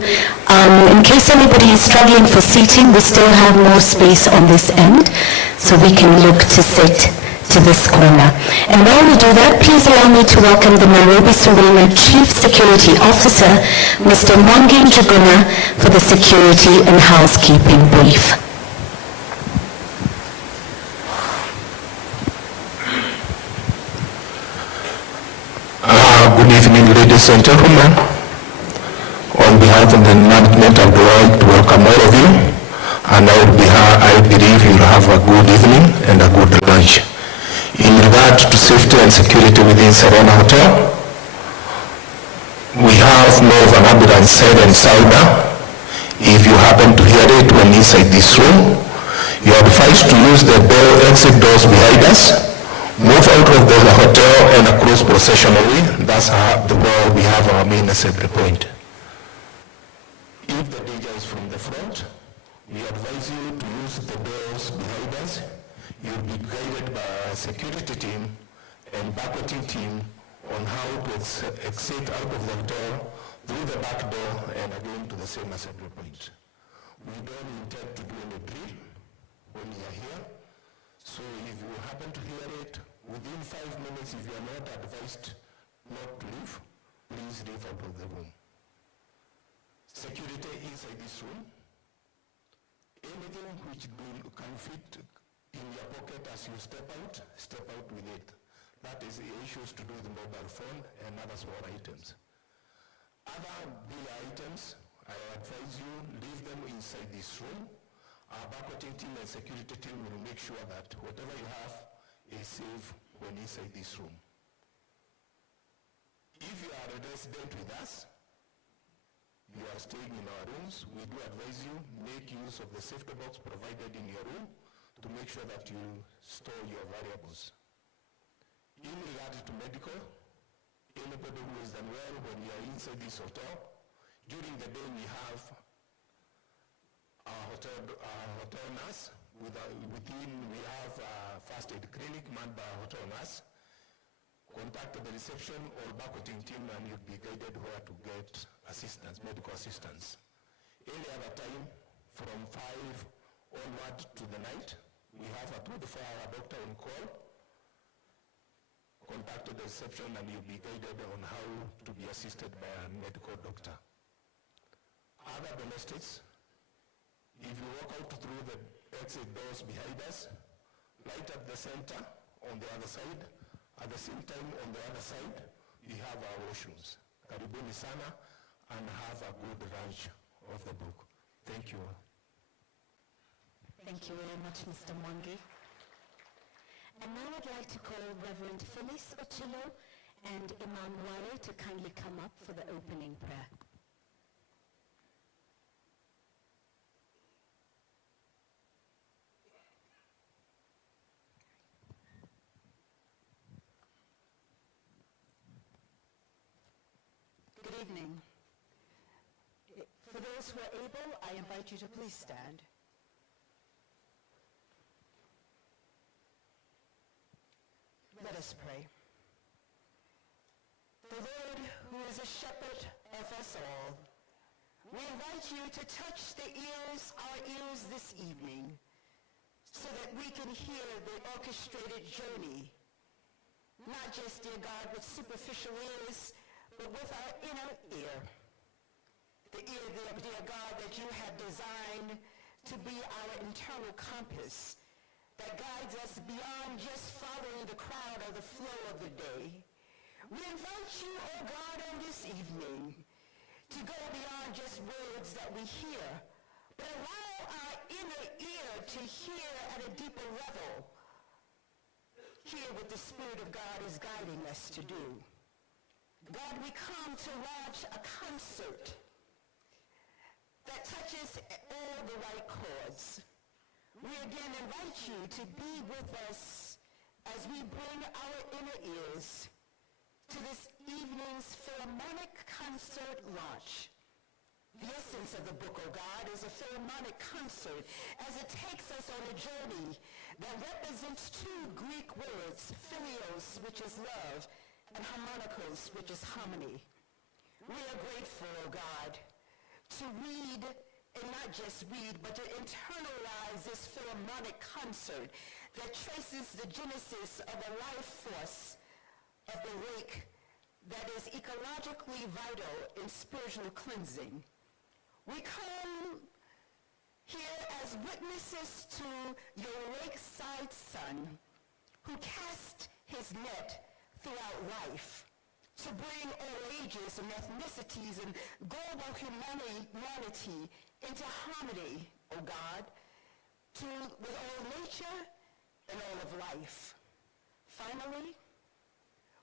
In case anybody is struggling for seating, we still have more space on this end, so we can look to sit to this corner. And while we do that, please allow me to welcome the Nairobi Serena Chief Security Officer, Mr. Mwangi Njuguna, for the security and housekeeping brief. Good evening, ladies and gentlemen. On behalf of the management, I would like to welcome all of you, and I believe you'll have a good evening and a good lunch. In regard to safety and security within Serena Hotel, we have more of an ambulance side and sounder. If you happen to hear it when inside this room, you are advised to use the exit doors behind us. Move out of the hotel and across processionally. That's where we have our main assembly point. If the danger is from the front, we advise you to use the doors behind us. You'll be guided by a security team and banqueting team on how to exit out of the hotel through the back door and again to the same assembly point. We don't intend to do any drill when you are here. So if you happen to hear it, within 5 minutes, if you are not advised not to leave, please leave out of the room. Security inside this room. Anything which can fit in your pocket as you step out with it. That is the issues to do with the mobile phone and other small items. Other big items, I advise you leave them inside this room. Our banqueting team and security team will make sure that whatever you have is safe when inside this room. If you are a resident with us, you are staying in our rooms, we do advise you make use of the safety box provided in your room to make sure that you store your variables. In regard to medical, anybody who is unwell when you are inside this hotel, during the day we have our hotel nurse. Within we have a first aid clinic manned by a hotel nurse. Contact the reception or banqueting team and you'll be guided where to get assistance, medical assistance. Any other time, from 5 onward to the night, we have a 24-hour doctor on call. Contact the reception and you'll be guided on how to be assisted by a medical doctor. Other domestics, if you walk out through the exit doors behind us, right at the center on the other side, at the same time on the other side, we have our washrooms. Karibuni sana and have a good lunch of the book. Thank you. Thank you very much, Mr. Mwangi. And now I'd like to call Reverend Phyllis Okello and Imam Ware to kindly come up for the opening prayer. Good evening. For those who are able, I invite you to please stand. Let us pray. The Lord, who is a shepherd of us all, we invite you to touch our ears this evening, so that we can hear the orchestrated journey, not just, dear God, with superficial ears, but with our inner ear. The ear, dear God, that you have designed to be our internal compass that guides us beyond just following the crowd or the flow of the day. We invite you, oh God, on this evening to go beyond just words that we hear, but allow our inner ear to hear at a deeper level, hear what the Spirit of God is guiding us to do. God, we come to launch a concert that touches all the right chords. We again invite you to be with us as we bring our inner ears to this evening's Philharmonic concert launch. The essence of the book, oh God, is a Philharmonic concert as it takes us on a journey that represents two Greek words, philios, which is love, and harmonikos, which is harmony. We are grateful, oh God, to read, and not just read, but to internalize this philharmonic concert that traces the genesis of a life force of the lake that is ecologically vital in spiritual cleansing. We come here as witnesses to your lakeside son who cast his net throughout life to bring all ages and ethnicities and global humanity into harmony, O God, with all nature and all of life. Finally,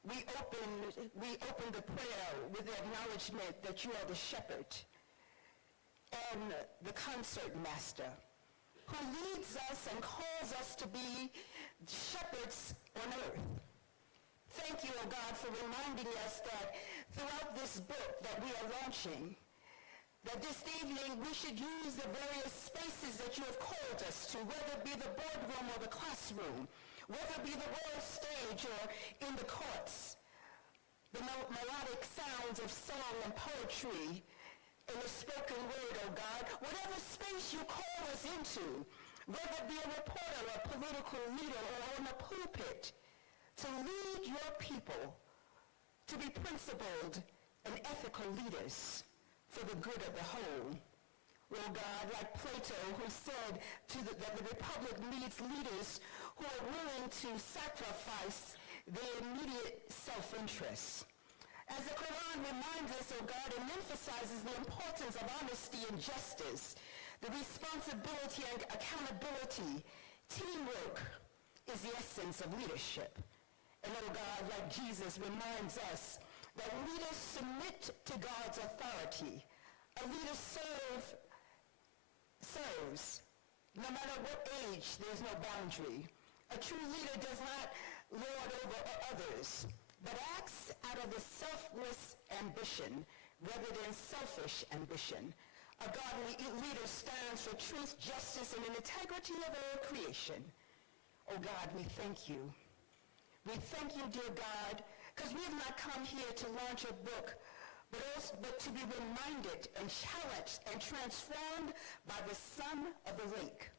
we open the prayer with the acknowledgement that you are the shepherd and the concert master who leads us and calls us to be shepherds on earth. Thank you, O God, for reminding us that throughout this book that we are launching, that this evening we should use the various spaces that you have called us to, whether it be the boardroom or the classroom, whether it be the world stage or in the courts, the melodic sounds of song and poetry, in the spoken word, O God, whatever space you call us into, whether it be a reporter, a political leader, or on a pulpit, to lead your people to be principled and ethical leaders for the good of the whole. Oh God, like Plato, who said that the republic needs leaders who are willing to sacrifice their immediate self-interest. As the Quran reminds us, O God, and emphasizes the importance of honesty and justice, the responsibility and accountability, teamwork is the essence of leadership. And, O God, like Jesus reminds us that leaders submit to God's authority. A leader serves. No matter what age, there's no boundary. A true leader does not lord over others, but acts out of the selfless ambition rather than selfish ambition. A godly leader stands for truth, justice, and the integrity of all creation. Oh God, we thank you. We thank you, dear God, because we have not come here to launch a book, but to be reminded and challenged and transformed by the Son of the Lake,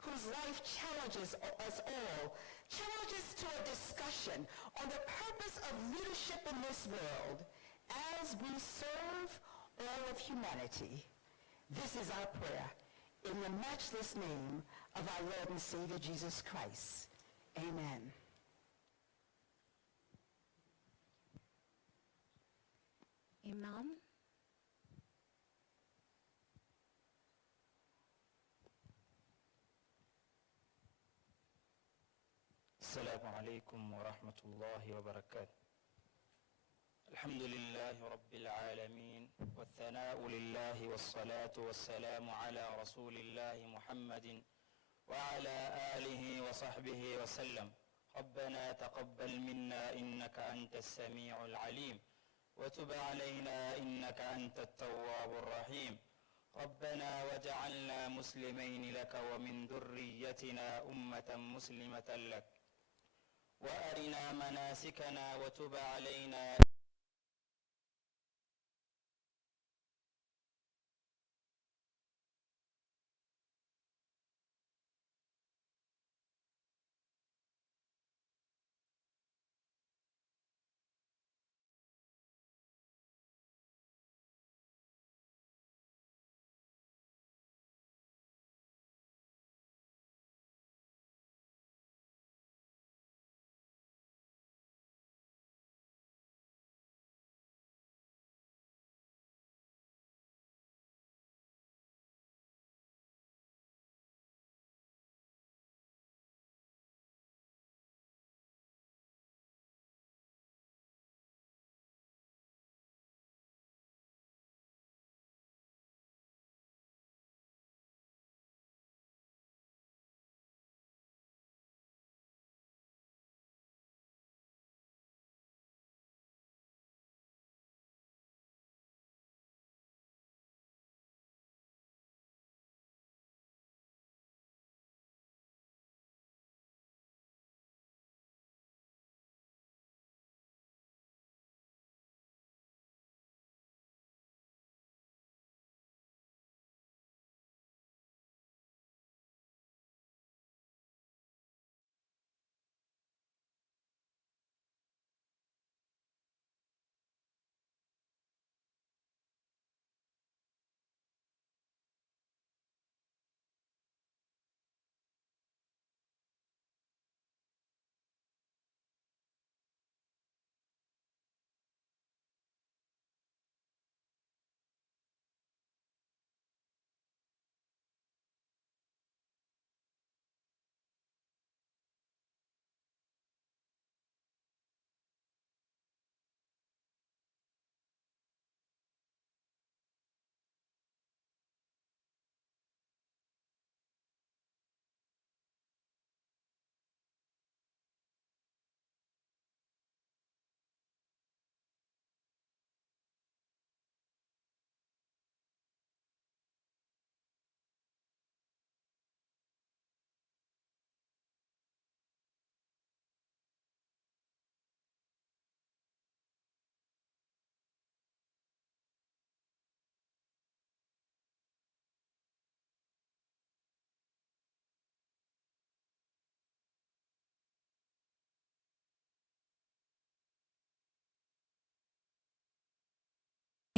whose life challenges us all, challenges to a discussion on the purpose of leadership in this world as we serve all of humanity. This is our prayer in the matchless name of our Lord and Savior Jesus Christ. Amen. Imam. السلام عليكم ورحمة الله وبركاته. الحمد لله رب العالمين، والثناء لله، والصلاة والسلام على رسول الله محمد وعلى آله وصحبه وسلم. ربنا تقبل منا إنك أنت السميع العليم، وتب علينا إنك أنت التواب الرحيم. ربنا وجعلنا مسلمين لك ومن ذريتنا أمة مسلمة لك، وأرنا مناسكنا وتب علينا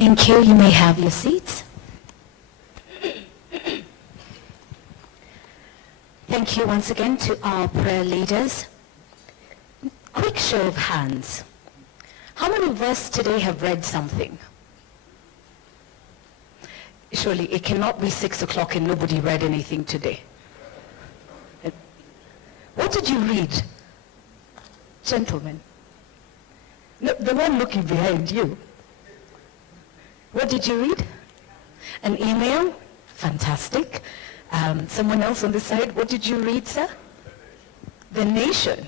Thank you. You may have your seats. Thank you once again to our prayer leaders. Quick show of hands. How many of us today have read something? Surely it cannot be 6 o'clock and nobody read anything today. What did you read? Gentlemen. No, the one looking behind you. What did you read? An email? Fantastic. Someone else on the side, what did you read, sir? The Nation.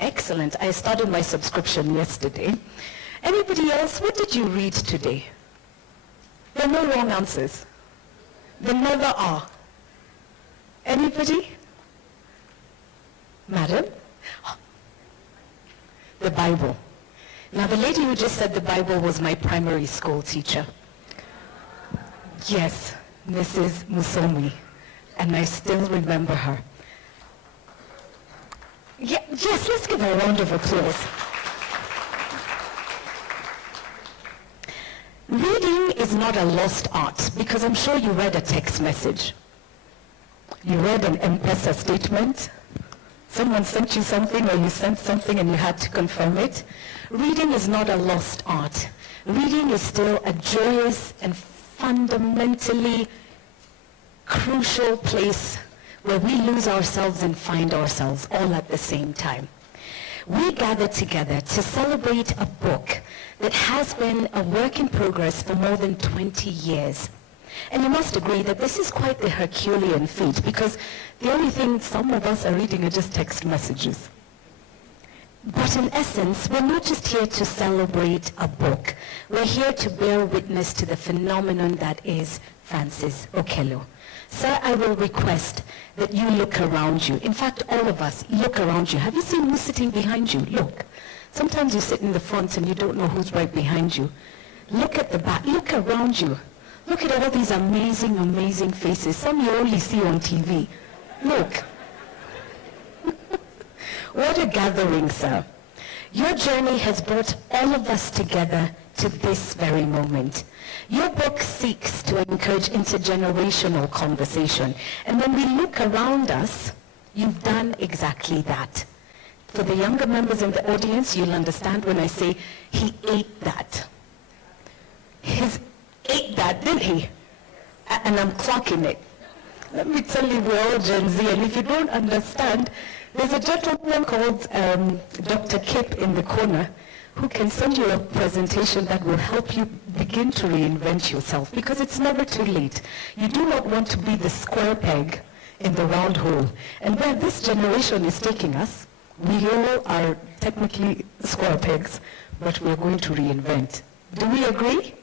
Excellent. I started my subscription yesterday. Anybody else, what did you read today? There are no wrong answers. There never are. Anybody? Madam? The Bible. Now the lady who just said the Bible was my primary school teacher. Yes, Mrs. Musomi. And I still remember her. Yes, let's give her a round of applause. Reading is not a lost art, because I'm sure you read a text message. You read an M-Pesa statement. Someone sent you something, or you sent something and you had to confirm it. Reading is not a lost art. Reading is still a joyous and fundamentally crucial place where we lose ourselves and find ourselves all at the same time. We gather together to celebrate a book that has been a work in progress for more than 20 years. And you must agree that this is quite the Herculean feat, because the only thing some of us are reading are just text messages. But in essence, we're not just here to celebrate a book. We're here to bear witness to the phenomenon that is Francis Okello. Sir, I will request that you look around you. In fact, all of us, look around you. Have you seen who's sitting behind you? Look. Sometimes you sit in the front and you don't know who's right behind you. Look at the back. Look around you. Look at all these amazing, amazing faces. Some you only see on TV. Look. What a gathering, sir. Your journey has brought all of us together to this very moment. Your book seeks to encourage intergenerational conversation. And when we look around us, you've done exactly that. For the younger members in the audience, you'll understand when I say, he ate that. He ate that, didn't he? And I'm clocking it. Let me tell you, we're all Gen Z, and if you don't understand, there's a gentleman called Dr. Kip in the corner who can send you a presentation that will help you begin to reinvent yourself, because it's never too late. You do not want to be the square peg in the round hole. And where this generation is taking us, we all are technically square pegs, but we're going to reinvent. Do we agree?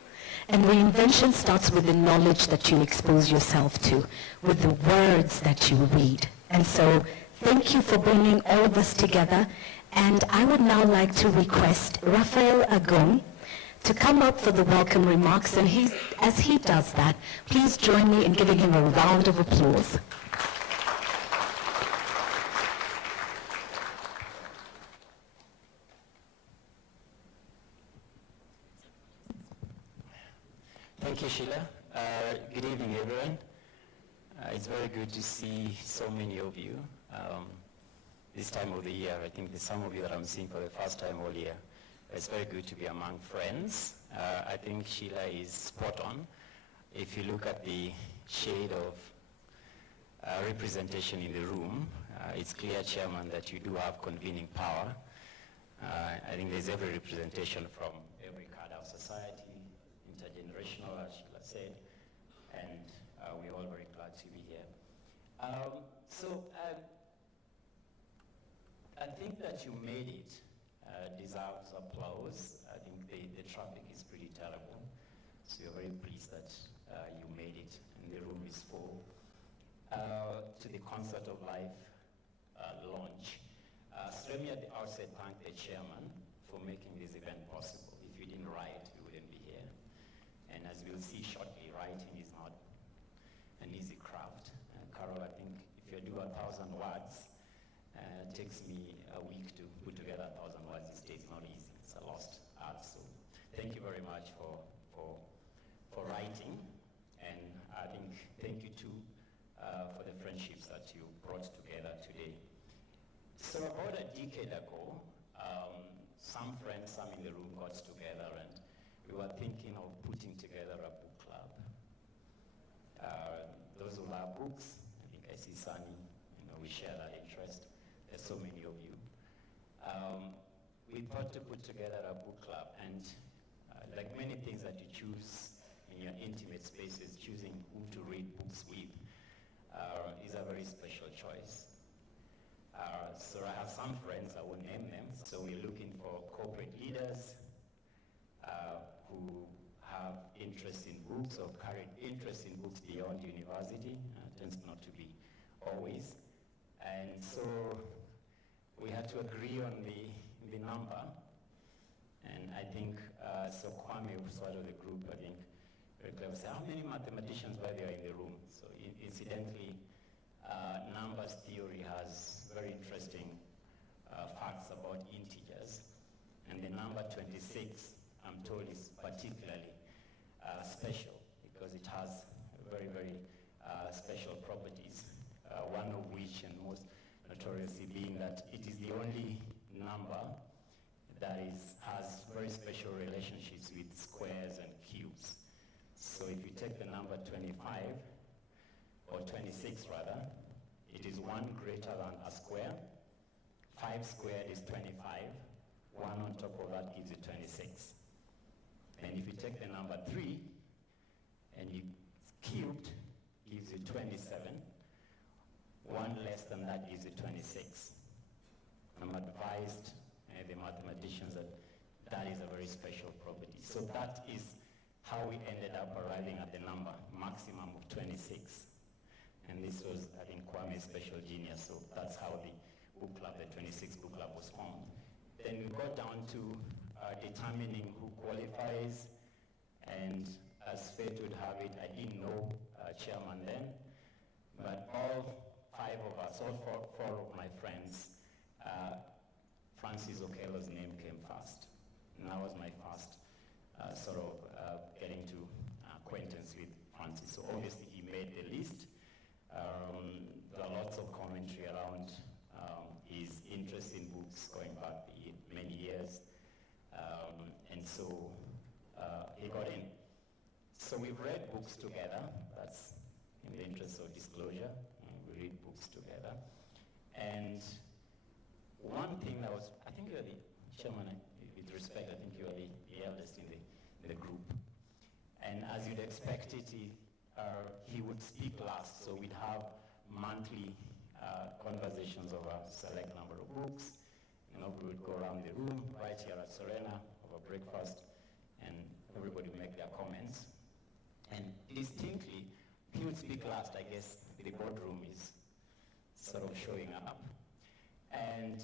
And reinvention starts with the knowledge that you expose yourself to, with the words that you read. And so, thank you for bringing all of us together. And I would now like to request Raphael Agon to come up for the welcome remarks. And as he does that, please join me in giving him a round of applause. Thank you, Sheila. Good evening, everyone. It's very good to see so many of you this time of the year. I think there's some of you that I'm seeing for the first time all year. It's very good to be among friends. I think Sheila is spot on. If you look at the shade of representation in the room, it's clear, Chairman, that you do have convening power. I think there's every representation from every cadre of society, intergenerational, as Sheila said, and we're all very glad to be here. I think that you made it deserves applause. I think the traffic is pretty terrible, so we're very pleased that you made it, and the room is full. To the Concert of Life launch. So let me at the outset thank the chairman for making this event possible. If you didn't write, we wouldn't be here. And as we'll see shortly, writing is not an easy craft. Carol, I think if you do 1,000 words, it takes me a week to put together 1,000 words these days. It's not easy. It's a lost art. So thank you very much for So about a decade ago, some friends, some in the room got together and we were thinking of putting together a book club. Those who love books, I think I see Sunny, we share that interest. There's so many of you. We thought to put together a book club, and like many things that you choose in your intimate spaces, choosing who to read books with is a very special choice. So I have some friends, I won't name them, so we're looking for corporate leaders who have interest in books or carried interest in books beyond university. Tends not to be always. And so we had to agree on the number. And I think, so Kwame was part of the group, I think, very clever, said, how many mathematicians were there in the room? So incidentally, numbers theory has very interesting facts about integers. And the number 26, I'm told, is particularly special because it has very, very special properties. One of which, and most notoriously, being that it is the only number that has very special relationships with squares and cubes. So if you take the number 25, or 26 rather, it is 1 greater than a square. 5 squared is 25. 1 on top of that gives you 26. And if you take the number 3 and you cubed, gives you 27. 1 less than that gives you 26. I'm advised the mathematicians that that is a very special property. So that is how we ended up arriving at the number, maximum of 26. And this was, I think, Kwame's special genius. So that's how the book club, the 26 book club, was formed. Then we got down to determining who qualifies. And as fate would have it, I didn't know chairman then, but all 5 of us, all four of my friends, Francis Okello's name came first. And that was my first getting to acquaintance with Francis. So obviously he made the list. There are lots of commentary around his interest in books going back many years. And so he got in. So we've read books together. That's in the interest of disclosure. We read books together. And one thing that was, I think you're the chairman, with respect, I think you're the eldest in the group. And as you'd expect it, he would speak last, so we'd have monthly conversations over a select number of books. We would go around the room right here at Serena over breakfast, and everybody would make their comments. And distinctly, he would speak last. I guess the boardroom is sort of showing up. And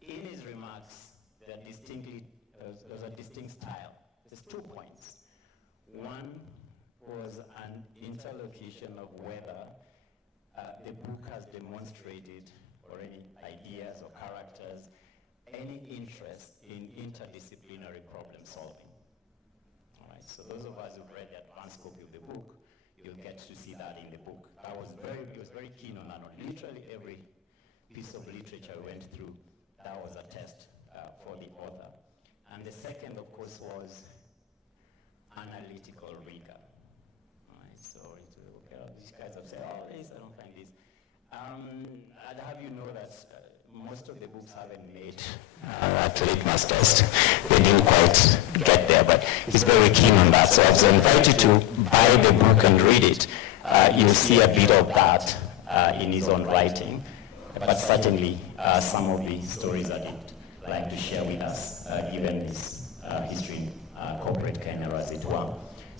in his remarks, there's a distinct style. There's 2 points. One was an interlocution of whether the book has demonstrated, or any ideas or characters, any interest in interdisciplinary problem solving. All right, so those of us who've read the advanced copy of the book, you'll get to see that in the book. He was very keen on that. On literally every piece of literature we went through, that was a test for the author. And the second, of course, was analytical rigor. All right, so these guys have said, oh, this, I don't find this. I'd have you know that most of the books haven't made at litmus test. They didn't quite get there, but he's very keen on that. So I was invited to buy the book and read it. You'll see a bit of that in his own writing, but certainly some of the stories that he'd like to share with us, given his history in corporate Kenya, as it were.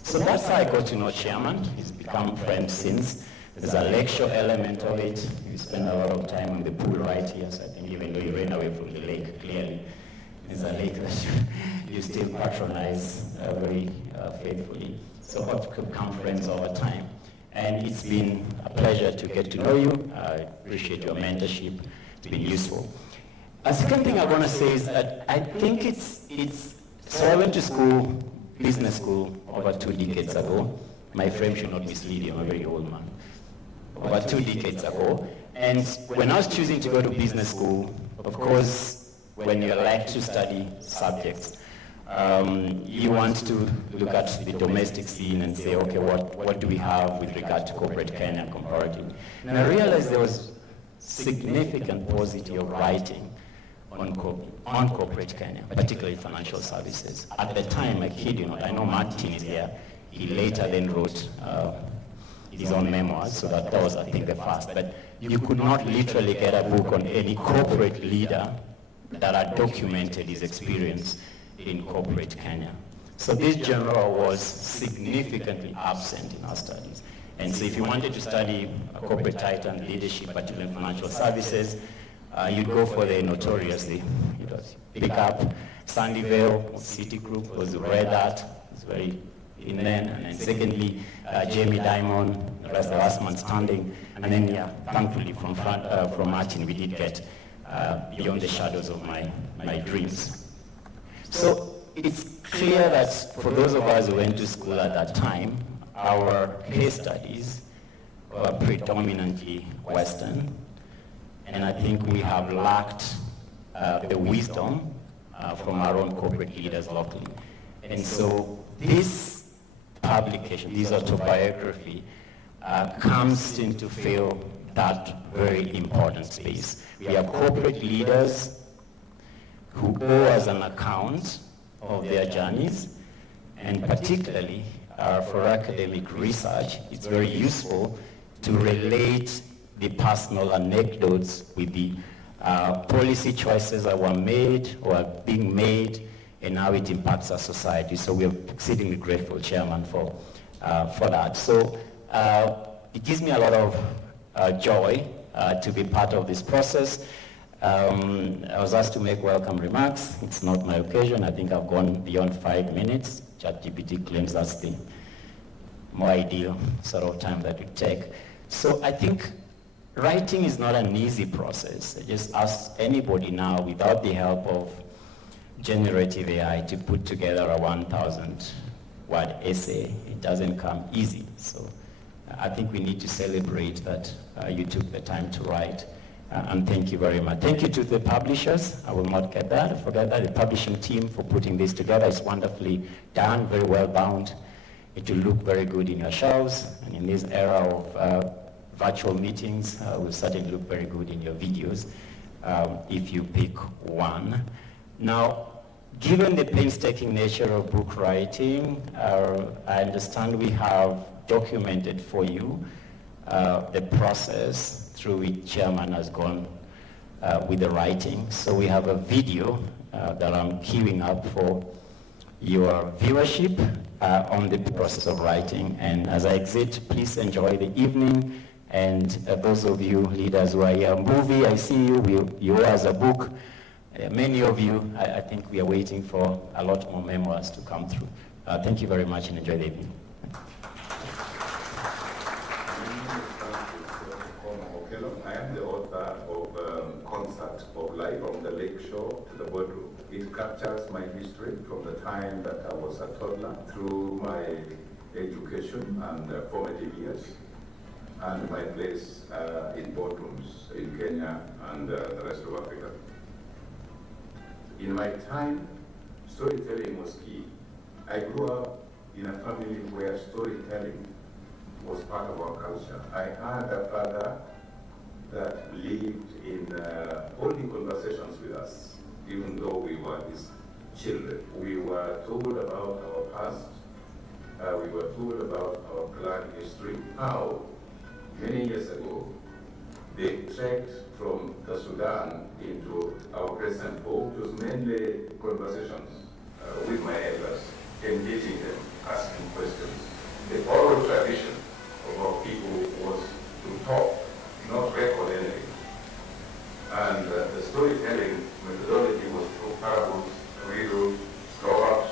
So that's how I got to know Chairman. He's become friends since. There's a lecture element of it. You spend a lot of time on the pool right here, so I think even though you ran away from the lake, clearly, there's a lake that you still patronize very faithfully. So we've become friends over time. And it's been a pleasure to get to know you. I appreciate your mentorship. It's been useful. A second thing I want to say is that I think so I went to school, business school, over 2 decades ago. My frame should not mislead you, I'm a very old man. About 2 decades ago, And when I was choosing to go to business school, of course, when you elect to study subjects, you want to look at the domestic scene and say, okay, what do we have with regard to corporate Kenya comparatively? And I realized there was significant paucity of writing on corporate Kenya, particularly financial services. At the time, I kid you not, I know Martin is here, he later then wrote his own memoirs, so that was, I think, the first. But you could not literally get a book on any corporate leader that had documented his experience in corporate Kenya. So this general was significantly absent in our studies. And so if you wanted to study a corporate titan, leadership, particularly in financial services, you'd go for the notoriously, pick up Sandyvale, Citigroup, those who read that, it's very in then, and then secondly, Jamie Dimon, the last man standing, and then thankfully from Martin we did get Beyond the Shadows of My Dreams. So it's clear that for those of us who went to school at that time, our case studies were predominantly Western, and I think we have lacked the wisdom from our own corporate leaders locally. And so this publication, this autobiography, comes in to fill that very important space. We have corporate leaders who owe us an account of their journeys, and particularly for academic research, it's very useful to relate the personal anecdotes with the policy choices that were made or are being made and how it impacts our society. So we're exceedingly grateful, Chairman, for that. So it gives me a lot of joy to be part of this process. I was asked to make welcome remarks. It's not my occasion. I think I've gone beyond 5 minutes. ChatGPT claims that's the more ideal sort of time that we take. So I think writing is not an easy process. I just ask anybody now, without the help of generative AI, to put together a 1,000-word essay. It doesn't come easy. So I think we need to celebrate that you took the time to write. And thank you very much. Thank you to the publishers. I will not forget that. The publishing team for putting this together. It's wonderfully done, very well bound. It will look very good in your shelves. And in this era of virtual meetings, will certainly look very good in your videos if you pick one. Now, given the painstaking nature of book writing, I understand we have documented for you the process through which Chairman has gone with the writing. So we have a video that I'm queuing up for your viewership on the process of writing. And as I exit, please enjoy the evening. And those of you leaders who are here, movie, I see you, you as a book. Many of you, I think we are waiting for a lot more memoirs to come through. Thank you very much and enjoy the evening. Okomo Okello. I am the author of Concept of Life from the Lake Shore to the Boardroom. It captures my history from the time that I was a toddler through my education and formative years, and my place in boardrooms in Kenya and the rest of Africa. In my time, storytelling was key. I grew up in a family where storytelling was part of our culture. I had a father that lived in holding conversations with us, even though we were his children. We were told about our past. We were told about our clan history. How, many years ago, they trekked from the Sudan into our present home. It was mainly conversations with my elders, engaging them, asking questions. The oral tradition of our people was to talk, not record anything. And the storytelling methodology was through parables, riddles, proverbs,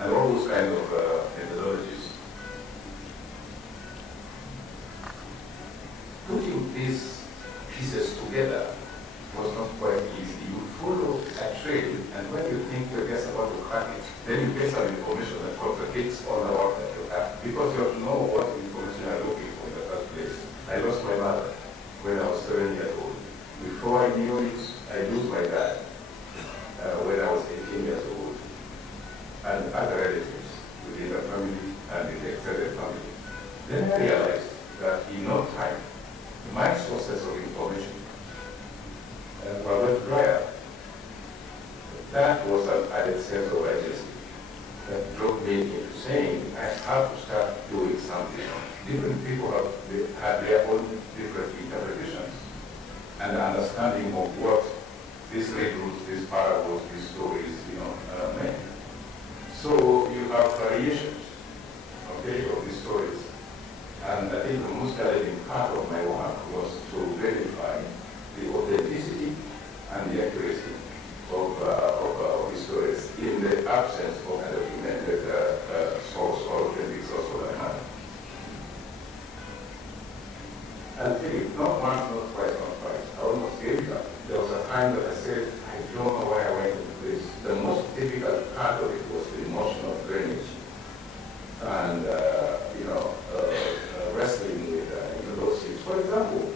and all those kinds of methodologies. Putting these pieces together was not quite easy. You follow a trail, and when you think you're just about to crack it, then you get some information that contradicts all the work that you have, because you have to know what information you're looking for in the first place. I lost my mother when I my dad when I was 18 years old, and other relatives within the family and in the extended family. Then I realized that in no time, my sources of information were much drier. That was an added sense of urgency that drove me into saying I have to start doing something. Different people have their own different interpretations and understanding of what these riddles, these parables, these stories, mean. So you have variations, okay, of these stories. And I think the most challenging part of my work was to verify the authenticity and the accuracy of these stories in the absence of a documented source or authentic source for that matter. And think, not once, not twice, not twice. I almost gave up. There was a time that I said, I don't know why I went into this. The most difficult part of it was the emotional drainage. And, wrestling with those things. For example,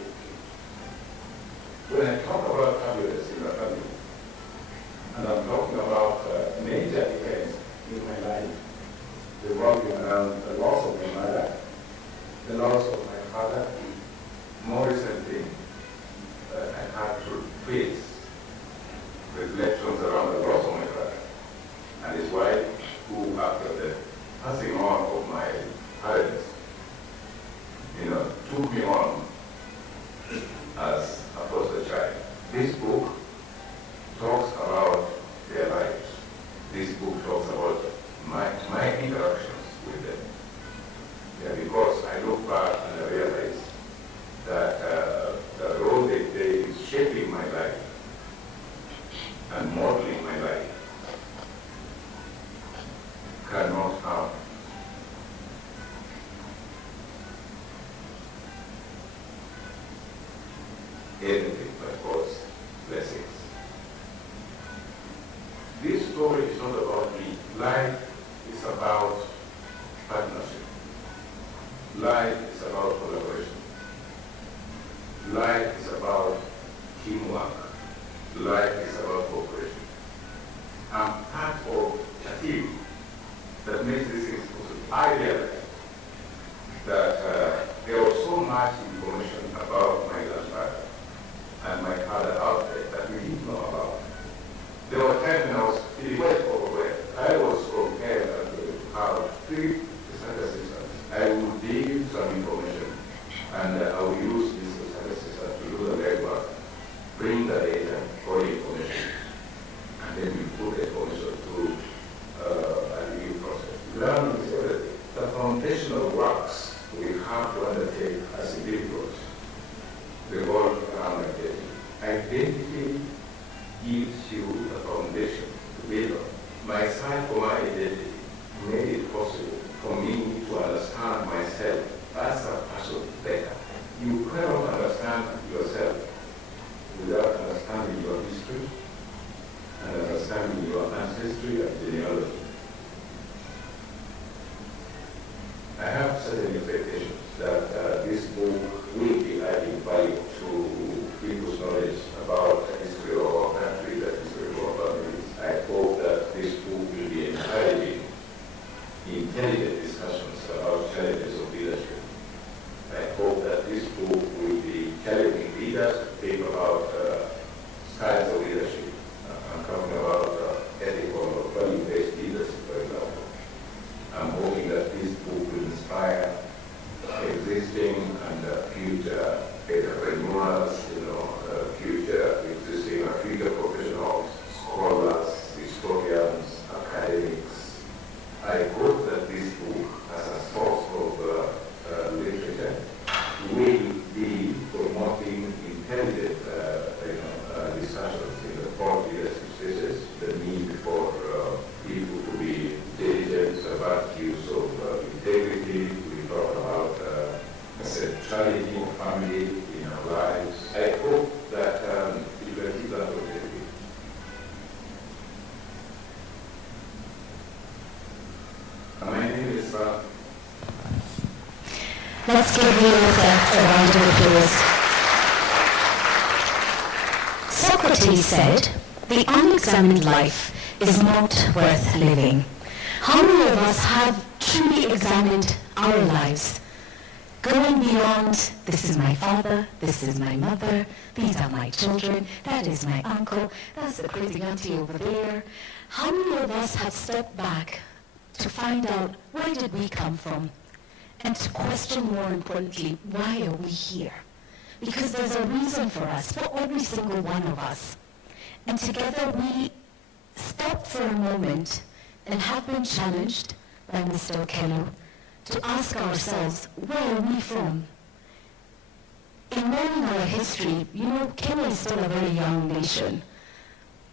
when I talk about turbulence in the family, and I'm talking about major events in my life, revolving around the loss of my mother, the loss of my father, more recently, I had to face reflections around the loss of my brother and his wife, who after the passing on of my parents, took me on as a foster child. This book talks about their lives. This book talks about my interactions with them. Yeah, because I look back and I realize that the role they play is shaping my life and modeling my life cannot have anything but God's blessings. This story is not about me. Life is about partnership. Life is about collaboration. Life is about teamwork. Life is about cooperation. I'm part of a team that makes these things possible. I realize that there was so much information about my grandfather and my father out there that we didn't know about. There were times when I was feeling quite overwhelmed. I was compelled to have 3 research assistants. I would give some information and I would use these research assistants to do the legwork, bring the data or information, and then we put the information through a review process. Learning is everything. The foundational works we have to undertake as individuals revolve around identity. Identity gives you the foundation to build on. My sight for my identity made it possible for me to understand myself as a person better. You cannot understand yourself without understanding your history and understanding your ancestry and genealogy. I have certain expectations that this book will be adding value to people's knowledge about the history of our country, the history of our families. I hope that this book will be encouraging intelligent discussions about challenges of leadership. I hope that this book will be challenging leaders to think about styles of leadership. I'm talking about ethical or value-based leadership, for example. I'm hoping that this book will inspire existing and future entrepreneurs, future existing and future professionals, scholars, historians, academics. I hope that this book, as a source of literature, will be promoting intelligent discussions in the thought leadership spaces, the need for people to be diligent about use of integrity. We talk about the centrality of family in our lives. I hope that you will keep that objective. My name is Let's give the author a round of applause. Socrates said, "The unexamined life is not worth living." How many of us have truly examined our lives? Going beyond, this is my father, this is my mother, these are my children, that is my uncle, that's the crazy auntie over there. How many of us have stepped back to find out where did we come from? And to question, more importantly, why are we here? Because there's a reason for us, for every single one of us. And together we stop for a moment and have been challenged by Mr. Okello to ask ourselves, where are we from? In learning our history, Kenya is still a very young nation.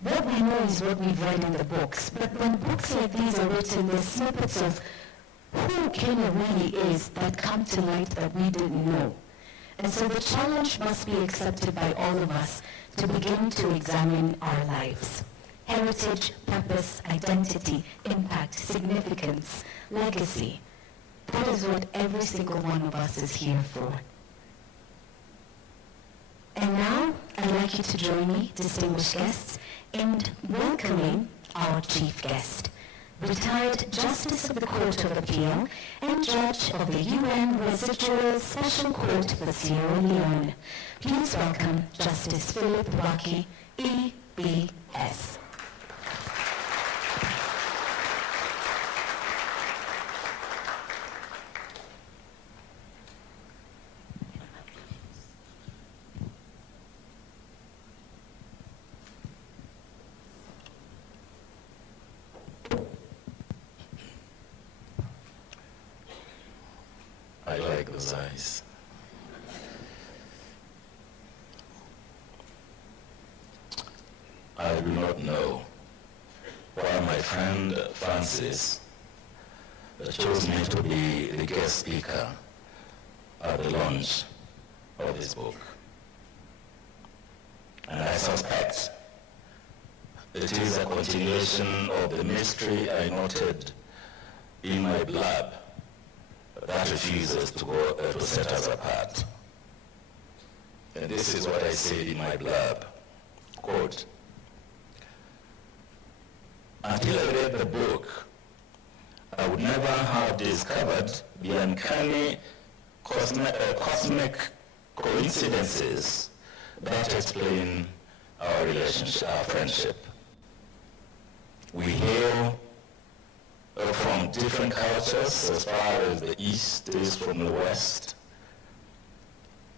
What we know is what we've read in the books, but when books like these are written, there's snippets of who Kenya really is that come to light that we didn't know. And so the challenge must be accepted by all of us to begin to examine our lives. Heritage, purpose, identity, impact, significance, legacy. That is what every single one of us is here for. And now, I'd like you to join me, distinguished guests, in welcoming our chief guest, retired Justice of the Court of Appeal and Judge of the UN Residual Special Court for Sierra Leone. Please welcome Justice Philip Waki, EBS. I like those eyes. I do not know why my friend Francis chose me to be the guest speaker at the launch of this book. And I suspect it is a continuation of the mystery I noted in my blab that refuses to set us apart. And this is what I said in my blab, quote, "Until I read the book, I would never have discovered the uncanny cosmic coincidences that explain our relationship, our friendship. We hail from different cultures as far as the East is from the West,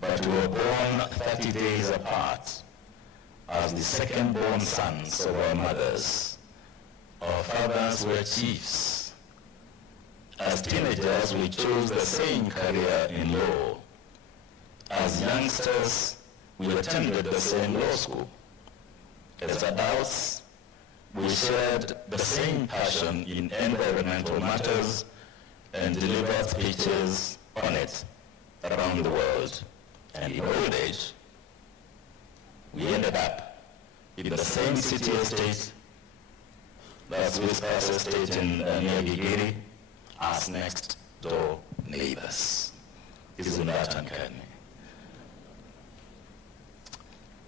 but we were born 30 days apart as the second-born sons of our mothers. Our fathers were chiefs. As teenagers, we chose the same career in law. As youngsters, we attended the same law school. As adults, we shared the same passion in environmental matters and delivered speeches on it around the world. And in old age, we ended up in the same city estate, that's Whispers Estate in near Gigiri, as next door neighbors. Isn't that uncanny?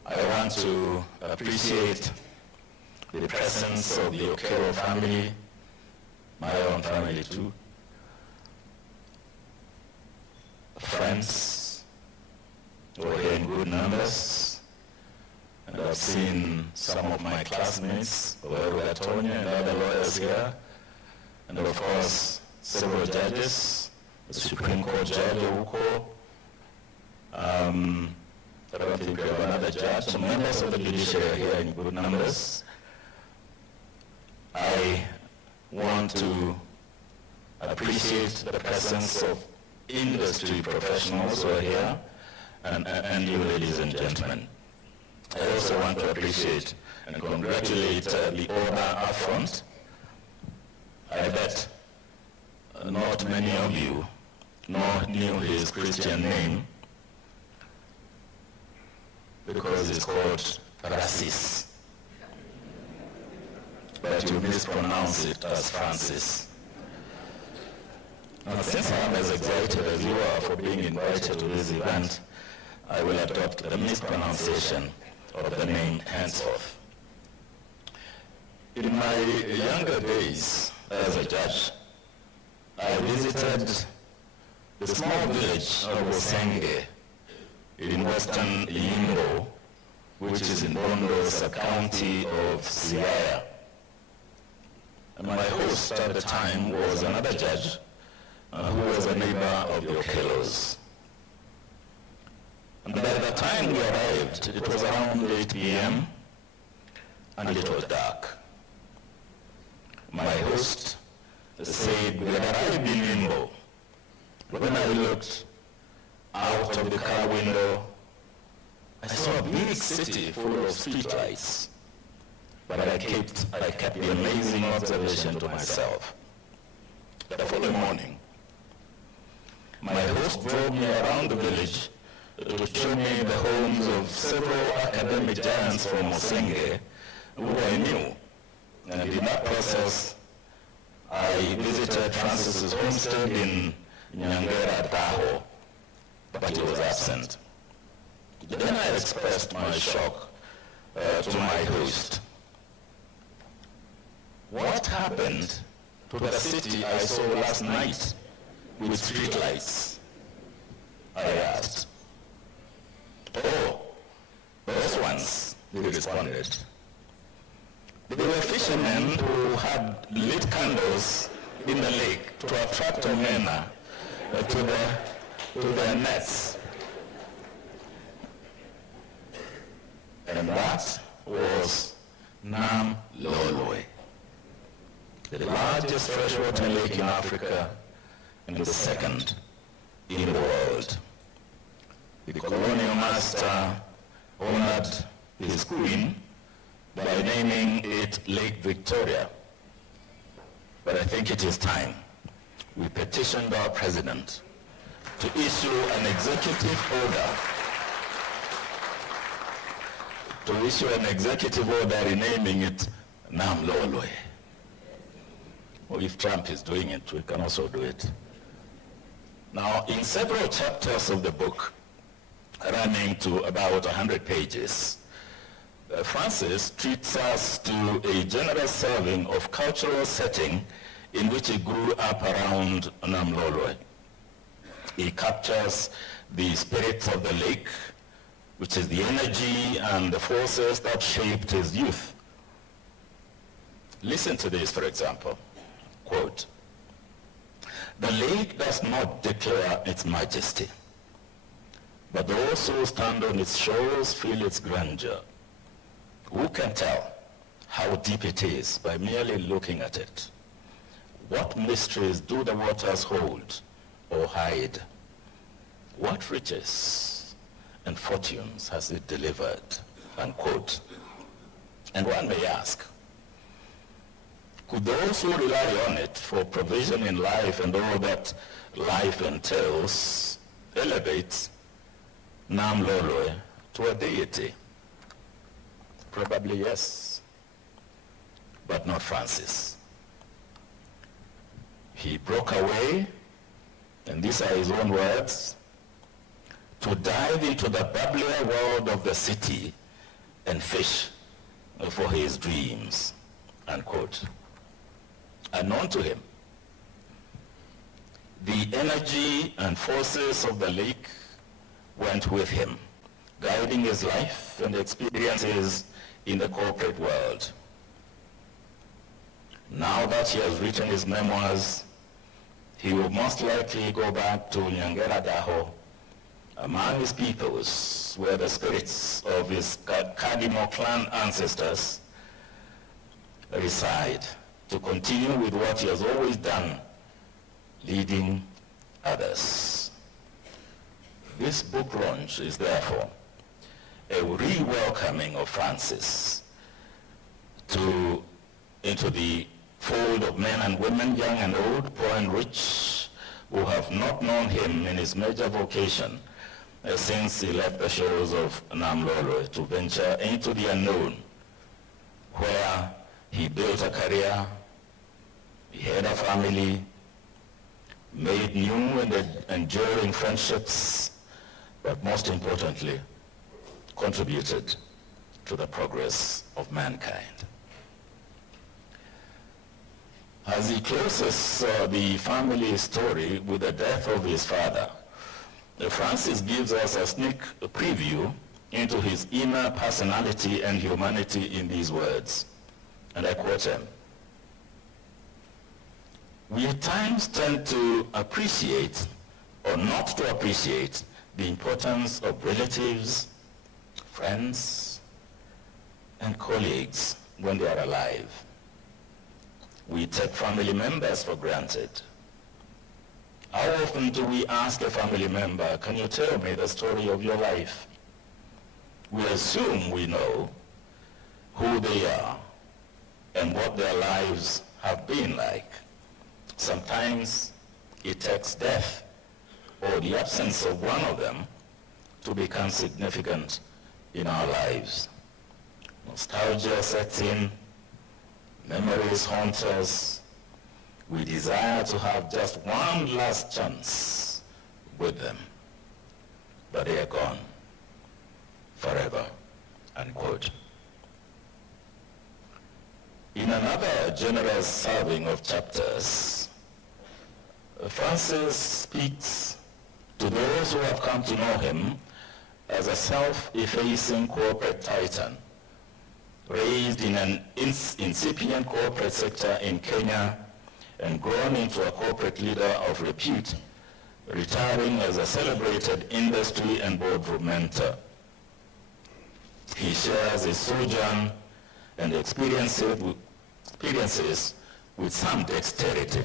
I want to appreciate the presence of the Okello family, my own family too, friends who are here in good numbers, and I've seen some of my classmates, Oweru Tonya and other lawyers here, and of course several judges, the Supreme Court Judge Ouko, I don't think we have another judge, some members of the judiciary are here in good numbers. I want to appreciate the presence of industry professionals who are here, and you ladies and gentlemen. I also want to appreciate and congratulate the owner up front. I bet not many of you knew his Christian name, because it's called Rasis. But you mispronounce it as Francis. Now, since I'm as excited as you are for being invited to this event, I will adopt the mispronunciation of the name henceforth. In my younger days as a judge, I visited the small village of Osenge in western Yimbo, which is in Bondo, sub-county of Siaya. And my host at the time was another judge who was a neighbor of the Okellos. And by the time we arrived, it was around 8 p.m. and it was dark. My host said we had arrived in Yimbo. When I looked out of the car window, I saw a big city full of streetlights. But I kept the amazing observation to myself. The following morning, my host drove me around the village to show me the homes of several academic giants from Osenge who I knew. And in that process, I visited Francis's homestead in Nyangera Daho, but he was absent. Then I expressed my shock to my host. What happened to the city I saw last night with streetlights? I asked. Oh, those ones, he responded. They were fishermen who had lit candles in the lake to attract omena to their nets. And that was Nam Lolwe, the largest freshwater lake in Africa and the second in the world. The colonial master honored his queen by naming it Lake Victoria. But I think it is time we petitioned our president to issue an executive order renaming it Nam Lolwe. Or if Trump is doing it, we can also do it. Now, in several chapters of the book, running to about 100 pages, Francis treats us to a general serving of cultural setting in which he grew up around Nam Lolwe. He captures the spirits of the lake, which is the energy and the forces that shaped his youth. Listen to this, for example. Quote, "The lake does not declare its majesty, but those who stand on its shores feel its grandeur. Who can tell how deep it is by merely looking at it? What mysteries do the waters hold or hide? What riches and fortunes has it delivered?" Unquote. And one may ask, could those who rely on it for provision in life and all that life entails elevate Nam Lolwe to a deity? Probably yes, but not Francis. He broke away, and these are his own words, to dive into the bubbler world of the city and fish for his dreams, unquote. Unknown to him, the energy and forces of the lake went with him, guiding his life and experiences in the corporate world. Now that he has written his memoirs, he will most likely go back to Nyangera Daho, among his peoples, where the spirits of his Kadimo clan ancestors reside, to continue with what he has always done, leading others. This book launch is therefore a re-welcoming of Francis into the fold of men and women, young and old, poor and rich, who have not known him in his major vocation since he left the shores of Nam Lolwe to venture into the unknown, where he built a career, he had a family, made new and enduring friendships, but most importantly, contributed to the progress of mankind. As he closes the family story with the death of his father, Francis gives us a sneak preview into his inner personality and humanity in these words, and I quote him: "We at times tend to appreciate or not to appreciate the importance of relatives, friends, and colleagues when they are alive. We take family members for granted. How often do we ask a family member, can you tell me the story of your life? We assume we know who they are and what their lives have been like. Sometimes it takes death or the absence of one of them to become significant in our lives. Nostalgia sets in, memories haunt us. We desire to have just one last chance with them, but they are gone forever," unquote. In another generous serving of chapters, Francis speaks to those who have come to know him as a self-effacing corporate titan, raised in an incipient corporate sector in Kenya and grown into a corporate leader of repute, retiring as a celebrated industry and boardroom mentor. He shares his sojourn and experiences with some dexterity,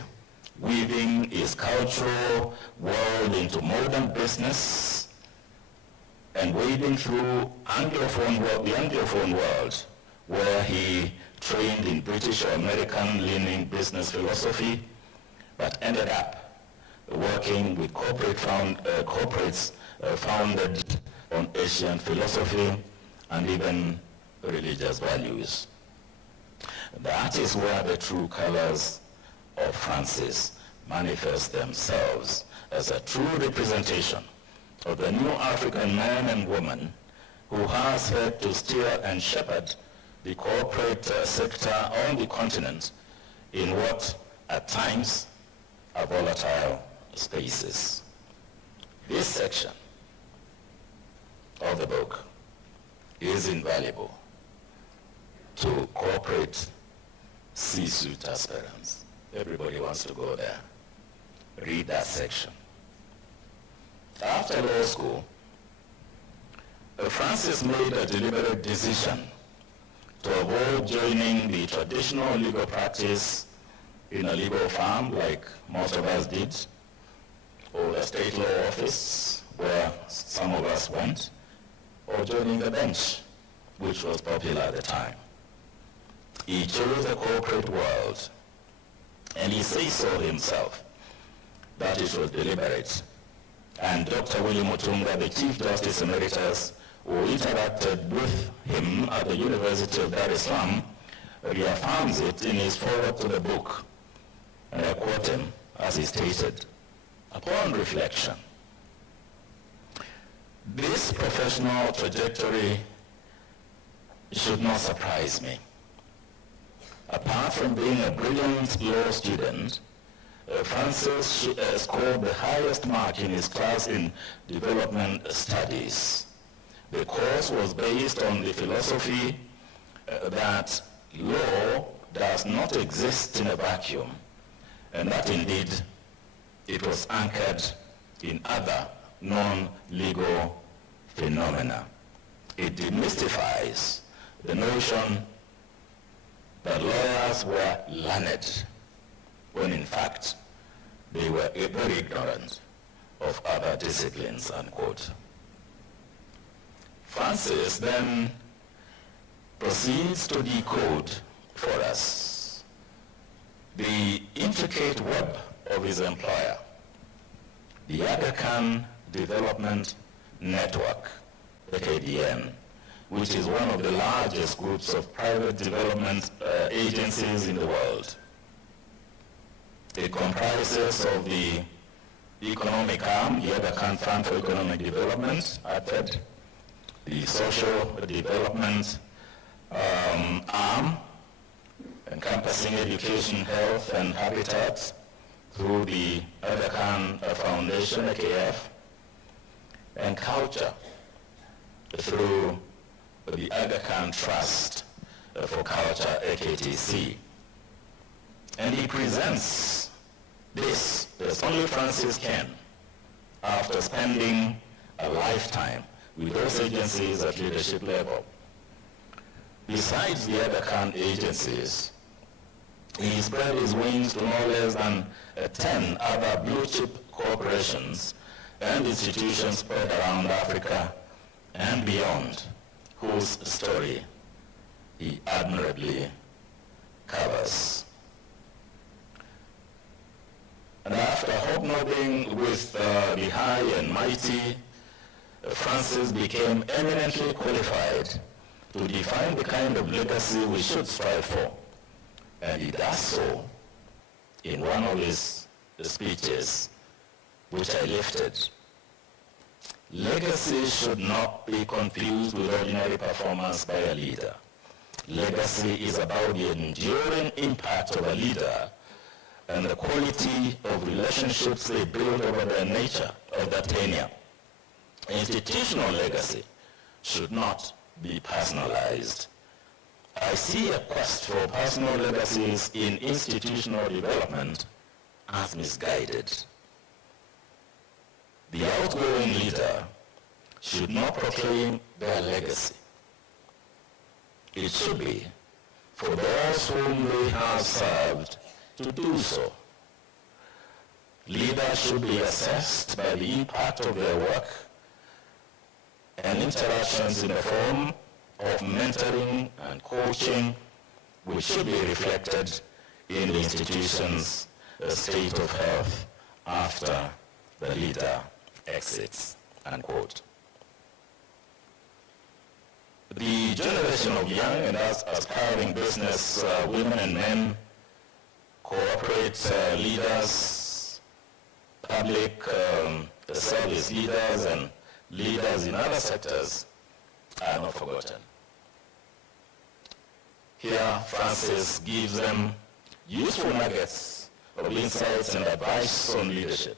weaving his cultural world into modern business and wading through the Anglophone world, where he trained in British or American-leaning business philosophy, but ended up working with corporates founded on Asian philosophy and even religious values. That is where the true colors of Francis manifest themselves as a true representation of the new African man and woman who has had to steer and shepherd the corporate sector on the continent in what at times are volatile spaces. This section of the book is invaluable to corporate C-suite aspirants. Everybody wants to go there. Read that section. After law school, Francis made a deliberate decision to avoid joining the traditional legal practice in a legal firm like most of us did, or a state law office where some of us went, or joining the bench, which was popular at the time. He chose the corporate world, and he says so himself, that it was deliberate. And Dr. William Mutunga, the Chief Justice Emeritus, who interacted with him at the University of Dar es Salaam, reaffirms it in his foreword to the book. And I quote him as he stated, "Upon reflection, this professional trajectory should not surprise me. Apart from being a brilliant law student, Francis scored the highest mark in his class in development studies. The course was based on the philosophy that law does not exist in a vacuum, and that indeed it was anchored in other non-legal phenomena. It demystifies the notion that lawyers were learned, when in fact they were very ignorant of other disciplines," unquote. Francis then proceeds to decode for us the intricate web of his employer, the Aga Khan Development Network, the KDN, which is one of the largest groups of private development agencies in the world. It comprises of the economic arm, the Aga Khan Fund for Economic Development, ADFED, the social development arm encompassing education, health, and habitat through the Aga Khan Foundation, AKF, and culture through the Aga Khan Trust for Culture, AKTC. And he presents this as only Francis can, after spending a lifetime with those agencies at leadership level. Besides the Aga Khan agencies, he spread his wings to no less than 10 other blue chip corporations and institutions spread around Africa and beyond, whose story he admirably covers. And after hobnobbing with the high and mighty, Francis became eminently qualified to define the kind of legacy we should strive for. And he does so in one of his speeches, which I lifted. Legacy should not be confused with ordinary performance by a leader. Legacy is about the enduring impact of a leader and the quality of relationships they build over their nature of their tenure. Institutional legacy should not be personalized. I see a quest for personal legacies in institutional development as misguided. The outgoing leader should not proclaim their legacy. It should be for those whom they have served to do so. Leaders should be assessed by the impact of their work and interactions in the form of mentoring and coaching, which should be reflected in the institution's state of health after the leader exits, unquote. The generation of young and aspiring business women and men, corporate leaders, public service leaders, and leaders in other sectors are not forgotten. Here, Francis gives them useful nuggets of insights and advice on leadership.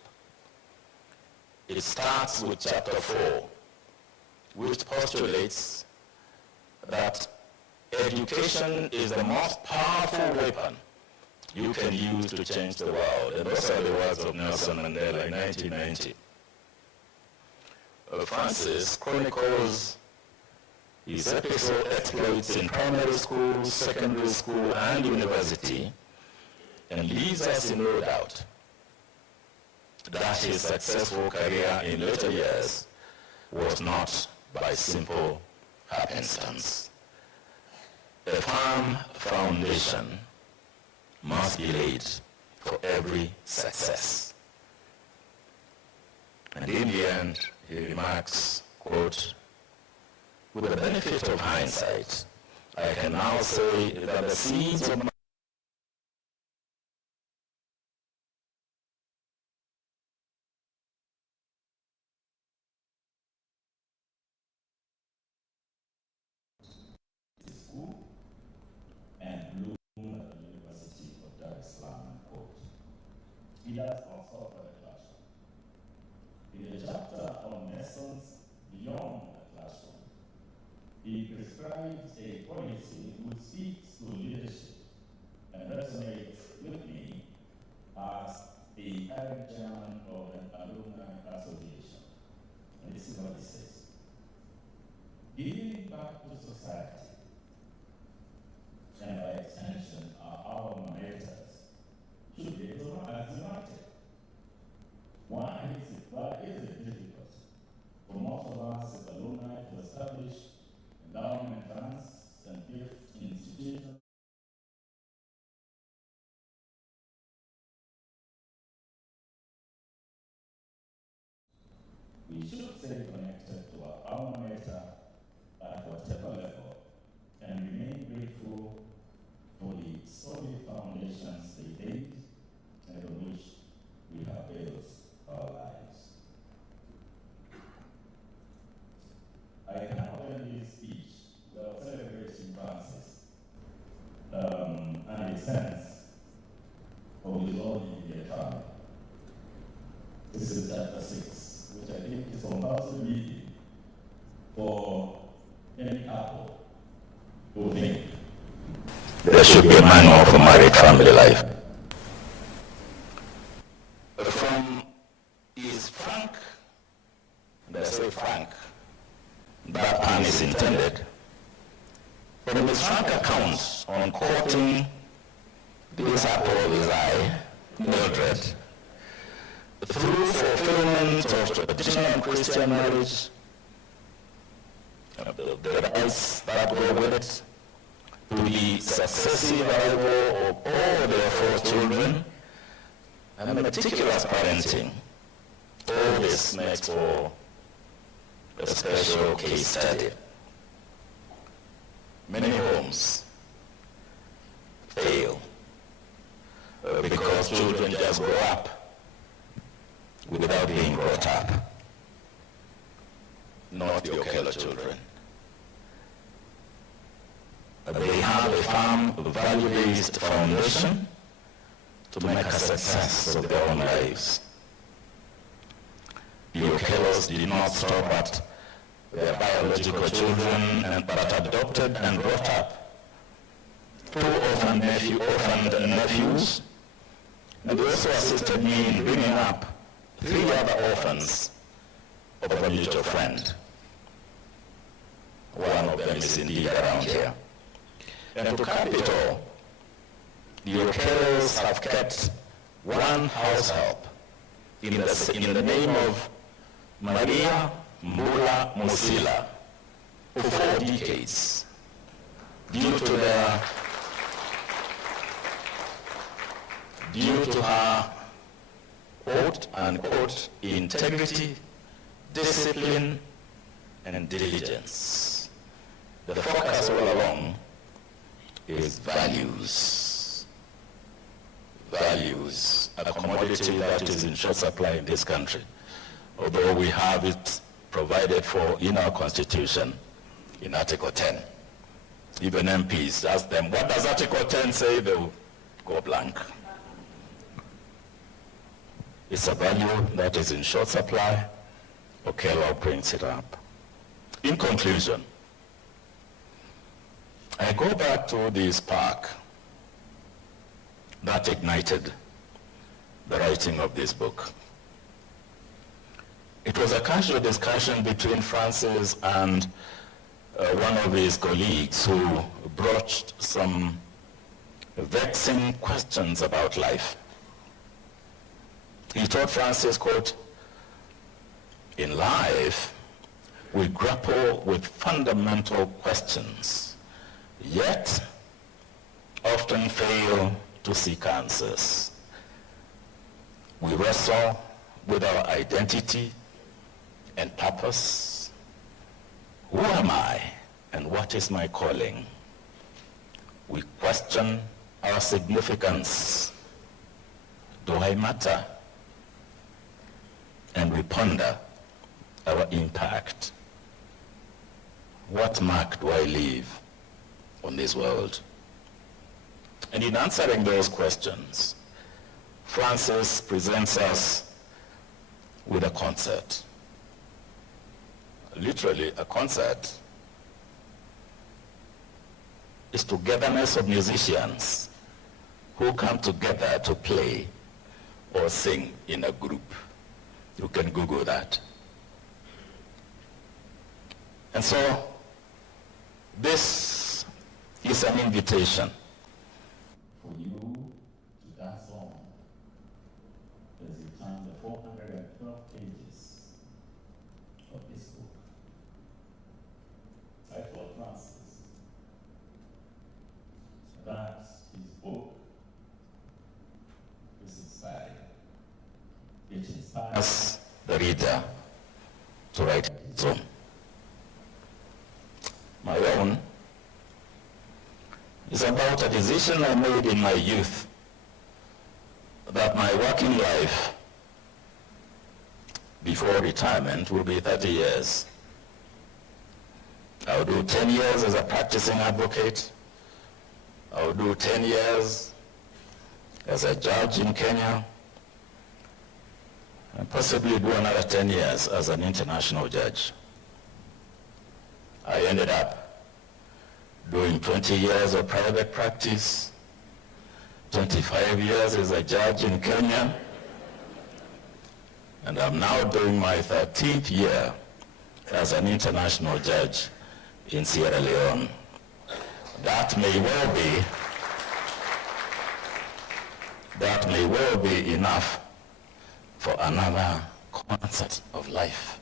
It starts with chapter 4, which postulates that education is the most powerful weapon you can use to change the world. And those are the words of Nelson Mandela in 1990. Francis chronicles his episode exploits in primary school, secondary school, and university, and leaves us in no doubt that his successful career in later years was not by simple happenstance. A firm foundation must be laid for every success. And in the end, he remarks, quote, "With the benefit of hindsight, I can now say that the seeds of my school and bloom at the University of Dar es Salaam, quote. He does not stop at the classroom. In the chapter on lessons beyond the classroom, he prescribes a policy which speaks to leadership and resonates with me as the current chairman of an alumni association. And this is what he says. Giving back to society, and by extension our alma maters, should be axiomatic. Why is it difficult for most of us as alumni to establish endowment funds and gift institutions? We should stay connected to our alma mater at whatever level sense of his own immediate family. This is chapter 6, which I think is compulsory reading for any couple who think there should be a manual for married family life. From his frank, and I say frank, that pun is intended, from his frank accounts on courting this apple of his eye, Mildred, through fulfillment of traditional Christian marriage, the rights that go with it, to the successive arrival of all their 4 children, and meticulous parenting. All this makes for a special case study. Many homes fail because children just grow up without being brought up. Not the Okello children. They have a firm, value-based foundation to make a success of their own lives. The Okellos did not stop at their biological children, but adopted and brought up 2 orphaned nephews, and they also assisted me in bringing up 3 other orphans of a mutual friend. One of them is indeed around here. And to cap it all, the Okellos have kept one house help in the name of Maria Mbula Musila for 4 decades due to her quote-unquote integrity, discipline, and diligence. The focus all along is values. Values, a commodity that is in short supply in this country, although we have it provided for in our Constitution in Article 10. Even MPs, ask them, what does Article 10 say? They will go blank. It's a value that is in short supply. Okello brings it up. In conclusion, I go back to the spark that ignited the writing of this book. It was a casual discussion between Francis and one of his colleagues who broached some vexing questions about life. He told Francis, quote, "In life, we grapple with fundamental questions, yet often fail to seek answers. We wrestle with our identity and purpose. Who am I and what is my calling? We question our significance. Do I matter? And we ponder our impact. What mark do I leave on this world?" And in answering those questions, Francis presents us with a concert. Literally, a concert is togetherness of musicians who come together to play or sing in a group. You can Google that. And so, this is an invitation for you to dance on as you turn the 412 pages of this book. I told Francis that his book is inspiring. It inspires the reader to write its own. My own is about a decision I made in my youth that my working life before retirement will be 30 years. I'll do 10 years as a practicing advocate. I'll do 10 years as a judge in Kenya, and possibly do another 10 years as an international judge. I ended up doing 20 years of private practice, 25 years as a judge in Kenya, and I'm now doing my 13th year as an international judge in Sierra Leone. That may well be enough for another concert of life.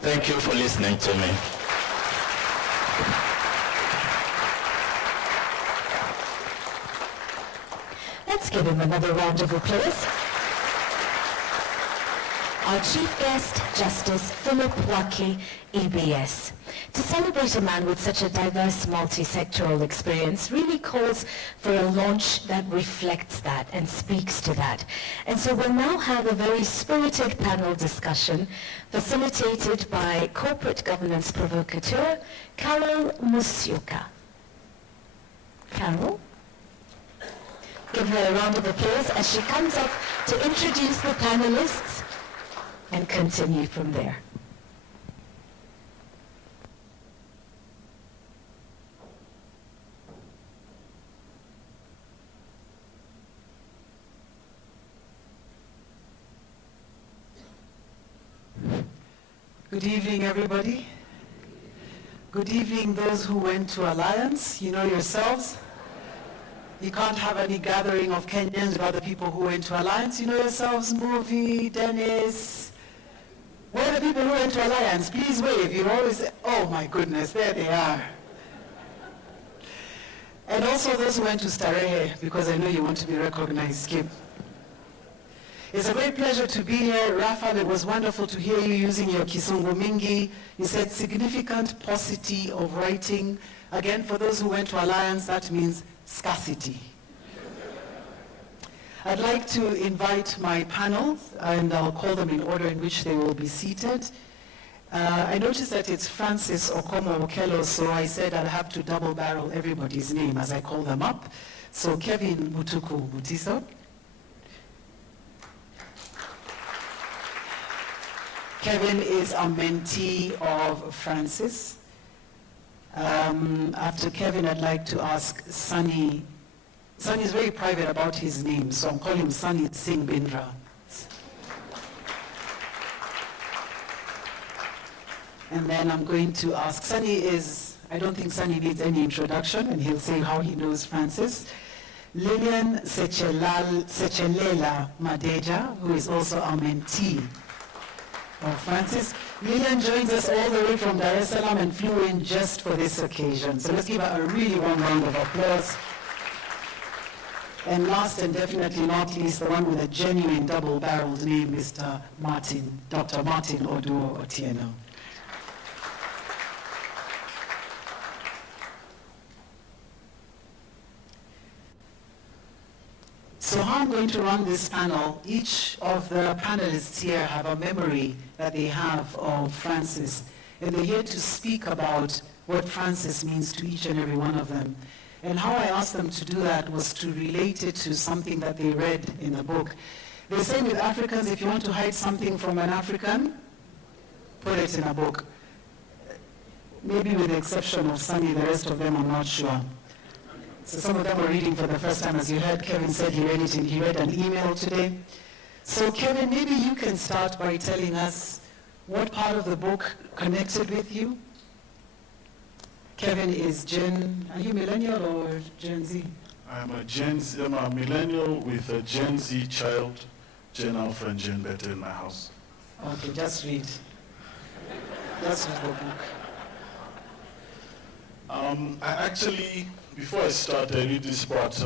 Thank you for listening to me. Let's give him another round of applause. Our chief guest, Justice Philip Waki, EBS. To celebrate a man with such a diverse multi-sectoral experience really calls for a launch that reflects that and speaks to that. And so we'll now have a very spirited panel discussion facilitated by corporate governance provocateur Carol Musyoka. Carol? Give her a round of applause as she comes up to introduce the panelists and continue from there. Good evening, everybody. Good evening, those who went to Alliance. You know yourselves. You can't have any gathering of Kenyans without the people who went to Alliance. You know yourselves, Movie, Dennis. Where are the people who went to Alliance? Please wave. You always say, oh my goodness, there they are. And also those who went to Starehe, because I know you want to be recognized, Skip. It's a great pleasure to be here. Raphael, it was wonderful to hear you using your Kisungu Mingi. You said significant paucity of writing. Again, for those who went to Alliance, that means scarcity. I'd like to invite my panel, and I'll call them in order in which they will be seated. I noticed that it's Francis Okomo Okello, so I said I'd have to double barrel everybody's name as I call them up. So Kevin Butuku Butiso. Kevin is a mentee of Francis. After Kevin, I'd like to ask Sunny. Sunny is very private about his name, so I'm calling him Sunny Singh Bindra. And then I'm going to ask, Sunny is, I don't think Sunny needs any introduction, and he'll say how he knows Francis. Lillian Sechelela Madeja, who is also a mentee of Francis. Lillian joins us all the way from Dar es Salaam and flew in just for this occasion. So let's give her a really warm round of applause. And last and definitely not least, the one with a genuine double-barreled name, Mr. Martin, Dr. Martin Oduo Otieno. So how I'm going to run this panel, each of the panelists here have a memory that they have of Francis, and they're here to speak about what Francis means to each and every one of them. And how I asked them to do that was to relate it to something that they read in the book. They say with Africans, if you want to hide something from an African, put it in a book. Maybe with the exception of Sunny, the rest of them I'm not sure. So some of them are reading for the first time. As you heard, Kevin said he read it and he read an email today. So Kevin, maybe you can start by telling us what part of the book connected with you. Kevin is are you millennial or Gen Z? I'm a millennial with a Gen Z child, Gen Alpha and Gen Beta in my house. Okay, just read. Just read the book. Before I start, I read this part.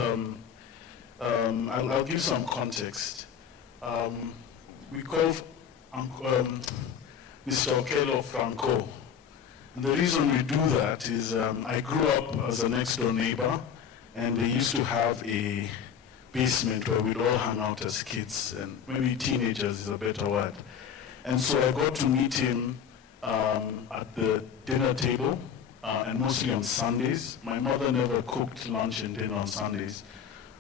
I'll give some context. We call Mr. Okello Franco. And the reason we do that is I grew up as a next-door neighbor, and they used to have a basement where we'd all hang out as kids, and maybe teenagers is a better word. And so I got to meet him at the dinner table, and mostly on Sundays. My mother never cooked lunch and dinner on Sundays,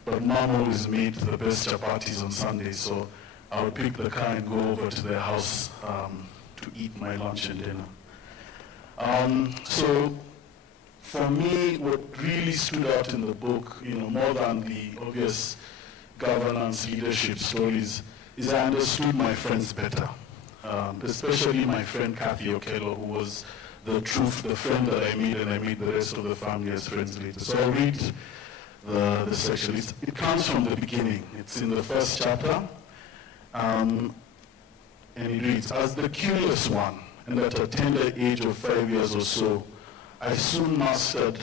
but Mom always made the best chapatis on Sundays, so I would pick the car and go over to their house to eat my lunch and dinner. So for me, what really stood out in the book, more than the obvious governance, leadership stories, is I understood my friends better, especially my friend Kathy Okello, who was the friend that I made, and I made the rest of the family as friends later. So I'll read the section. It comes from the beginning. It's in the first chapter, and it reads, "As the curious one, and at a tender age of 5 years or so, I soon mastered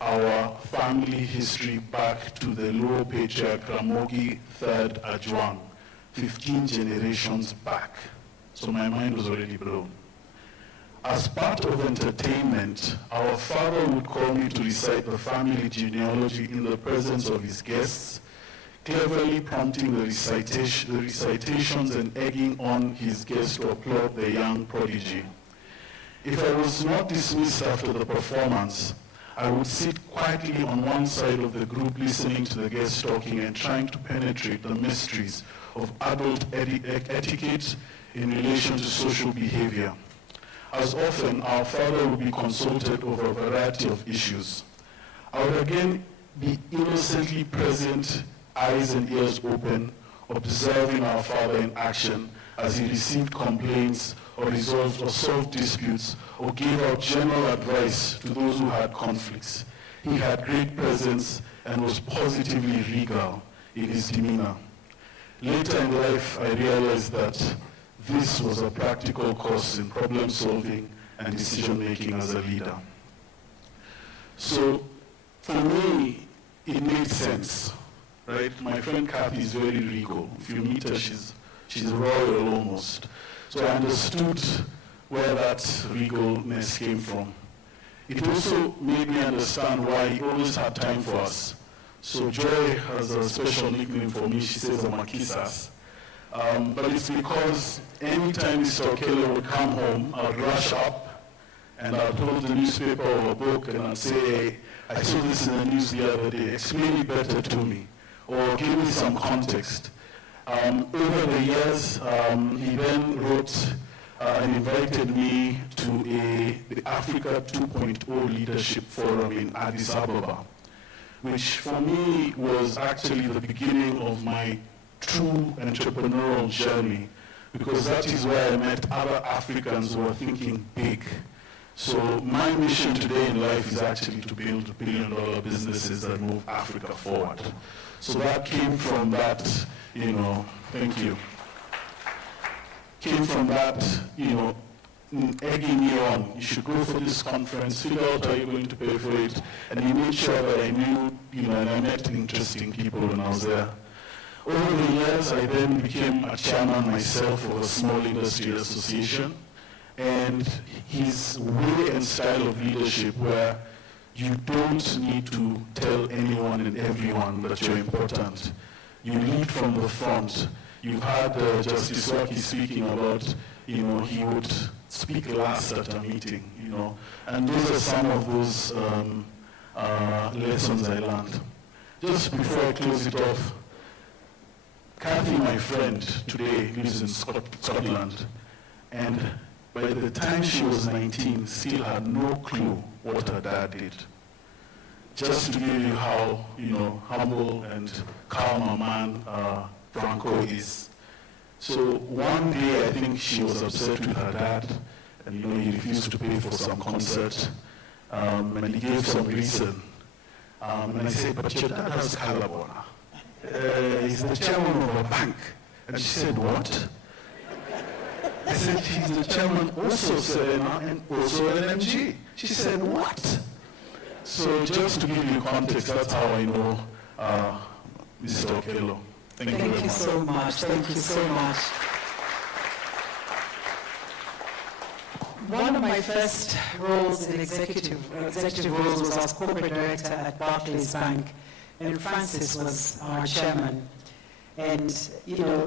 our family history back to the Luo patriarch Ramogi III Ajuang, 15 generations back." So my mind was already blown. "As part of entertainment, our father would call me to recite the family genealogy in the presence of his guests, cleverly prompting the recitations and egging on his guests to applaud the young prodigy. If I was not dismissed after the performance, I would sit quietly on one side of the group listening to the guests talking and trying to penetrate the mysteries of adult etiquette in relation to social behavior. As often, our father would be consulted over a variety of issues. I would again be innocently present, eyes and ears open, observing our father in action as he received complaints or resolved or solved disputes or gave out general advice to those who had conflicts. He had great presence and was positively regal in his demeanor. Later in life, I realized that this was a practical course in problem solving and decision making as a leader. So for me, it made sense, right? My friend Kathy is very regal. If you meet her, she's royal almost. So I understood where that regalness came from. It also made me understand why he always had time for us. So Joy has a special nickname for me. She says I'm a kissas. But it's because anytime Mr. Okello would come home, I'd rush up and I'd hold the newspaper or a book and I'd say, "Hey, I saw this in the news the other day, explain it better to me," or give me some context. Over the years, he then wrote and invited me to the Africa 2.0 Leadership Forum in Addis Ababa, which for me was actually the beginning of my true entrepreneurial journey, because that is where I met other Africans who are thinking big. So my mission today in life is actually to build billion-dollar businesses that move Africa forward. So that came from that, thank you. Came from that, egging me on. You should go for this conference, figure out how you're going to pay for it. And he made sure that I knew, and I met interesting people when I was there. Over the years, I then became a chairman myself of a small industry association. And his way and style of leadership, where you don't need to tell anyone and everyone that you're important. You lead from the front. You've had Justice Waki speaking about, he would speak last at a meeting, and those are some of those lessons I learned. Just before I close it off, Kathy, my friend, today lives in Scotland, and by the time she was 19, still had no clue what her dad did. Just to give you how, humble and calm a man Franco is. So one day, I think she was upset with her dad, and he refused to pay for some concert, and he gave some reason. And I said, "But your dad has Calabona. He's the chairman of a bank." And she said, "What?" I said, "He's the chairman also Serena and also LMG." She said, "What?" So just to give you context, that's how I know Mr. Okello. Thank you very much. So much. Thank you so much. One of my first roles in executive roles was as corporate director at Barclays Bank, and Francis was our chairman. And,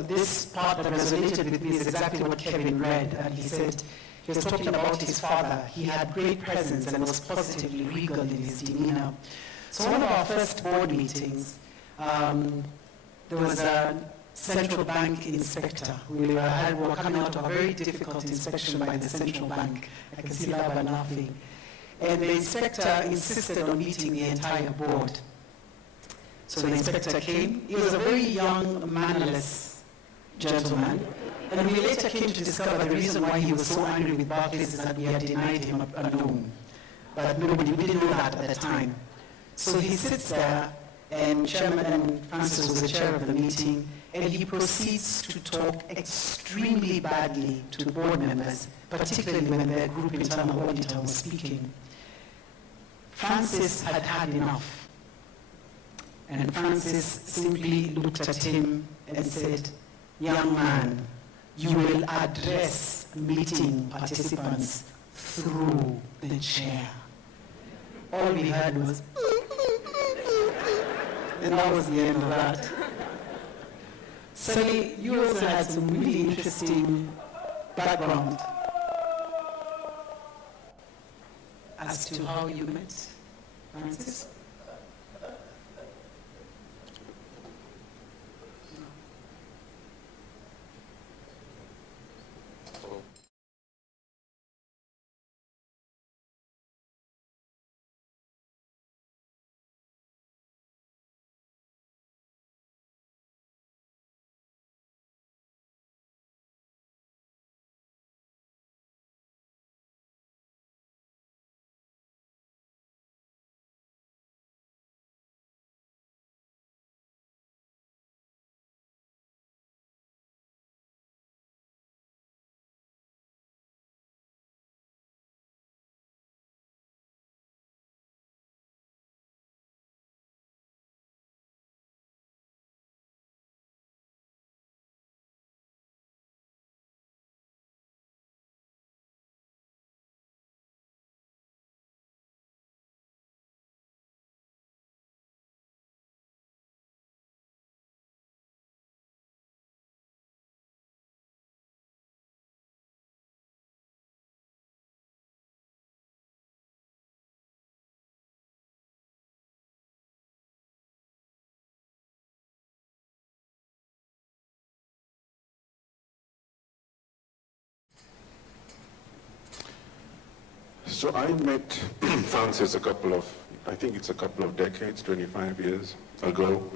this part that resonated with me is exactly what Kevin read. And he said, he was talking about his father. He had great presence and was positively regal in his demeanor. So one of our first board meetings, there was a central bank inspector. We were coming out of a very difficult inspection by the central bank. I can see Lava laughing. And the inspector insisted on meeting the entire board. So the inspector came. He was a very young, mannerless gentleman. And we later came to discover the reason why he was so angry with Barclays is that we had denied him a loan. But we didn't know that at the time. So he sits there, and Francis was the chair of the meeting, and he proceeds to talk extremely badly to board members, particularly when the group internal auditor was speaking. Francis had had enough. And Francis simply looked at him and said, "Young man, you will address meeting participants through the chair." All we heard was, and that was the end of that. Sally, you also had some really interesting background as to how you met Francis. So I met Francis a couple of decades, 25 years ago.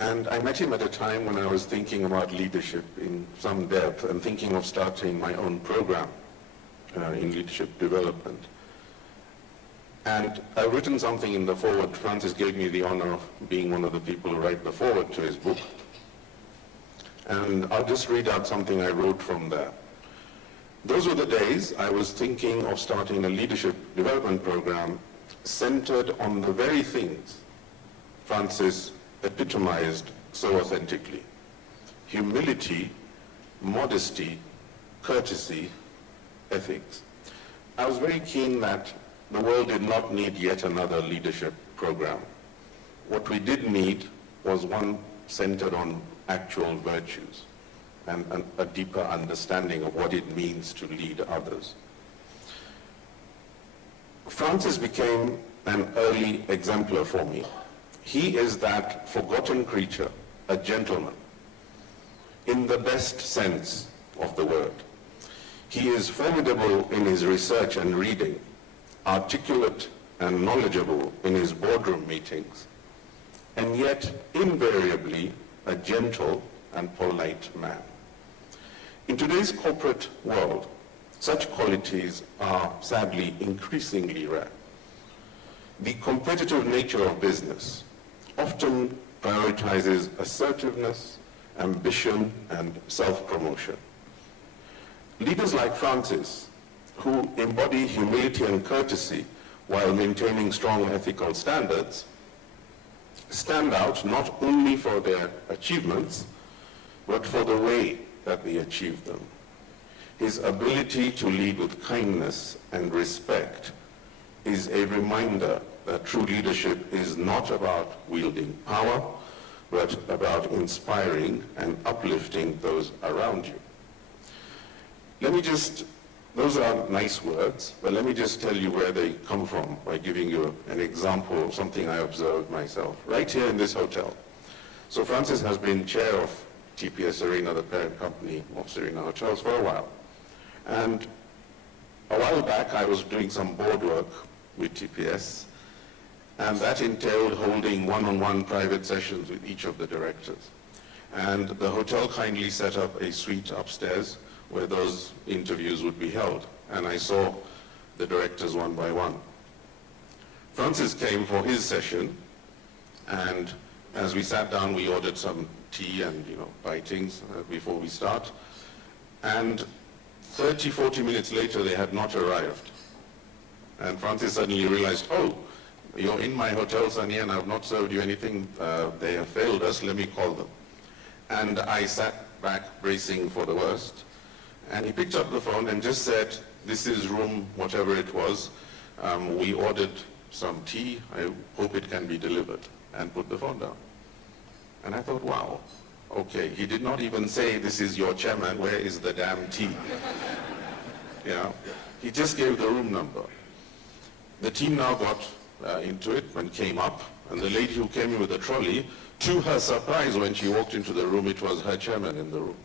And I met him at a time when I was thinking about leadership in some depth and thinking of starting my own program in leadership development. And I've written something in the foreword. Francis gave me the honor of being one of the people who write the foreword to his book. And I'll just read out something I wrote from there. Those were the days I was thinking of starting a leadership development program centered on the very things Francis epitomized so authentically: humility, modesty, courtesy, ethics. I was very keen that the world did not need yet another leadership program. What we did need was one centered on actual virtues and a deeper understanding of what it means to lead others. Francis became an early exemplar for me. He is that forgotten creature, a gentleman, in the best sense of the word. He is formidable in his research and reading, articulate and knowledgeable in his boardroom meetings, and yet invariably a gentle and polite man. In today's corporate world, such qualities are sadly increasingly rare. The competitive nature of business often prioritizes assertiveness, ambition, and self-promotion. Leaders like Francis, who embody humility and courtesy while maintaining strong ethical standards, stand out not only for their achievements, but for the way that they achieve them. His ability to lead with kindness and respect is a reminder that true leadership is not about wielding power, but about inspiring and uplifting those around you. Let me just those are nice words, but let me just tell you where they come from by giving you an example of something I observed myself, right here in this hotel. So Francis has been chair of TPS Serena, the parent company of Serena Hotels, for a while. And a while back, I was doing some board work with TPS, and that entailed holding one-on-one private sessions with each of the directors. And the hotel kindly set up a suite upstairs where those interviews would be held. And I saw the directors one by one. Francis came for his session, and as we sat down, we ordered some tea and, bitings before we start. And 30, 40 minutes later, they had not arrived. And Francis suddenly realized, oh, you're in my hotel, Sunny, and I've not served you anything. They have failed us. Let me call them. And I sat back bracing for the worst. And he picked up the phone and just said, this is room whatever it was. We ordered some tea. I hope it can be delivered. And put the phone down. And I thought, wow, okay. He did not even say, this is your chairman. Where is the damn tea? He just gave the room number. The team now got into it and came up. And the lady who came in with the trolley, to her surprise, when she walked into the room, it was her chairman in the room.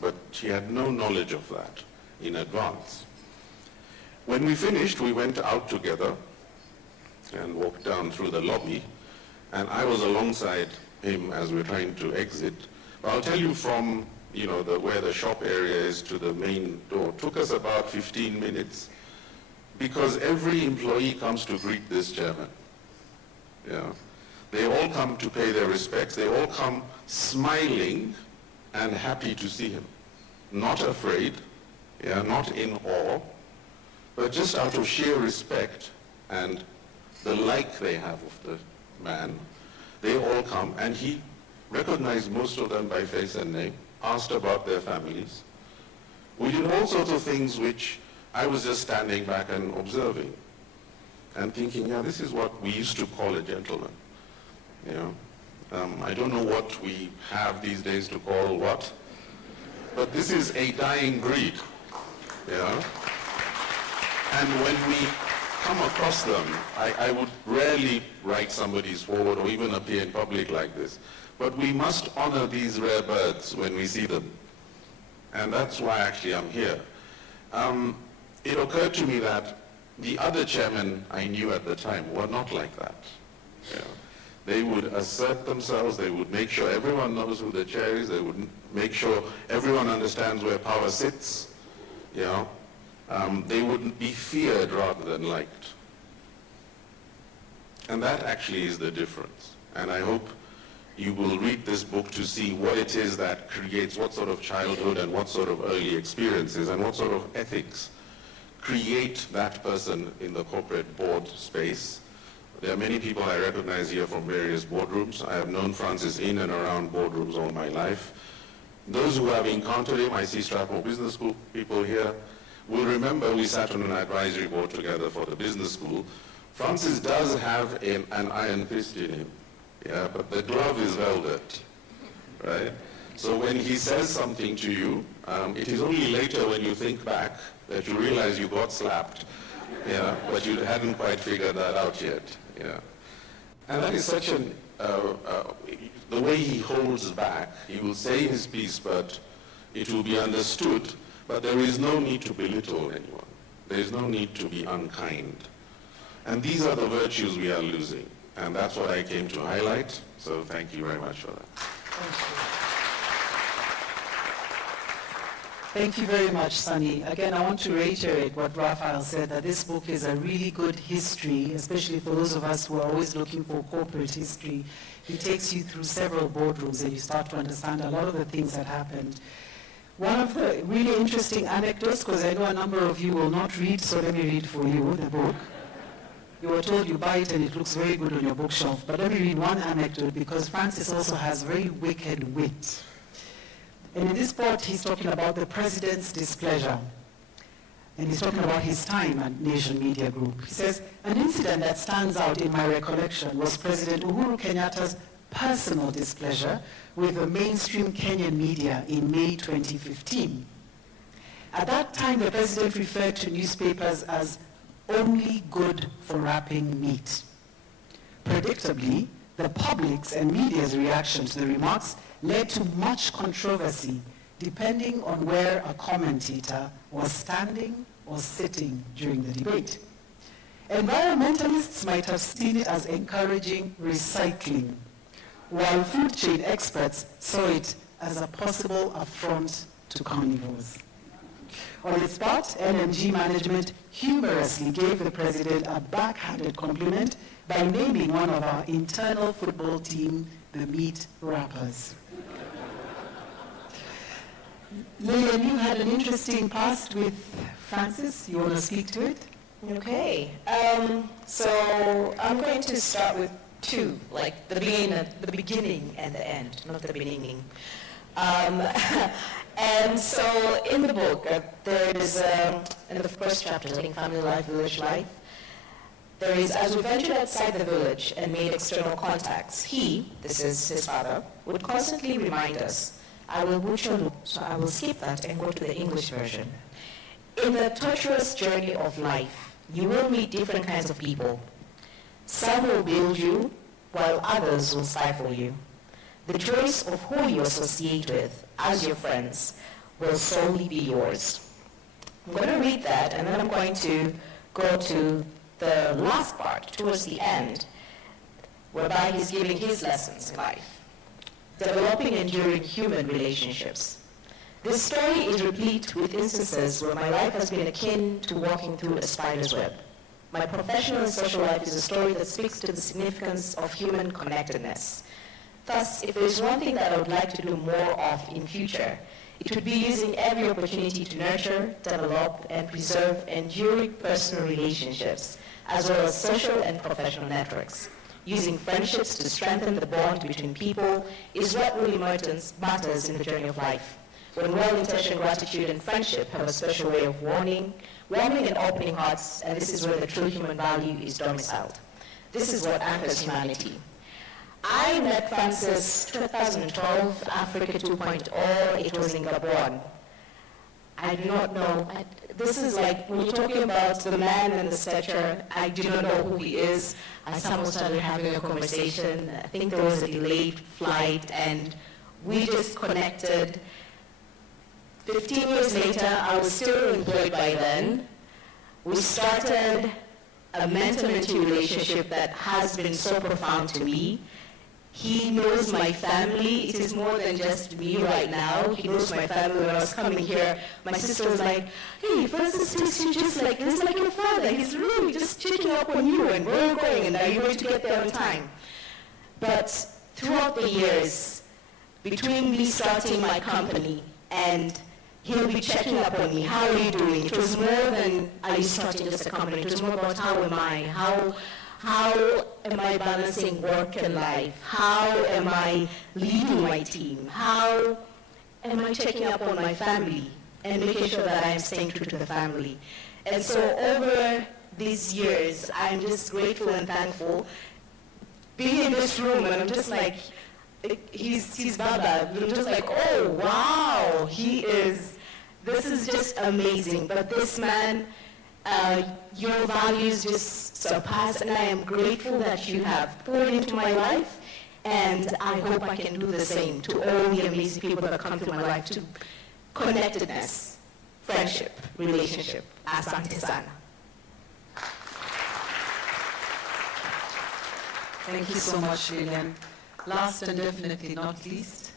But she had no knowledge of that in advance. When we finished, we went out together and walked down through the lobby, and I was alongside him as we were trying to exit. But I'll tell you from where the shop area is to the main door, it took us about 15 minutes because every employee comes to greet this chairman. They all come to pay their respects. They all come smiling and happy to see him. Not afraid, not in awe, but just out of sheer respect and the like they have of the man. They all come, and he recognized most of them by face and name, asked about their families. We did all sorts of things which I was just standing back and observing and thinking, this is what we used to call a gentleman. I don't know what we have these days to call what, but this is a dying breed. And when we come across them, I would rarely write somebody's forward or even appear in public like this. But we must honor these rare birds when we see them. And that's why actually I'm here. It occurred to me that the other chairmen I knew at the time were not like that. They would assert themselves, they would make sure everyone knows who the chair is, they would make sure everyone understands where power sits. They wouldn't be feared rather than liked. And that actually is the difference. And I hope you will read this book to see what it is that creates, what sort of childhood and what sort of early experiences and what sort of ethics create that person in the corporate board space. There are many people I recognize here from various boardrooms. I have known Francis in and around boardrooms all my life. Those who have encountered him, I see Strathmore Business School people here, will remember we sat on an advisory board together for the business school. Francis does have an iron fist in him, but the glove is velvet, right? So when he says something to you, it is only later when you think back that you realize you got slapped, but you hadn't quite figured that out yet. And that is such the way he holds back. He will say his piece, but it will be understood. But there is no need to belittle anyone. There is no need to be unkind. And these are the virtues we are losing. And that's what I came to highlight. So thank you very much for that. Thank you very much, Sunny. Again, I want to reiterate what Raphael said, that this book is a really good history, especially for those of us who are always looking for corporate history. It takes you through several boardrooms and you start to understand a lot of the things that happened. One of the really interesting anecdotes, because I know a number of you will not read, so let me read for you the book. You were told you buy it and it looks very good on your bookshelf, but let me read one anecdote because Francis also has very wicked wit. And in this part, he's talking about the president's displeasure. And he's talking about his time at Nation Media Group. He says, an incident that stands out in my recollection was President Uhuru Kenyatta's personal displeasure with the mainstream Kenyan media in May 2015. At that time, the president referred to newspapers as only good for wrapping meat. Predictably, the public's and media's reaction to the remarks led to much controversy, depending on where a commentator was standing or sitting during the debate. Environmentalists might have seen it as encouraging recycling, while food chain experts saw it as a possible affront to carnivores. On its part, NMG management humorously gave the president a backhanded compliment by naming one of our internal football team the Meat Wrappers. Lillian, you had an interesting past with Francis. You want to speak to it? Okay, so I'm going to start with two, like the beginning and the end, not the beginning. And so in the book, there is, in the first chapter, I think Family Life, Village Life, there is, as we ventured outside the village and made external contacts, he, this is his father, would constantly remind us, I will butcher loop, so I will skip that and go to the English version. In the tortuous journey of life, you will meet different kinds of people. Some will build you, while others will stifle you. The choice of who you associate with as your friends will solely be yours. I'm going to read that, and then I'm going to go to the last part, towards the end, whereby he's giving his lessons in life. Developing enduring human relationships. This story is replete with instances where my life has been akin to walking through a spider's web. My professional and social life is a story that speaks to the significance of human connectedness. Thus, if there is one thing that I would like to do more of in future, it would be using every opportunity to nurture, develop, and preserve enduring personal relationships, as well as social and professional networks. Using friendships to strengthen the bond between people is what really matters in the journey of life. When well-intentioned gratitude and friendship have a special way of warming and opening hearts, and this is where the true human value is domiciled. This is what anchors humanity. I met Francis 2012, Africa 2.0, it was in Gabon. I do not know, this is like, when you're talking about the man and the stature, I do not know who he is. I somehow started having a conversation. I think there was a delayed flight, and we just connected. 15 years later, I was still employed by then. We started a mentor-mentee relationship that has been so profound to me. He knows my family. It is more than just me right now. He knows my family. When I was coming here, my sister was like, hey, Francis takes you just like this, like your father. He's really just checking up on you, and where you're going, and are you going to get there on time? But throughout the years, between me starting my company and he'll be checking up on me. How are you doing? It was more than are you starting just a company. It was more about how am I? How am I balancing work and life? How am I leading my team? How am I checking up on my family and making sure that I'm staying true to the family? And so over these years, I'm just grateful and thankful being in this room, and I'm just like, he's Baba. I'm just like, oh, wow, this is just amazing. But this man, your values just surpass, and I am grateful that you have poured into my life, and I hope I can do the same to all the amazing people that have come through my life, to connectedness, friendship, relationship. Asante sana. Thank you so much, Lillian. Last and definitely not least,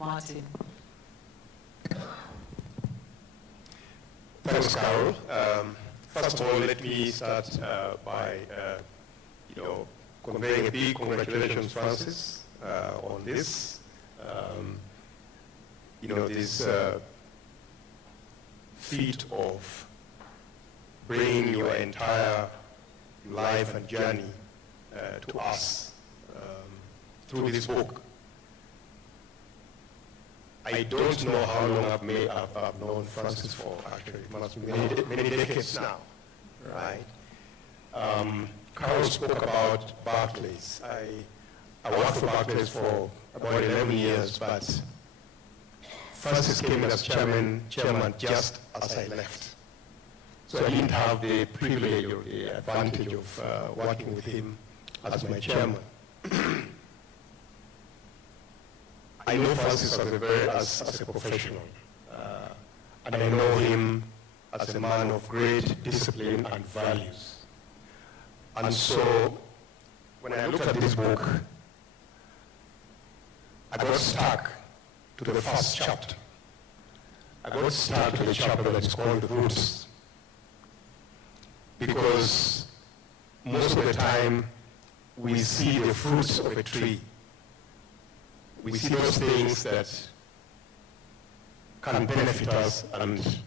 Martin. Thanks, Carol. First of all, let me start by, conveying a big congratulations, Francis, on this. This feat of bringing your entire life and journey to us through this book. I don't know how long I've known Francis for, actually. It must be many decades now, right? Carol spoke about Barclays. I worked for Barclays for about 11 years, but Francis came in as chairman just as I left. So I didn't have the privilege or the advantage of working with him as my chairman. I know Francis as a professional, and I know him as a man of great discipline and values. And so, when I looked at this book, I got stuck to the first chapter. I got stuck to the chapter that is called The Roots. Because most of the time, we see the fruits of a tree. We see those things that can benefit us and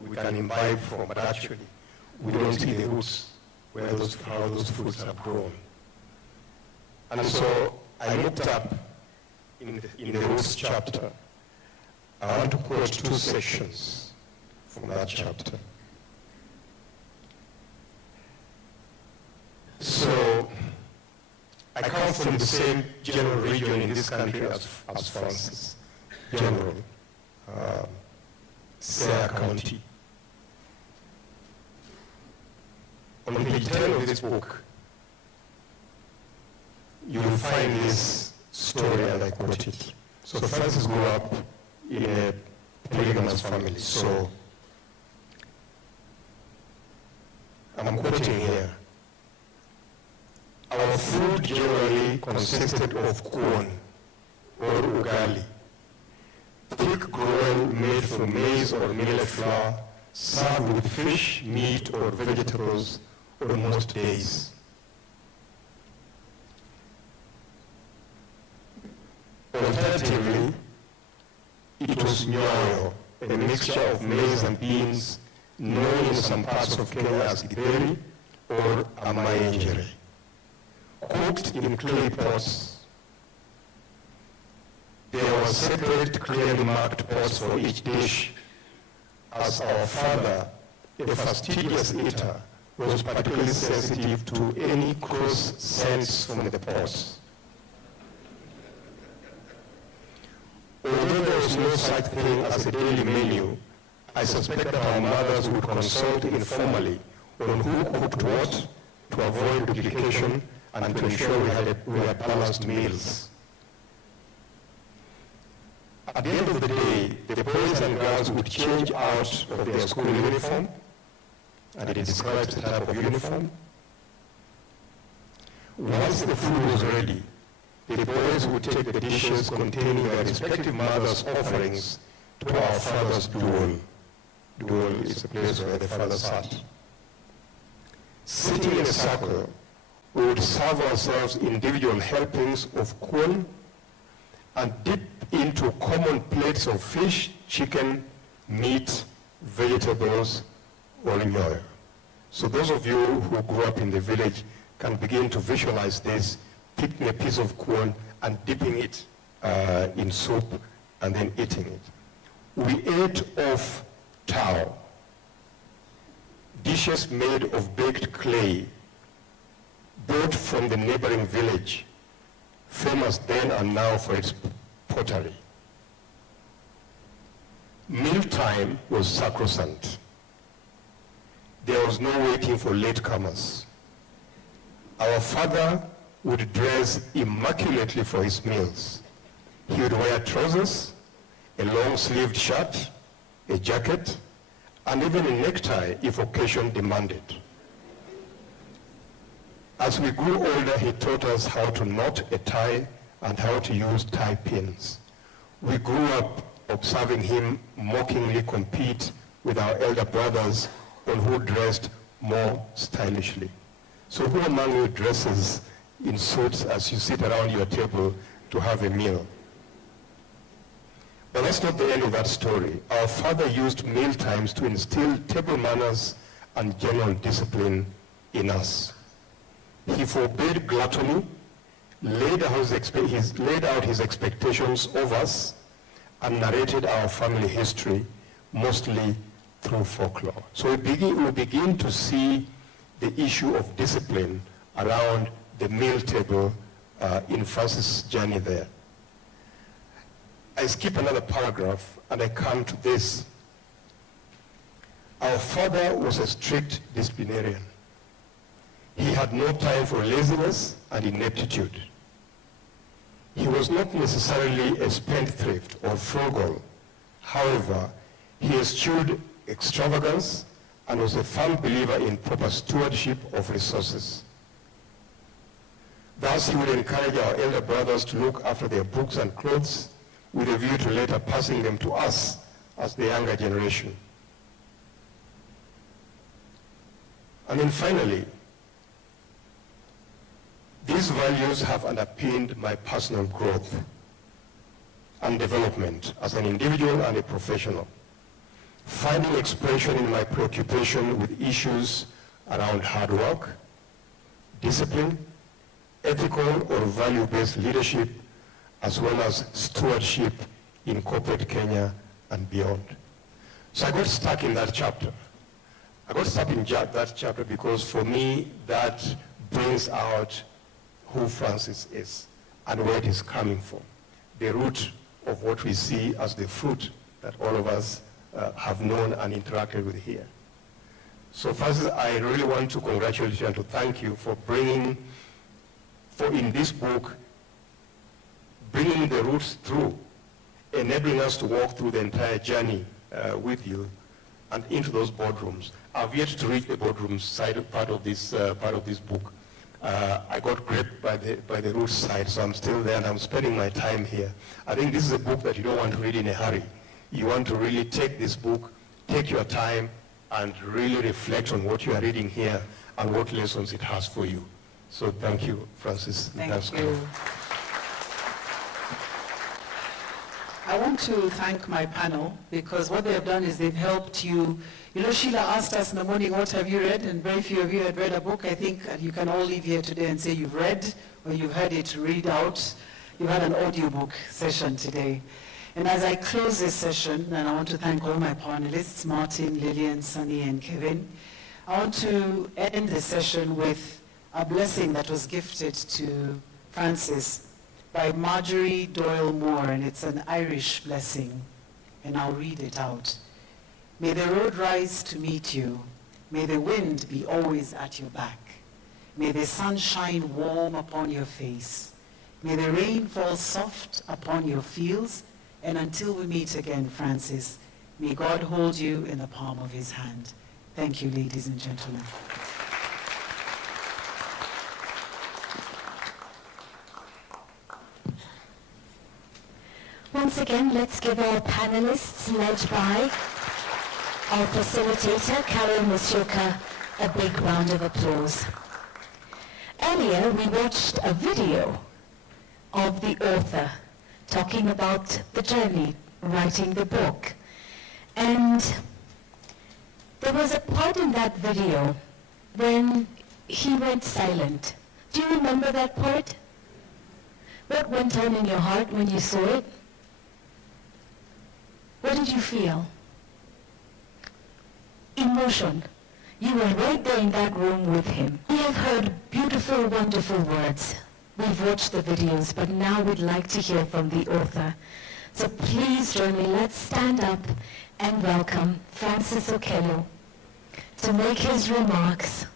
we can imbibe from, but actually, we don't see the roots, how those fruits have grown. And so I looked up in the Roots chapter. I want to quote 2 sections from that chapter. So, I come from the same general region in this country as Francis, General, Seah County. On page 10 of this book, you will find this story and I quote it. So Francis grew up in a polygamous family. So I'm quoting here. Our food generally consisted of corn or ugali, thick grain made from maize or millet flour, served with fish, meat, or vegetables on most days. Alternatively, it was nyoyo, a mixture of maize and beans, known in some parts of Kenya as githeri or amayenjere, cooked in clay pots. There were separate clearly marked pots for each dish, as our father, a fastidious eater, was particularly sensitive to any cross scents from the pots. Although there was no such thing as a daily menu, I suspect that our mothers would consult informally on who cooked what to avoid duplication and to ensure we had balanced meals. At the end of the day, the boys and girls would change out of their school uniform, and it describes the type of uniform. Once the food was ready, the boys would take the dishes containing their respective mothers' offerings to our father's duel. Duel is a place where the father sat. Sitting in a circle, we would serve ourselves individual helpings of corn and dip into common plates of fish, chicken, meat, vegetables, or nyoyo. So those of you who grew up in the village can begin to visualize this, picking a piece of corn and dipping it in soup and then eating it. We ate off tau, dishes made of baked clay, brought from the neighboring village, famous then and now for its pottery. Mealtime was sacrosanct. There was no waiting for latecomers. Our father would dress immaculately for his meals. He would wear trousers, a long-sleeved shirt, a jacket, and even a necktie if occasion demanded. As we grew older, he taught us how to knot a tie and how to use tie pins. We grew up observing him mockingly compete with our elder brothers on who dressed more stylishly. So who among you dresses in suits as you sit around your table to have a meal? But that's not the end of that story. Our father used meal times to instill table manners and general discipline in us. He forbade gluttony, laid out his expectations of us, and narrated our family history, mostly through folklore. So we begin to see the issue of discipline around the meal table in Francis' journey there. I skip another paragraph and I come to this. Our father was a strict disciplinarian. He had no time for laziness and ineptitude. He was not necessarily a spendthrift or frugal. However, he eschewed extravagance and was a firm believer in proper stewardship of resources. Thus, he would encourage our elder brothers to look after their books and clothes with a view to later passing them to us as the younger generation. And then finally, these values have underpinned my personal growth and development as an individual and a professional, finding expression in my preoccupation with issues around hard work, discipline, ethical or value-based leadership, as well as stewardship in corporate Kenya and beyond. So I got stuck in that chapter. I got stuck in that chapter because for me, that brings out who Francis is and where it is coming from, the root of what we see as the fruit that all of us have known and interacted with here. So Francis, I really want to congratulate you and to thank you for in this book, bringing the roots through, enabling us to walk through the entire journey with you and into those boardrooms. I've yet to reach the boardroom side part of this book. I got gripped by the roots side, so I'm still there and I'm spending my time here. I think this is a book that you don't want to read in a hurry. You want to really take this book, take your time, and really reflect on what you are reading here and what lessons it has for you. So thank you, Francis. Thank you. I want to thank my panel because what they have done is they've helped you. You know, Sheila asked us in the morning, what have you read? And very few of you had read a book. I think you can all leave here today and say you've read or you've heard it read out. You've had an audiobook session today. And as I close this session, and I want to thank all my panelists, Martin, Lillian, Sunny, and Kevin, I want to end the session with a blessing that was gifted to Francis by Marjorie Doyle Moore, and it's an Irish blessing, and I'll read it out. May the road rise to meet you. May the wind be always at your back. May the sun shine warm upon your face. May the rain fall soft upon your fields. And until we meet again, Francis, may God hold you in the palm of his hand. Thank you, ladies and gentlemen. Once again, let's give our panelists, led by our facilitator, Carol Musyoka, a big round of applause. Earlier, we watched a video of the author talking about the journey, writing the book. And there was a part in that video when he went silent. Do you remember that part? What went on in your heart when you saw it? What did you feel? Emotion. You were right there in that room with him. We have heard beautiful, wonderful words. We've watched the videos, but now we'd like to hear from the author. So please join me. Let's stand up and welcome Francis Okello to make his remarks.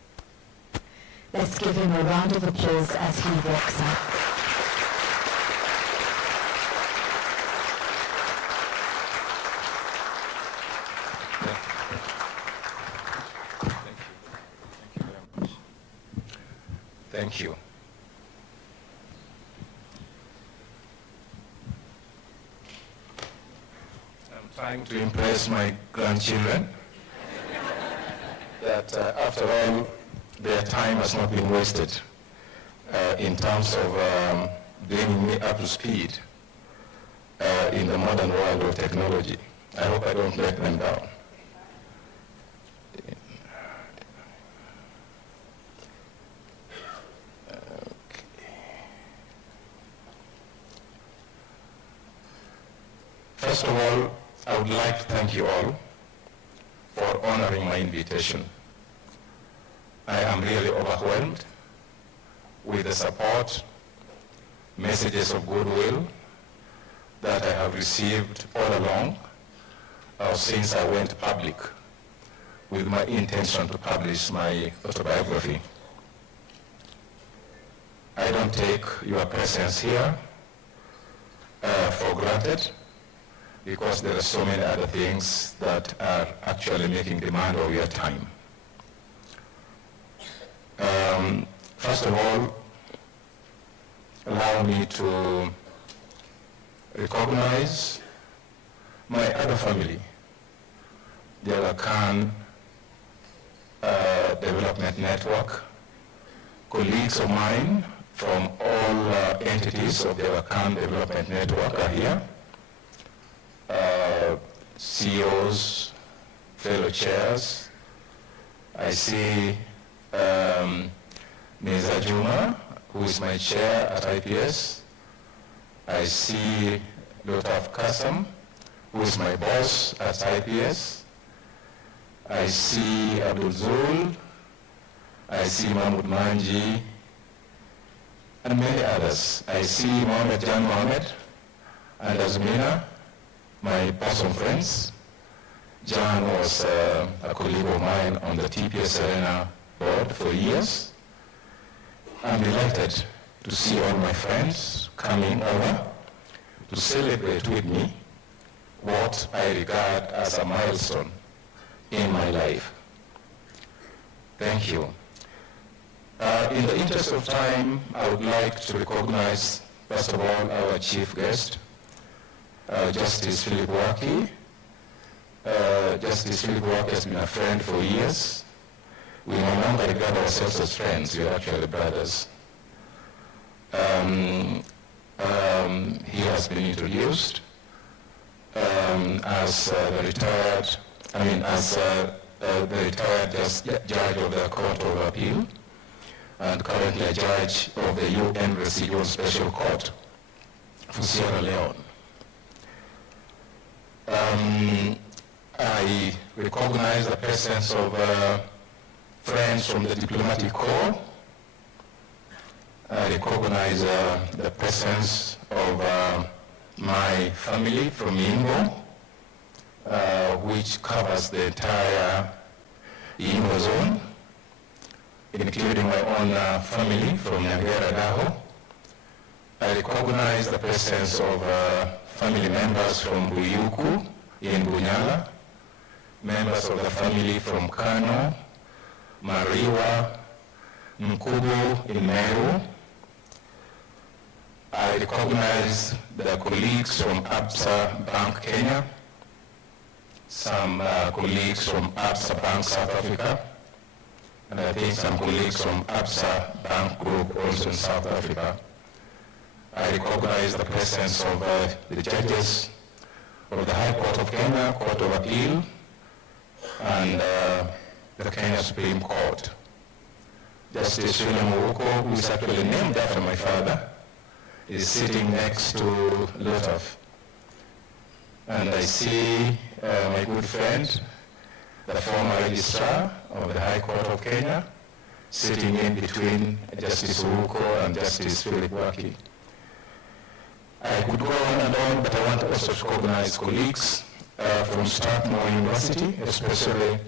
Let's give him a round of applause as he walks up. Thank you. I'm trying to impress my grandchildren that after all, their time has not been wasted in terms of bringing me up to speed in the modern world of technology. I hope I don't let them down. First of all, I would like to thank you all for honoring my invitation. I am really overwhelmed with the support, messages of goodwill, that I have received all along since I went public with my intention to publish my autobiography. I don't take your presence here for granted, because there are so many other things that are actually making demand of your time. First of all, allow me to recognize my other family, the Alakan Development Network, colleagues of mine from all entities of the Alakan Development Network are here. CEOs, fellow chairs. I see Ms. Ajuma, who is my chair at IPS. I see Dr. Kasam, who is my boss at IPS. I see Abdul Zul. I see Mahmoud Manji, and many others. I see Mohammed Jan Mohammed and Azmina, my personal friends. John was a colleague of mine on the TPS Arena board for years. I'm delighted to see all my friends coming over to celebrate with me what I regard as a milestone in my life. Thank you. In the interest of time, I would like to recognize, first of all, our chief guest, Justice Philip Waki. Justice Philip Waki has been a friend for years. We no longer regard ourselves as friends, we are actually brothers. He has been introduced as the retired judge of the Court of Appeal, and currently a judge of the UN Residual Special Court for Sierra Leone. I recognize the presence of friends from the diplomatic corps. I recognize the presence of my family from Ingo, which covers the entire Ingo zone, including my own family from Nyangera Daho. I recognize the presence of family members from Buyuku in Bunyala, members of the family from Kano, Mariwa, Mkubu in Meru. I recognize the colleagues from ABSA Bank Kenya, some colleagues from ABSA Bank South Africa, and I think some colleagues from ABSA Bank Group also in South Africa. I recognize the presence of the judges of the High Court of Kenya, Court of Appeal, and the Kenya Supreme Court. Justice William Ouko, who is actually named after my father, is sitting next to Lotaf. And I see my good friend, the former registrar of the High Court of Kenya, sitting in between Justice Ouko and Justice Philip Waki. I could go on and on, but I want also to recognize colleagues from Strathmore University, especially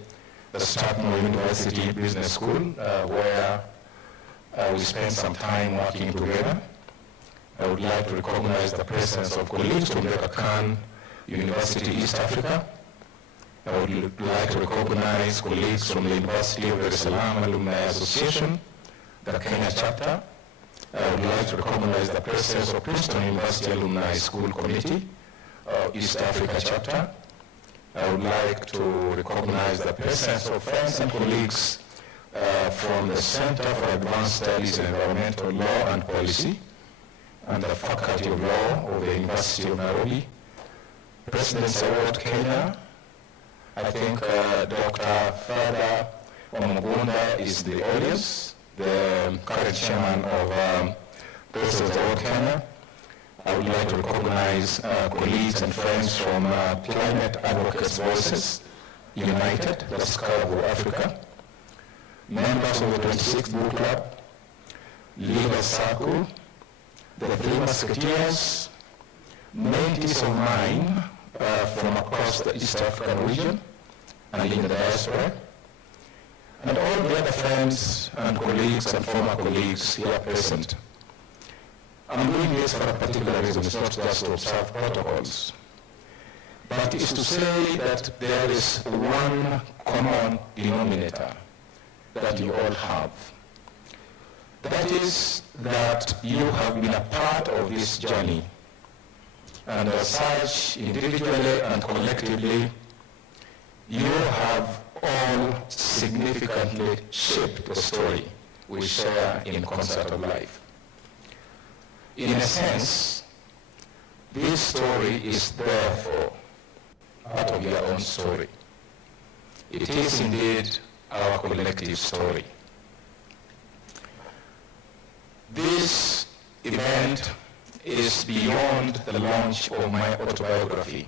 the Strathmore University Business School, where we spent some time working together. I would like to recognize the presence of colleagues from the Alakan University East Africa. I would like to recognize colleagues from the University of Dar es Salaam Alumni Association, the Kenya chapter. I would like to recognize the presence of Princeton University Alumni School Committee, East Africa chapter. I would like to recognize the presence of friends and colleagues from the Center for Advanced Studies in Environmental Law and Policy and the Faculty of Law of the University of Nairobi. President's Award Kenya, I think Dr. Fada Omugunda is the audience, the current chairman of President's Award Kenya. I would like to recognize colleagues and friends from Climate Advocates Voices United, the SCARB of Africa, members of the 26th Book Club, Legal Circle, the Three Musketeers, mentees of mine from across the East African region and in the diaspora, and all the other friends and colleagues and former colleagues here present. I'm doing this for a particular reason. It's not just to observe protocols, but it's to say that there is one common denominator that you all have. That is that you have been a part of this journey, and as such, individually and collectively, you have all significantly shaped the story we share in concert of life. In a sense, this story is therefore part of your own story. It is indeed our collective story. This event is beyond the launch of my autobiography.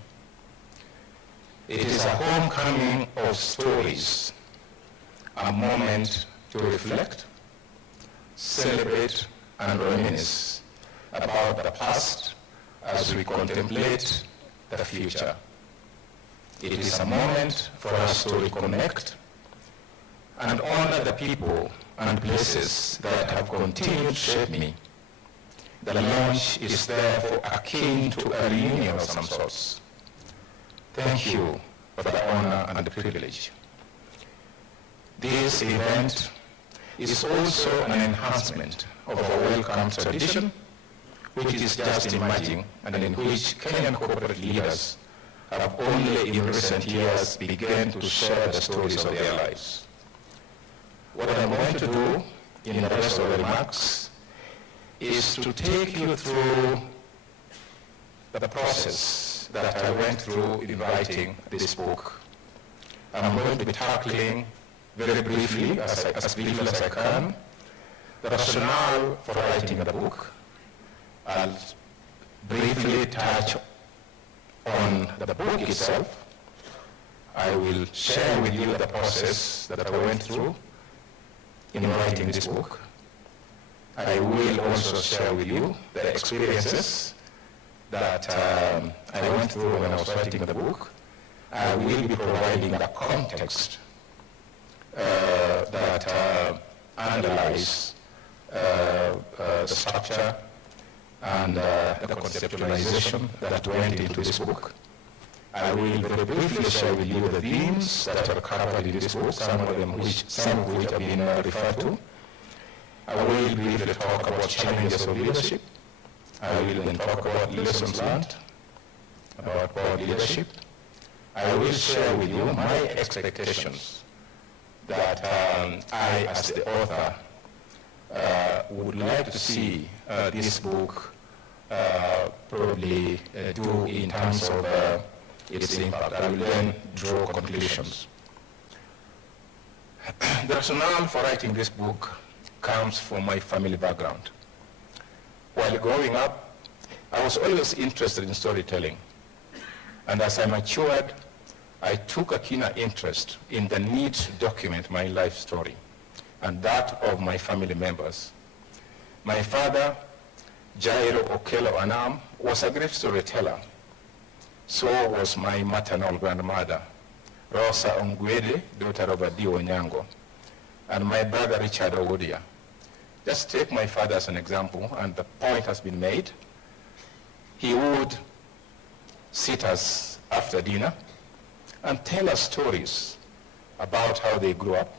It is a homecoming of stories, a moment to reflect, celebrate, and reminisce about the past as we contemplate the future. It is a moment for us to reconnect and honor the people and places that have continued to shape me. The launch is therefore akin to a reunion of some sorts. Thank you for the honor and the privilege. This event is also an enhancement of a welcome tradition which is just emerging and in which Kenyan corporate leaders have only in recent years begun to share the stories of their lives. What I'm going to do in the rest of the remarks is to take you through the process that I went through in writing this book. And I'm going to be tackling very briefly, as briefly as I can, the rationale for writing the book. I'll briefly touch on the book itself. I will share with you the process that I went through in writing this book. I will also share with you the experiences that I went through when I was writing the book. I will be providing the context that underlies the structure and the conceptualization that went into this book. I will very briefly share with you the themes that are covered in this book, some of which have been referred to. I will briefly talk about challenges of leadership. I will then talk about lessons learned about board leadership. I will share with you my expectations that I, as the author, would like to see this book probably do in terms of its impact. I will then draw conclusions. The rationale for writing this book comes from my family background. While growing up, I was always interested in storytelling. And as I matured, I took a keener interest in the need to document my life story and that of my family members. My father, Jairo Okello Anam, was a great storyteller. So was my maternal grandmother, Rosa Ongwede, daughter of Adio Nyango, and my brother Richard Owodia. Just take my father as an example, and the point has been made. He would sit us after dinner and tell us stories about how they grew up,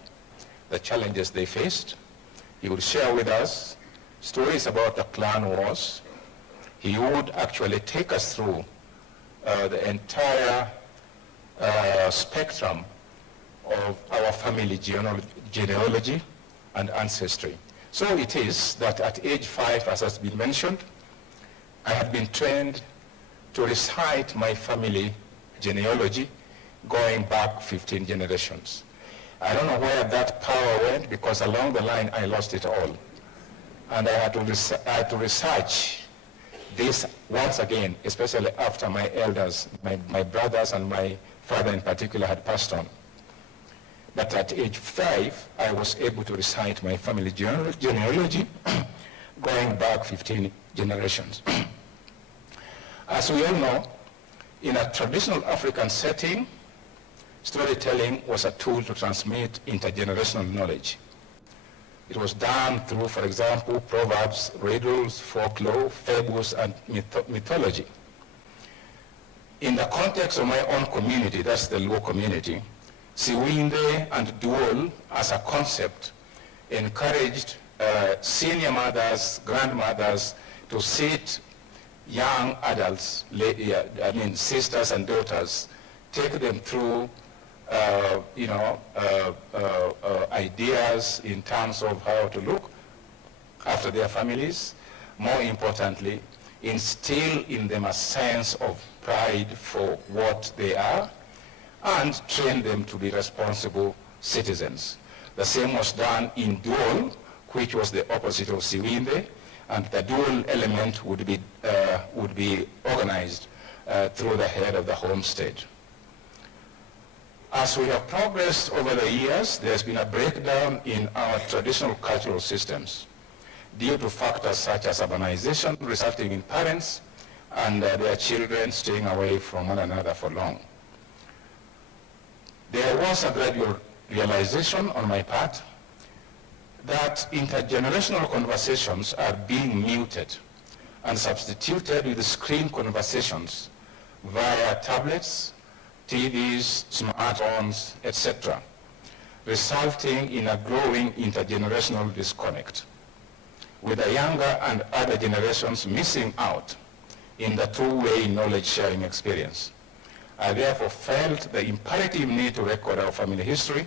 the challenges they faced. He would share with us stories about the clan wars. He would actually take us through the entire spectrum of our family genealogy and ancestry. So it is that at age 5, as has been mentioned, I had been trained to recite my family genealogy going back 15 generations. I don't know where that power went, because along the line I lost it all. And I had to research this once again, especially after my elders, my brothers and my father in particular had passed on. But at age 5, I was able to recite my family genealogy going back 15 generations. As we all know, in a traditional African setting, storytelling was a tool to transmit intergenerational knowledge. It was done through, for example, proverbs, riddles, folklore, fables, and mythology. In the context of my own community, that's the Luo community, Siwinde and Duol as a concept encouraged senior mothers, grandmothers to sit young adults, sisters and daughters, take them through ideas in terms of how to look after their families. More importantly, instill in them a sense of pride for what they are and train them to be responsible citizens. The same was done in Duol, which was the opposite of Siwinde, and the dual element would be organized through the head of the homestead. As we have progressed over the years, there's been a breakdown in our traditional cultural systems due to factors such as urbanization resulting in parents and their children staying away from one another for long. There was a gradual realization on my part that intergenerational conversations are being muted and substituted with screen conversations via tablets, TVs, smartphones, etc., resulting in a growing intergenerational disconnect, with the younger and other generations missing out in the two-way knowledge-sharing experience. I therefore felt the imperative need to record our family history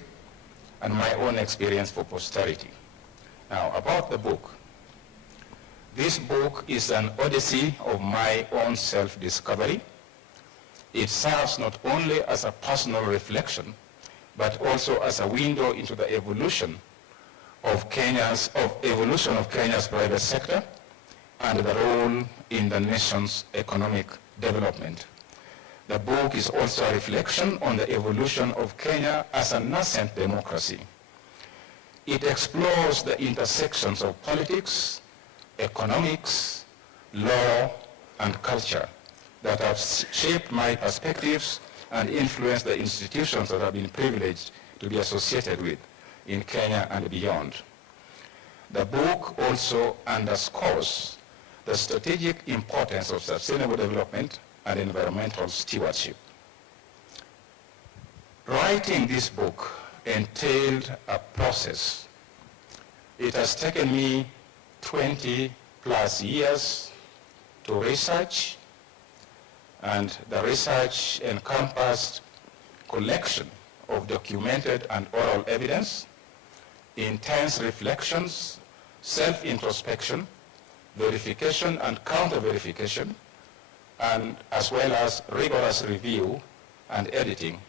and my own experience for posterity. Now, about the book. This book is an odyssey of my own self-discovery. It serves not only as a personal reflection, but also as a window into the evolution of Kenya's private sector and the role in the nation's economic development. The book is also a reflection on the evolution of Kenya as a nascent democracy. It explores the intersections of politics, economics, law, and culture that have shaped my perspectives and influenced the institutions that I've been privileged to be associated with in Kenya and beyond. The book also underscores the strategic importance of sustainable development and environmental stewardship. Writing this book entailed a process. It has taken me 20 plus years to research, and the research encompassed collection of documented and oral evidence, intense reflections, self-introspection, verification and counter-verification, and as well as rigorous review and editing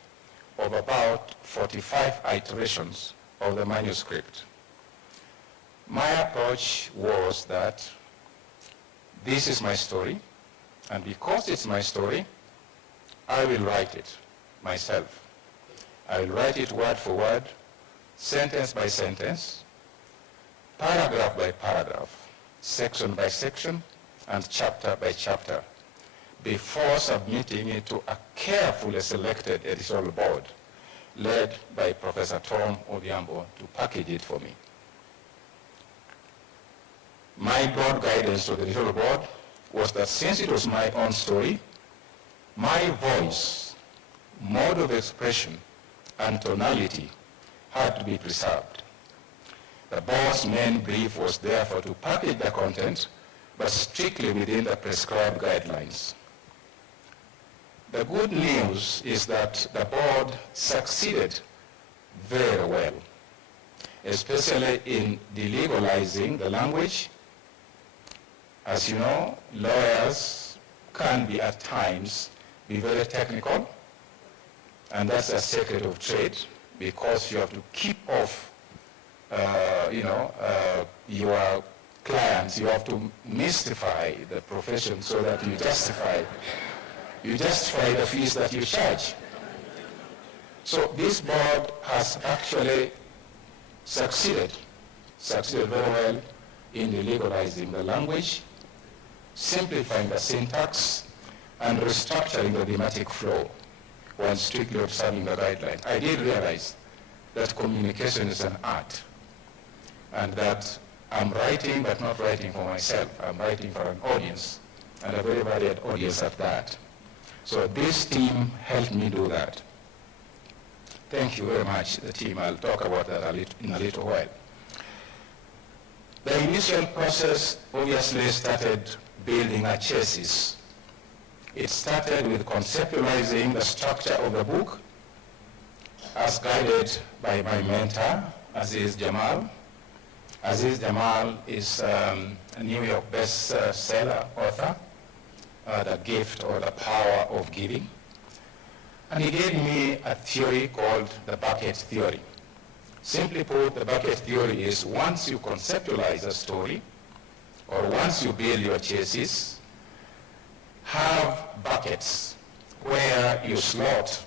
of about 45 iterations of the manuscript. My approach was that this is my story, and because it's my story, I will write it myself. I will write it word for word, sentence by sentence, paragraph by paragraph, section by section, and chapter by chapter, before submitting it to a carefully selected editorial board led by Professor Tom Odhiambo to package it for me. My broad guidance to the editorial board was that since it was my own story, my voice, mode of expression, and tonality had to be preserved. The board's main brief was therefore to package the content, but strictly within the prescribed guidelines. The good news is that the board succeeded very well, especially in delegalizing the language. As you know, lawyers can be at times very technical, and that's a secret of trade, because you have to keep off your clients. You have to mystify the profession so that you justify the fees that you charge. So this board has actually succeeded very well in legalizing the language, simplifying the syntax, and restructuring the thematic flow while strictly observing the guidelines. I did realize that communication is an art, and that I'm writing, but not writing for myself. I'm writing for an audience, and a very varied audience at that. So this team helped me do that. Thank you very much, the team. I'll talk about that in a little while. The initial process obviously started building a chassis. It started with conceptualizing the structure of the book as guided by my mentor, Aziz Jamal. Aziz Jamal is a New York bestseller author, The Gift or the Power of Giving. And he gave me a theory called the bucket theory. Simply put, the bucket theory is once you conceptualize a story, or once you build your chassis, have buckets where you slot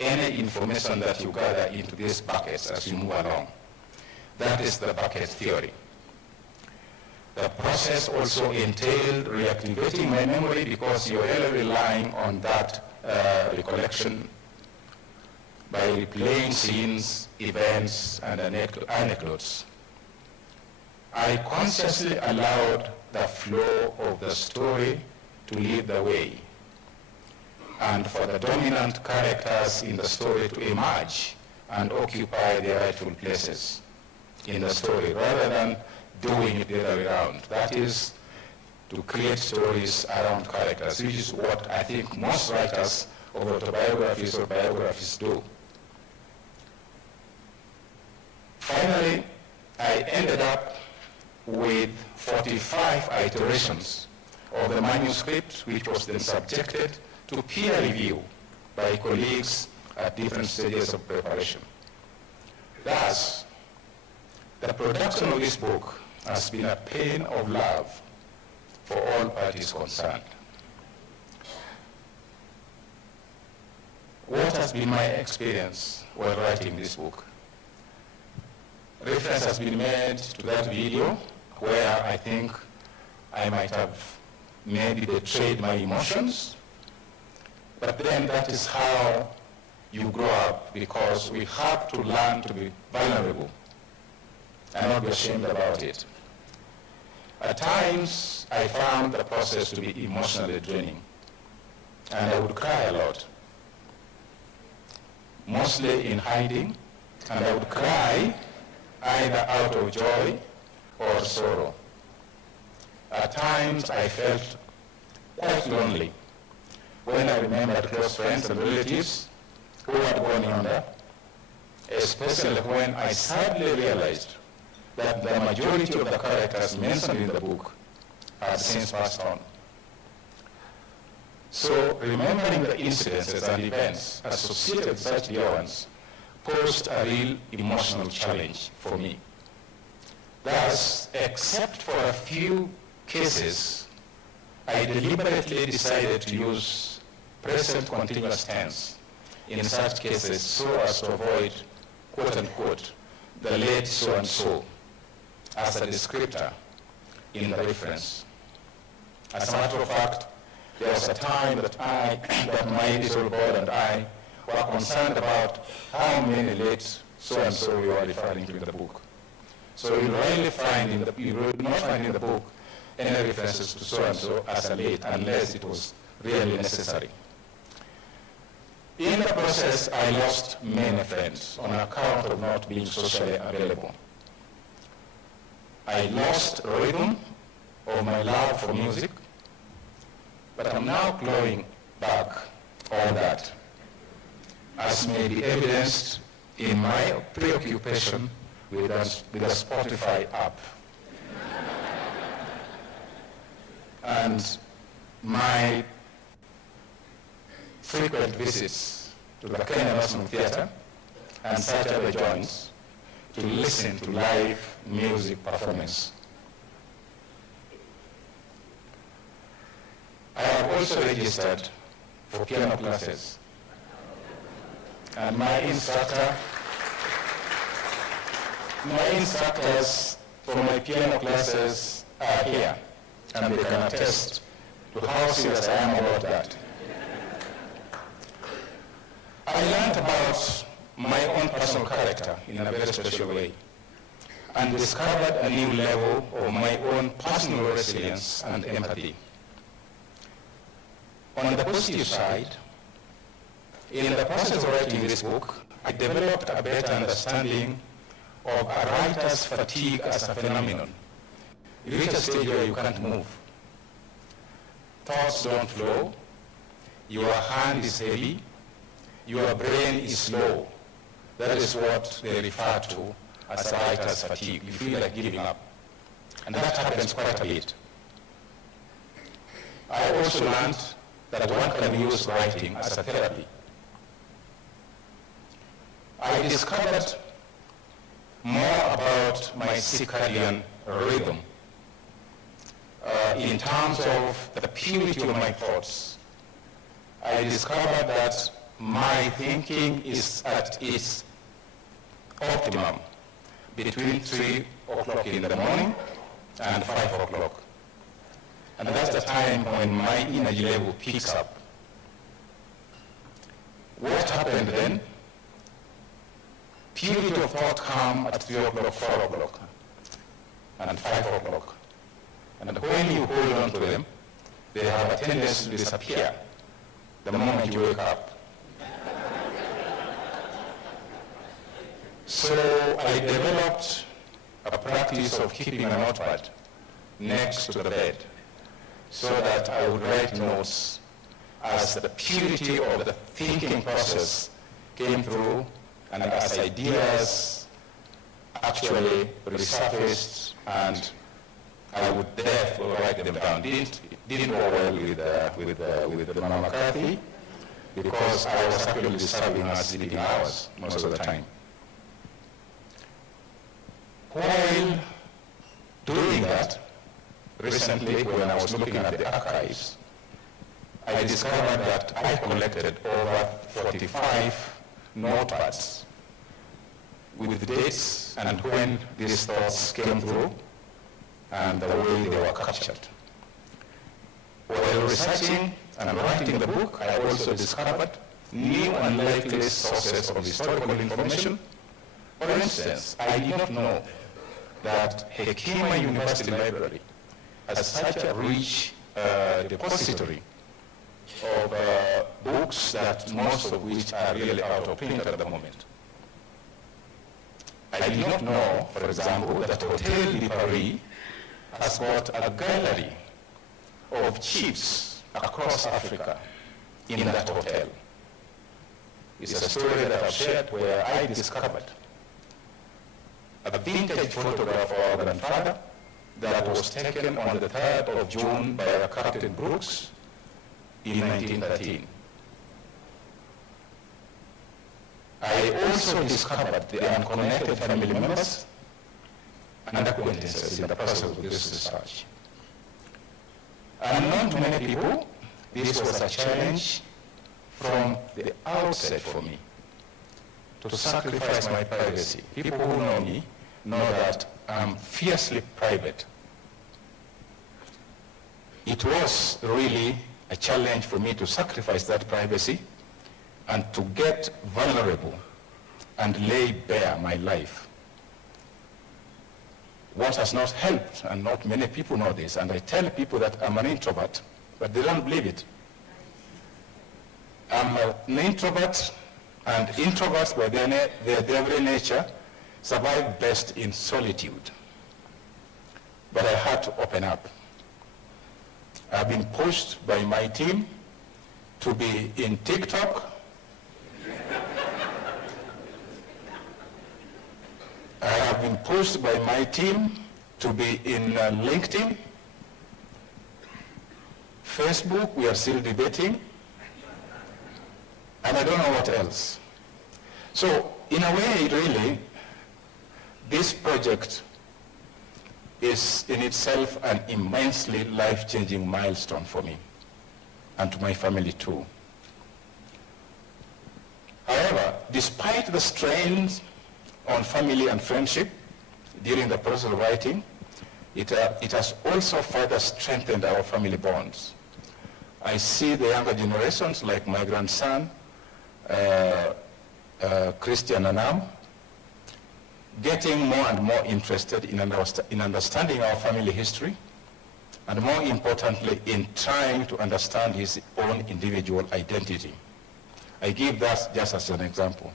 any information that you gather into these buckets as you move along. That is the bucket theory. The process also entailed reactivating my memory because you're really relying on that recollection by replaying scenes, events, and anecdotes. I consciously allowed the flow of the story to lead the way, and for the dominant characters in the story to emerge and occupy their rightful places in the story, rather than doing it the other way around. That is, to create stories around characters, which is what I think most writers of autobiographies or biographies do. Finally, I ended up with 45 iterations of the manuscript, which was then subjected to peer review by colleagues at different stages of preparation. Thus, the production of this book has been a pain of love for all parties concerned. What has been my experience while writing this book? Reference has been made to that video where I think I might have maybe betrayed my emotions, but then that is how you grow up, because we have to learn to be vulnerable and not be ashamed about it. At times, I found the process to be emotionally draining, and I would cry a lot, mostly in hiding, and I would cry either out of joy or sorrow. At times, I felt quite lonely when I remembered close friends and relatives who had gone yonder, especially when I sadly realized that the majority of the characters mentioned in the book had since passed on. So remembering the incidences and events associated with such dear ones posed a real emotional challenge for me. Thus, except for a few cases, I deliberately decided to use present continuous tense in such cases so as to avoid, quote unquote, the late so-and-so as a descriptor in the reference. As a matter of fact, there was a time that my little boy and I were concerned about how many late so-and-so we were referring to in the book. So you will not find in the book any references to so-and-so as a late unless it was really necessary. In the process, I lost many friends on account of not being socially available. I lost rhythm of my love for music, but I'm now clawing back all that, as may be evidenced in my preoccupation with a Spotify app. And my frequent visits to the Kenya National Theatre and such other joints to listen to live music performance. I have also registered for piano classes, and my instructors for my piano classes are here, and they can attest to how serious I am about that. I learned about my own personal character in a very special way and discovered a new level of my own personal resilience and empathy. On the positive side, in the process of writing this book, I developed a better understanding of a writer's fatigue as a phenomenon. You reach a stage where you can't move. Thoughts don't flow, your hand is heavy, your brain is slow. That is what they refer to as a writer's fatigue. You feel like giving up. And that happens quite a bit. I also learned that one can use writing as a therapy. I discovered more about my circadian rhythm in terms of the purity of my thoughts. I discovered that my thinking is at its optimum between 3 o'clock in the morning and 5 o'clock. And that's the time when my energy level peaks up. What happened then? Purity of thought come at 3 o'clock, 4 o'clock, and 5 o'clock. And when you hold on to them, they have a tendency to disappear the moment you wake up. So I developed a practice of keeping a notepad next to the bed so that I would write notes as the purity of the thinking process came through and as ideas actually resurfaced, and I would therefore write them down. It didn't go well with the Mama McCarthy because I was actually serving her sleeping hours most of the time. While doing that, recently when I was looking at the archives, I discovered that I collected over 45 notepads with dates and when these thoughts came through and the way they were captured. While researching and writing the book, I also discovered new and unlikely sources of historical information. For instance, I did not know that Hekima University Library has such a rich depository of books that most of which are really out of print at the moment. I did not know, for example, that Hotel de Paris has got a gallery of chiefs across Africa in that hotel. It's a story that I've shared where I discovered a vintage photograph of our grandfather that was taken on the 3rd of June by Captain Brooks in 1913. I also discovered the unconnected family members and acquaintances in the process of this research. Unknown to many people, this was a challenge from the outset for me to sacrifice my privacy. People who know me know that I'm fiercely private. It was really a challenge for me to sacrifice that privacy and to get vulnerable and lay bare my life. What has not helped, and not many people know this, and I tell people that I'm an introvert, but they don't believe it. I'm an introvert, and introverts by their very nature survive best in solitude. But I had to open up. I've been pushed by my team to be in TikTok. I have been pushed by my team to be in LinkedIn. Facebook, we are still debating. And I don't know what else. So, in a way, really, this project is in itself an immensely life-changing milestone for me and to my family too. However, despite the strains on family and friendship during the process of writing, it has also further strengthened our family bonds. I see the younger generations, like my grandson, Christian Anam, getting more and more interested in understanding our family history, and more importantly, in trying to understand his own individual identity. I give that just as an example.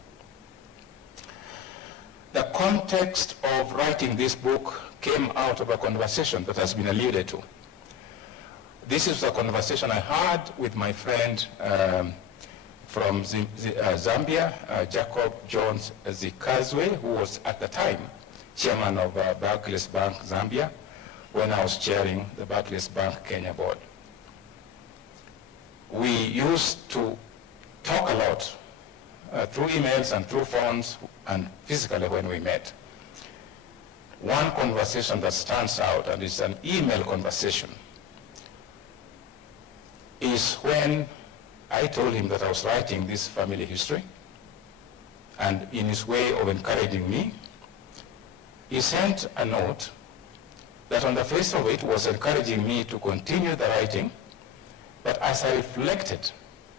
The context of writing this book came out of a conversation that has been alluded to. This is a conversation I had with my friend from Zambia, Jacob Jones Zikazwe, who was at the time chairman of Barclays Bank Zambia, when I was chairing the Barclays Bank Kenya board. We used to talk a lot through emails and through phones and physically when we met. One conversation that stands out, and it's an email conversation, is when I told him that I was writing this family history, and in his way of encouraging me, he sent a note that on the face of it was encouraging me to continue the writing, but as I reflected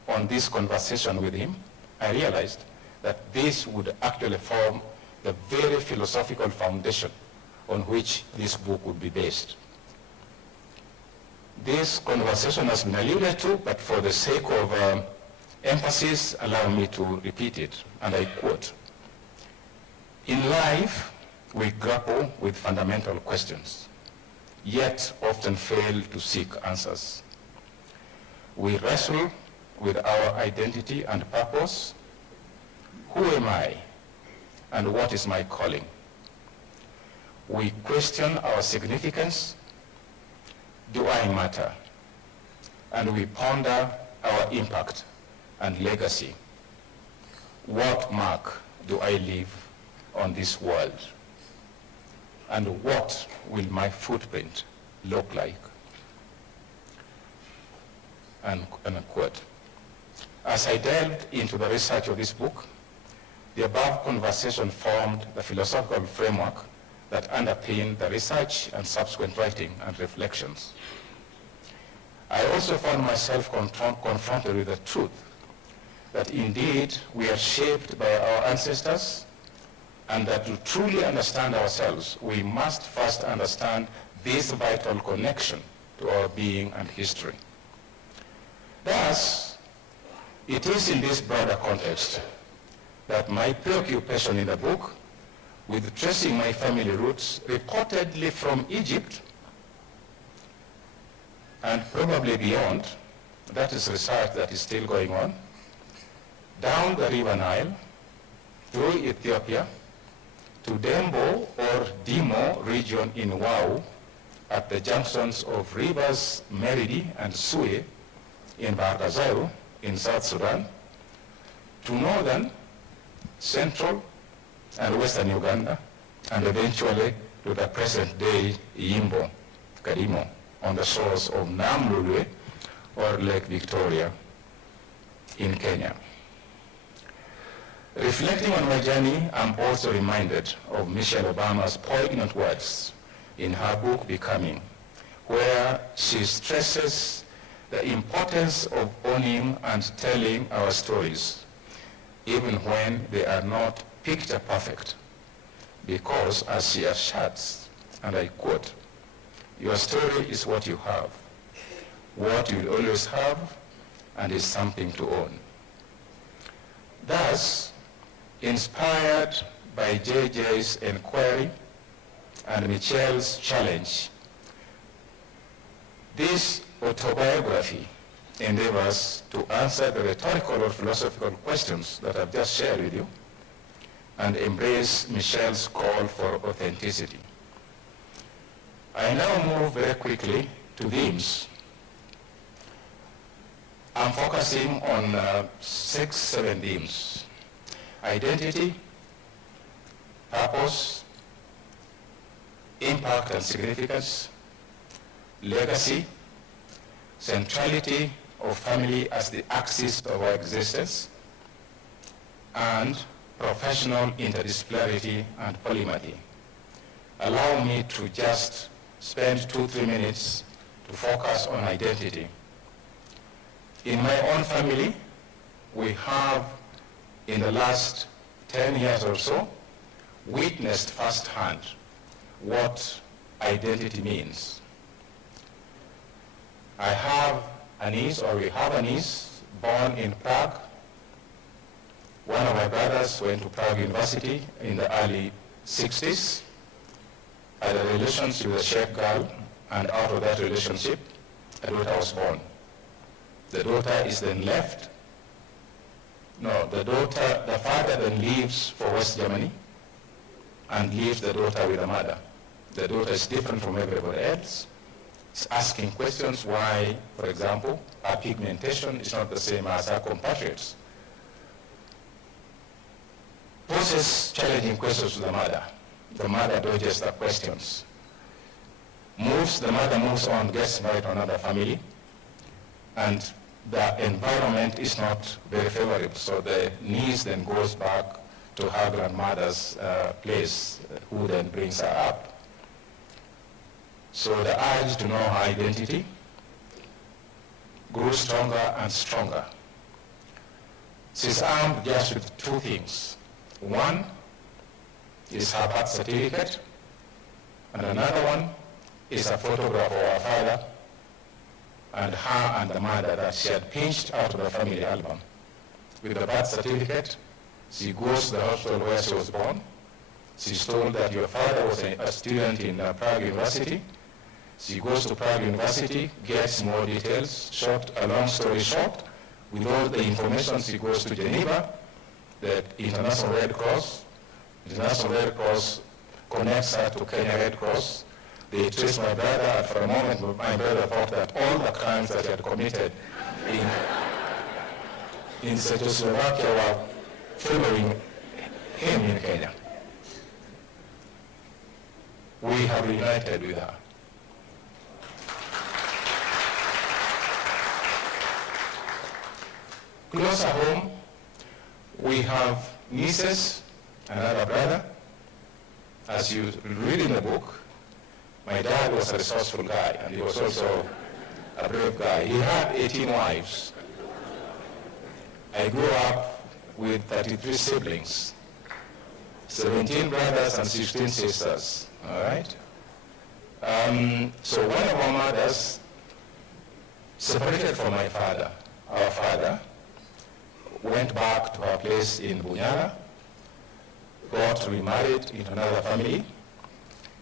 on this conversation with him, I realized that this would actually form the very philosophical foundation on which this book would be based. This conversation has been alluded to, but for the sake of emphasis, allow me to repeat it, and I quote, "In life, we grapple with fundamental questions, yet often fail to seek answers. We wrestle with our identity and purpose. Who am I, and what is my calling? We question our significance. Do I matter? And we ponder our impact and legacy. What mark do I leave on this world? And what will my footprint look like?" And quote. As I delved into the research of this book, the above conversation formed the philosophical framework that underpinned the research and subsequent writing and reflections. I also found myself confronted with the truth that indeed we are shaped by our ancestors, and that to truly understand ourselves, we must first understand this vital connection to our being and history. Thus, it is in this broader context that my preoccupation in the book with tracing my family roots, reportedly from Egypt and probably beyond, that is research that is still going on, down the River Nile, through Ethiopia, to Dembo or Dimo region in Wau, at the junctions of rivers Meridi and Sue in Bargazaru in South Sudan, to northern, central, and western Uganda, and eventually to the present-day Yimbo, Karimo, on the shores of Namlulwe or Lake Victoria in Kenya. Reflecting on my journey, I'm also reminded of Michelle Obama's poignant words in her book, Becoming, where she stresses the importance of owning and telling our stories, even when they are not picture perfect, because as she asserts, and I quote, "Your story is what you have, what you will always have, and is something to own." Thus, inspired by JJ's inquiry and Michelle's challenge, this autobiography endeavors to answer the rhetorical or philosophical questions that I've just shared with you and embrace Michelle's call for authenticity. I now move very quickly to themes. I'm focusing on 6-7 themes: identity, purpose, impact and significance, legacy, centrality of family as the axis of our existence, and professional interdisciplinarity and polymathy. Allow me to just spend 2-3 minutes to focus on identity. In my own family, we have in the last 10 years or so, witnessed firsthand what identity means. I have a niece, or we have a niece, born in Prague. One of my brothers went to Prague University in the early 60s, had a relationship with a Czech girl, and out of that relationship, a daughter was born. The daughter is then left. No, the father then leaves for West Germany and leaves the daughter with the mother. The daughter is different from everybody else. Is asking questions why, for example, her pigmentation is not the same as her compatriots. Poses challenging questions to the mother. The mother dodges the questions. The mother moves on, gets married to another family, and the environment is not very favorable. So the niece then goes back to her grandmother's place, who then brings her up. So the urge to know her identity grew stronger and stronger. She's armed just with two things. One is her birth certificate, and another one is a photograph of her father and her and the mother that she had pinched out of the family album. With the birth certificate, she goes to the hospital where she was born. She's told that your father was a student in Prague University. She goes to Prague University, gets more details. A long story short, with all the information, she goes to Geneva. The International Red Cross connects her to Kenya Red Cross. They trace my brother, and for a moment, my brother thought that all the crimes that he had committed in Czechoslovakia were following him in Kenya. We have reunited with her. Closer home, we have nieces, another brother. As you read in the book, my dad was a resourceful guy, and he was also a brave guy. He had 18 wives. I grew up with 33 siblings, 17 brothers and 16 sisters, all right? So one of our mothers separated from my father. Our father went back to her place in Bunyala, got remarried into another family.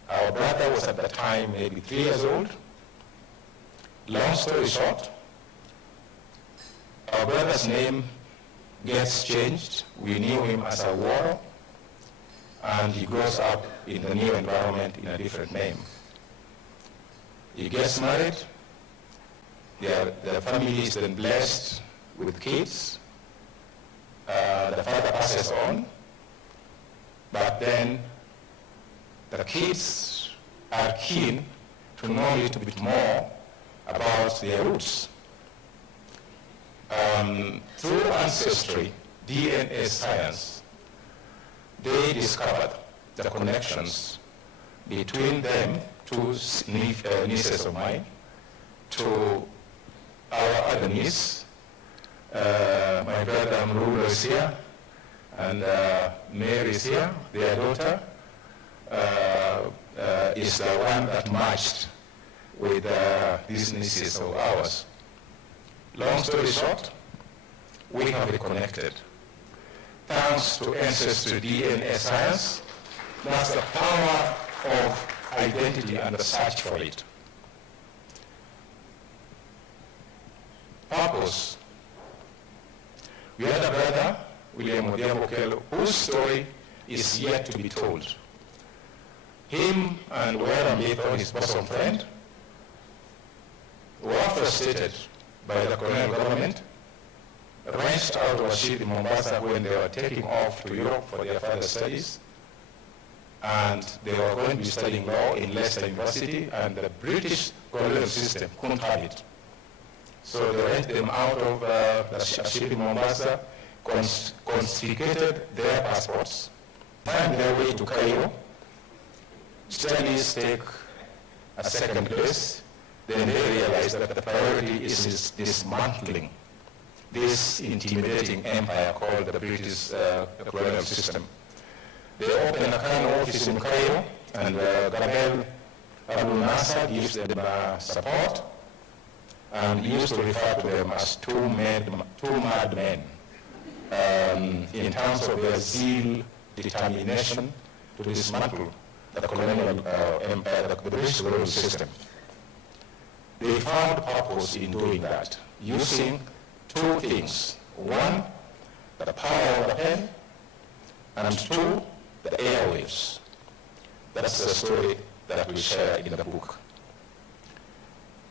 Our brother was at the time maybe 3 years old. Long story short, our brother's name gets changed. We knew him as a warrior, and he grows up in the new environment in a different name. He gets married. The family is then blessed with kids. The father passes on, but then the kids are keen to know a little bit more about their roots. Through ancestry, DNA science, they discovered the connections between them, two nieces of mine, to our other niece. My brother Mrulo is here, and Mary is here, their daughter. Is the one that matched with these nieces of ours. Long story short, we have reconnected. Thanks to ancestry DNA science, that's the power of identity and the search for it. Purpose. We had a brother, Okomo Okello, whose story is yet to be told. Him and Wera, his bosom friend, were frustrated by the colonial government, wrenched out of a ship in Mombasa when they were taking off to Europe for their further studies, and they were going to be studying law in Leicester University, and the British colonial system couldn't have it. So they wrenched them out of the ship in Mombasa, confiscated their passports, found their way to Cairo. Studies take a second place. Then they realize that the priority is dismantling this intimidating empire called the British colonial system. They opened a kind of office in Cairo, and Gamal Abu Nasser gives them support, and used to refer to them as two mad men in terms of their zeal, determination to dismantle the colonial empire, the British colonial system. They found purpose in doing that, using two things. One, the power of the pen, and two, the airwaves. That's the story that we share in the book.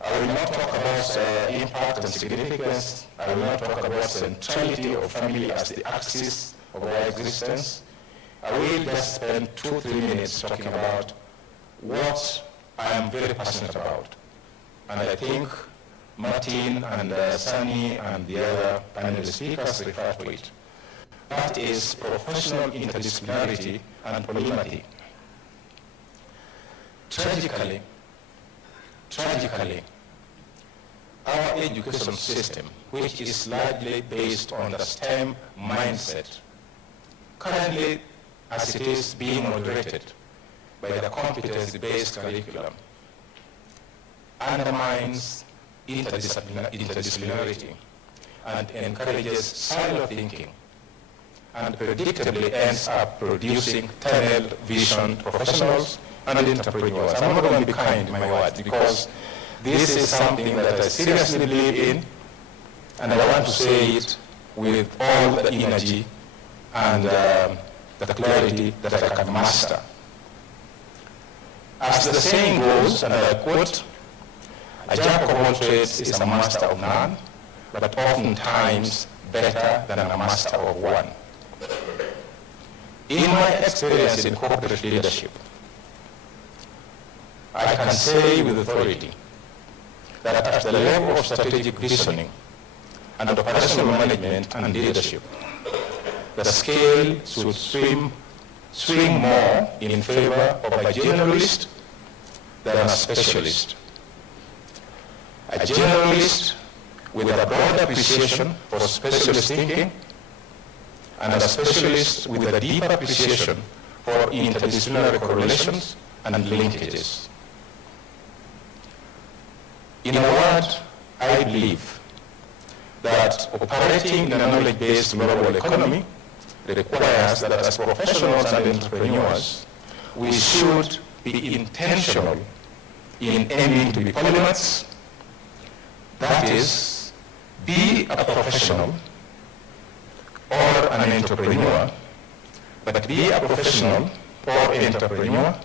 I will not talk about impact and significance. I will not talk about centrality of family as the axis of our existence. I will just spend 2-3 minutes talking about what I am very passionate about. And I think Martin and Sunny and the other panel speakers refer to it. That is professional interdisciplinarity and polymorphy. Tragically, our education system, which is largely based on the STEM mindset, currently, as it is being moderated by the competency-based curriculum, undermines interdisciplinarity and encourages silo thinking, and predictably ends up producing tunnel vision professionals and entrepreneurs. I'm not going to be kind in my words, because this is something that I seriously believe in, and I want to say it with all the energy and the clarity that I can master. As the saying goes, and I quote, "A jack of all trades is a master of none, but oftentimes better than a master of one." In my experience in corporate leadership, I can say with authority that at the level of strategic visioning and operational management and leadership, the scale should swing more in favor of a generalist than a specialist. A generalist with a broad appreciation for specialist thinking, and a specialist with a deeper appreciation for interdisciplinary correlations and linkages. In a word, I believe that operating in a knowledge-based global economy requires that as professionals and entrepreneurs, we should be intentional in aiming to be polymaths. That is, be a professional or an entrepreneur, but be a professional or entrepreneur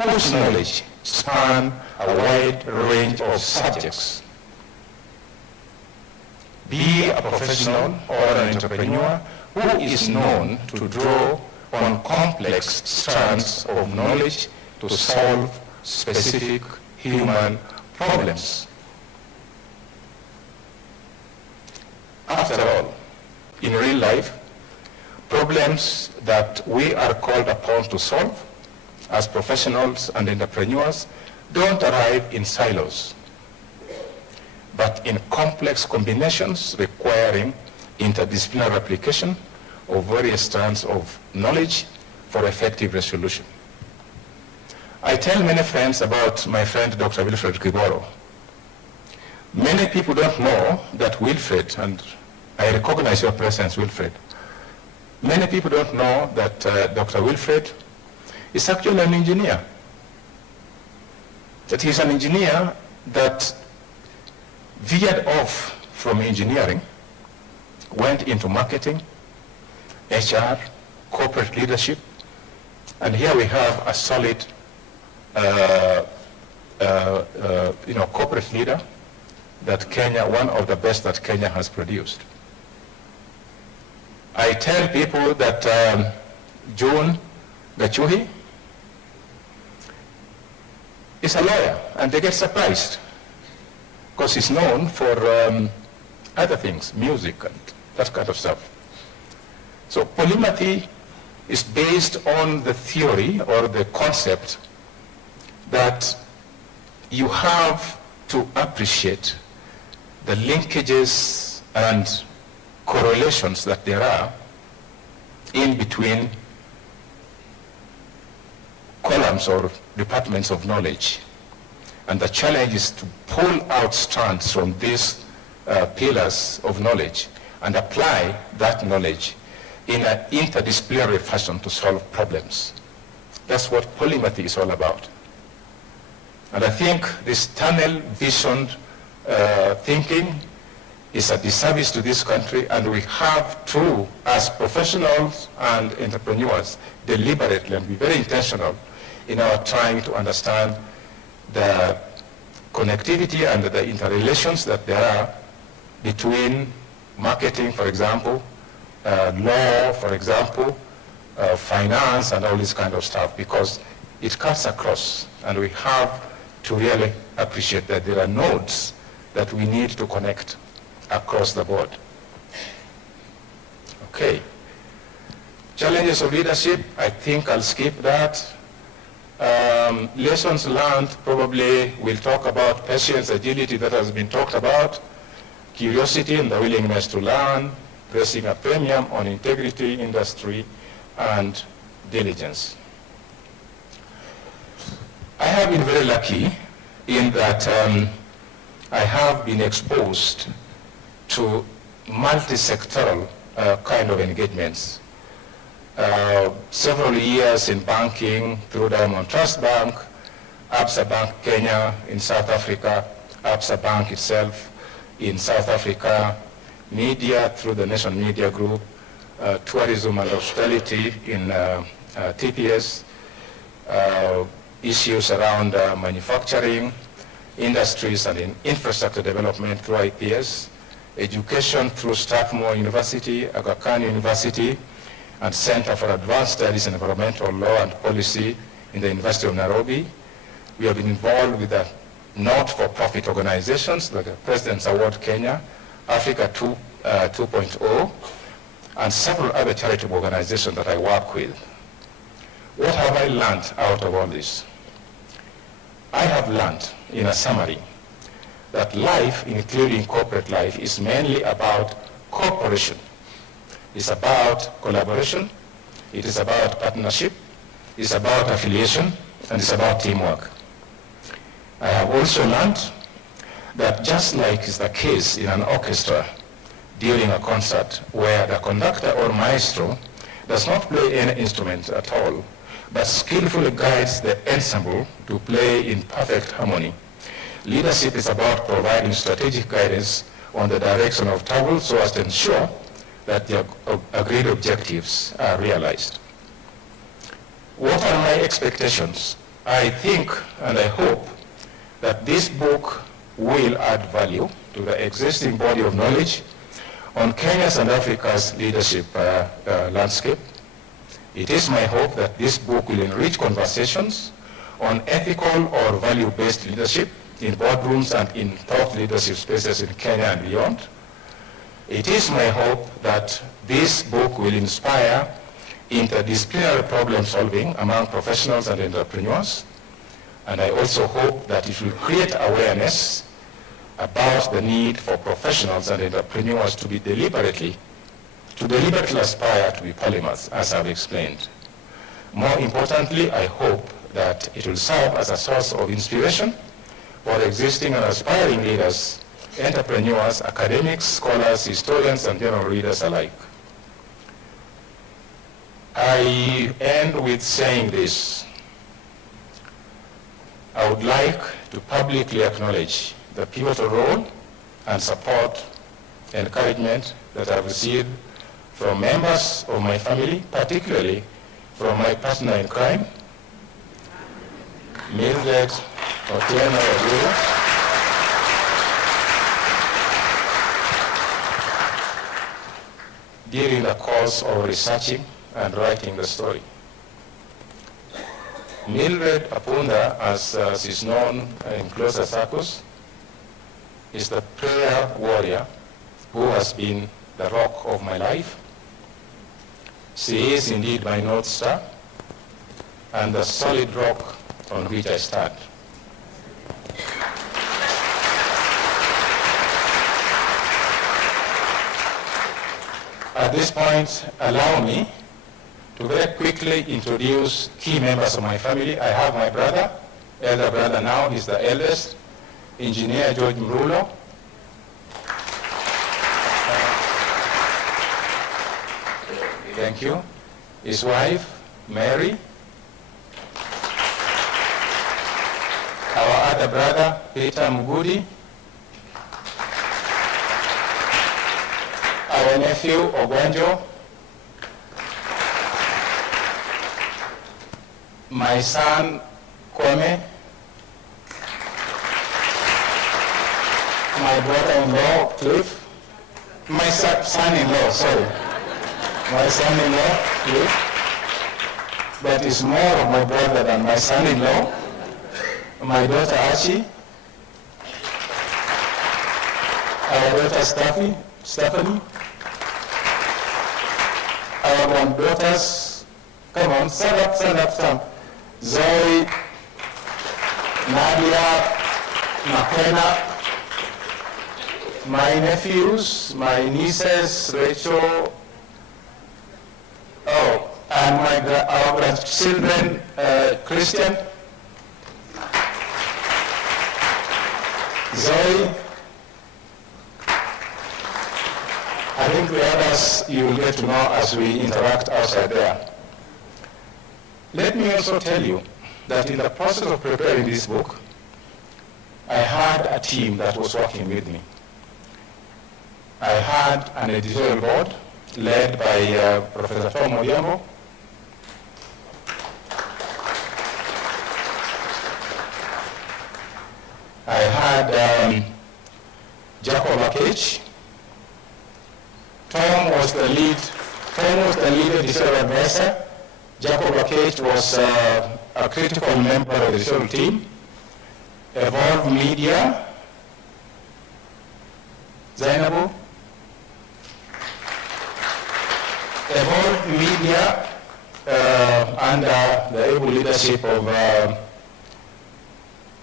whose knowledge span a wide range of subjects. Be a professional or an entrepreneur who is known to draw on complex strands of knowledge to solve specific human problems. After all, in real life, problems that we are called upon to solve as professionals and entrepreneurs don't arrive in silos, but in complex combinations requiring interdisciplinary application of various strands of knowledge for effective resolution. I tell many friends about my friend Dr. Wilfred Kiboro. Many people don't know that Wilfred, and I recognize your presence, Wilfred. Many people don't know that Dr. Wilfred is actually an engineer. That he's an engineer that veered off from engineering, went into marketing, HR, corporate leadership, and here we have a solid corporate leader that Kenya, one of the best that Kenya has produced. I tell people that John Gachuhi is a lawyer, and they get surprised because he's known for other things, music and that kind of stuff. So polymathy is based on the theory or the concept that you have to appreciate the linkages and correlations that there are in between columns or departments of knowledge. And the challenge is to pull out strands from these pillars of knowledge and apply that knowledge in an interdisciplinary fashion to solve problems. That's what polymathy is all about. And I think this tunnel visioned thinking is a disservice to this country, and we have to, as professionals and entrepreneurs, deliberately and be very intentional in our trying to understand the connectivity and the interrelations that there are between marketing, for example, law, for example, finance, and all this kind of stuff, because it cuts across, and we have to really appreciate that there are nodes that we need to connect across the board. Okay. Challenges of leadership, I think I'll skip that. Lessons learned, probably we'll talk about patience, agility that has been talked about, curiosity and the willingness to learn, placing a premium on integrity, industry, and diligence. I have been very lucky in that I have been exposed to multi-sectoral kind of engagements. Several years in banking through Diamond Trust Bank, Absa Bank Kenya in South Africa, Absa Bank itself in South Africa, media through the Nation Media Group, tourism and hospitality in TPS, issues around manufacturing, industries and in infrastructure development through IPS, education through Strathmore University, Aga Khan University, and Center for Advanced Studies in Environmental Law and Policy in the University of Nairobi. We have been involved with the not-for-profit organizations like the President's Award Kenya, Africa 2.0, and several other charitable organizations that I work with. What have I learned out of all this? I have learned, in a summary, that life, including corporate life, is mainly about cooperation. It's about collaboration, it is about partnership, it's about affiliation, and it's about teamwork. I have also learned that just like is the case in an orchestra during a concert where the conductor or maestro does not play any instrument at all, but skillfully guides the ensemble to play in perfect harmony, leadership is about providing strategic guidance on the direction of travel so as to ensure that the agreed objectives are realized. What are my expectations? I think and I hope that this book will add value to the existing body of knowledge on Kenya's and Africa's leadership landscape. It is my hope that this book will enrich conversations on ethical or value-based leadership in boardrooms and in thought leadership spaces in Kenya and beyond. It is my hope that this book will inspire interdisciplinary problem solving among professionals and entrepreneurs. And I also hope that it will create awareness about the need for professionals and entrepreneurs to deliberately aspire to be polymaths, as I've explained. More importantly, I hope that it will serve as a source of inspiration for existing and aspiring leaders, entrepreneurs, academics, scholars, historians, and general readers alike. I end with saying this. I would like to publicly acknowledge the pivotal role and support, encouragement that I've received from members of my family, particularly from my partner in crime, Mildred Okomo during the course of researching and writing the story. Mildred Apunda, as she's known in closer circles, is the prayer warrior who has been the rock of my life. She is indeed my North Star and the solid rock on which I stand. At this point, allow me to very quickly introduce key members of my family. I have my brother, elder brother now, he's the eldest, Engineer George Mrulo. Thank you. His wife, Mary. Our other brother, Peter Mugudi. Our nephew, Ogwanjo. My son, Kwame. My brother-in-law, Cliff. My son-in-law, sorry. My son-in-law, Cliff. But is more of my brother than my son-in-law. My daughter, Archie. Our daughter, Stephanie. Our granddaughters, come on, stand up. Zoe, Nadia, Makena. My nephews, my nieces, Rachel, and our grandchildren, Christian, Zoe. I think the others you will get to know as we interact outside there. Let me also tell you that in the process of preparing this book, I had a team that was working with me. I had an editorial board led by Professor Tom Odhiambo. I had Jacob Akech. Tom was the lead editorial advisor. Jacob Akech was a critical member of the editorial team. Evolve Media, Zainabu. Evolve Media, under the able leadership of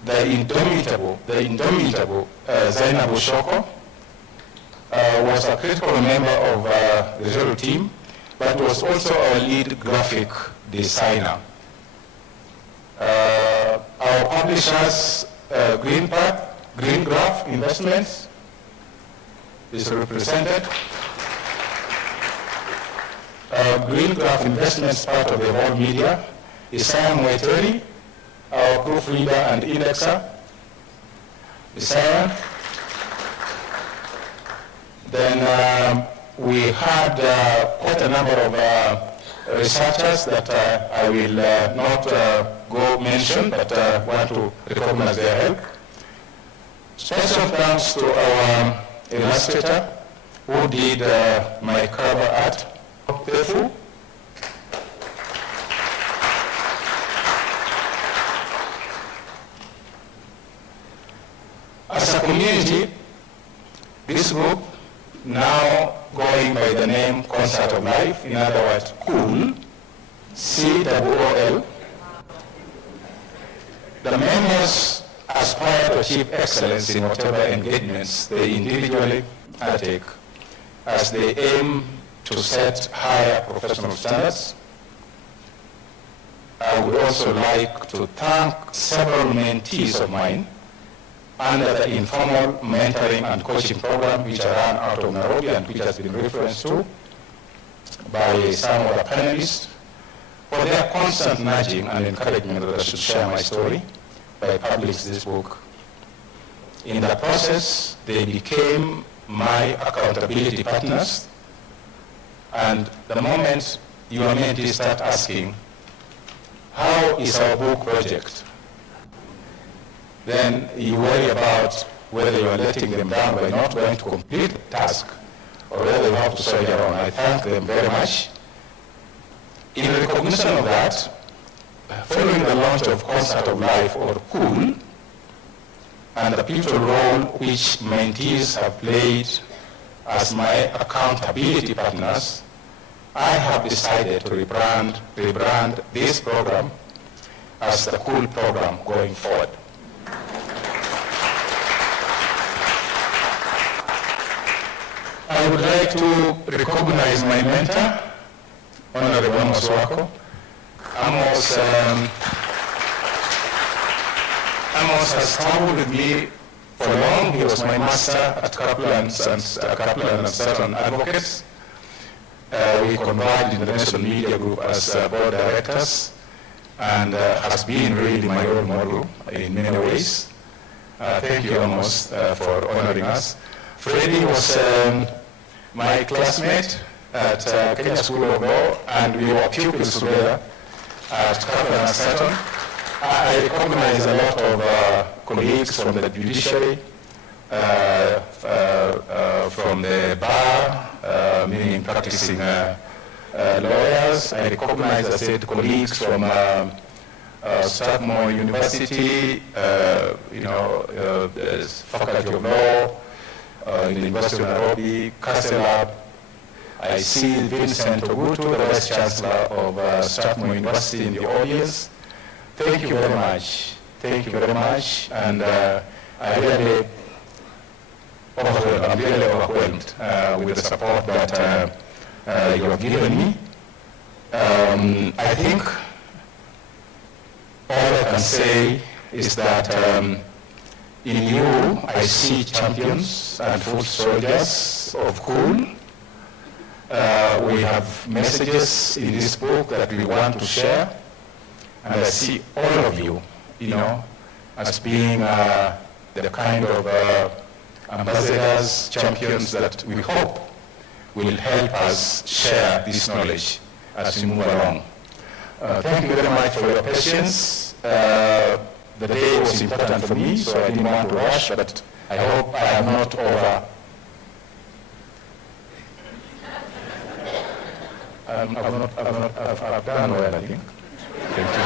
the indomitable Zainabu Shoko, was a critical member of the editorial team, but was also our lead graphic designer. Our publishers, Green Graph Investments, is represented. Green Graph Investments, part of the Evolve Media, is Sam Waiteri, our proofreader and indexer. Isaiah. Then we had quite a number of researchers that I will not go mention, but want to recognize their help. Special thanks to our illustrator who did my cover art, Pefu. As a community, this group, now going by the name Concert of Life, in other words, COOL, C-O-O-L, the members aspire to achieve excellence in whatever engagements they individually undertake, as they aim to set higher professional standards. I would also like to thank several mentees of mine under the informal mentoring and coaching program which I ran out of Nairobi and which has been referenced to by some of the panelists, for their constant nudging and encouragement that I should share my story by publishing this book. In the process, they became my accountability partners, and the moment your mentees start asking, how is our book project? Then you worry about whether you are letting them down by not going to complete the task, or whether you have to solve your own. I thank them very much. In recognition of that, following the launch of Concert of Life, or COOL, and the pivotal role which mentees have played as my accountability partners, I have decided to rebrand this program as the COOL program going forward. I would like to recognize my mentor, Honorable Amos Wako. Amos has traveled with me for long. He was my master at Kaplan and certain advocates. We converged in the National Media Group as board directors, and has been really my role model in many ways. Thank you, Amos, for honoring us. Freddie was my classmate at Kenya School of Law, and we were pupils together at Kaplan and Sutton. I recognize a lot of colleagues from the judiciary, from the bar, meaning practicing lawyers. I recognize, I said, colleagues from Strathmore University, the Faculty of Law, in the University of Nairobi, CASELAB. I see Vincent Ogutu, the Vice Chancellor of Strathmore University, in the audience. Thank you very much. Thank you very much. And I'm really overwhelmed with the support that you have given me. I think all I can say is that in you, I see champions and foot soldiers of cool. We have messages in this book that we want to share. And I see all of you, as being the kind of ambassadors, champions that we hope will help us share this knowledge as we move along. Thank you very much for your patience. The day was important for me, so I didn't want to rush, but I hope I am not over. I've done well, I think. Thank you.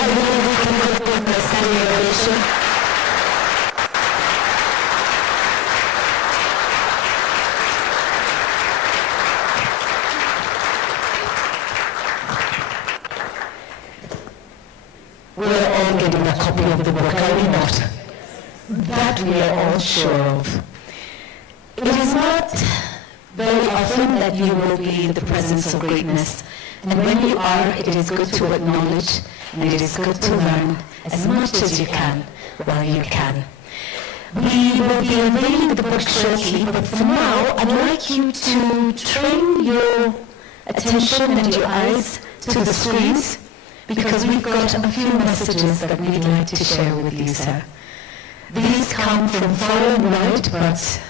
I believe we can give them a standing ovation. We're all getting a copy of the book, are we not? That we are all sure of. It is not very often that you will be in the presence of greatness. And when you are, it is good to acknowledge, and it is good to learn as much as you can while you can. We will be unveiling the book shortly, but for now, I'd like you to train your attention and your eyes to the screens, because we've got a few messages that we'd like to share with you, sir. These come from far and wide, but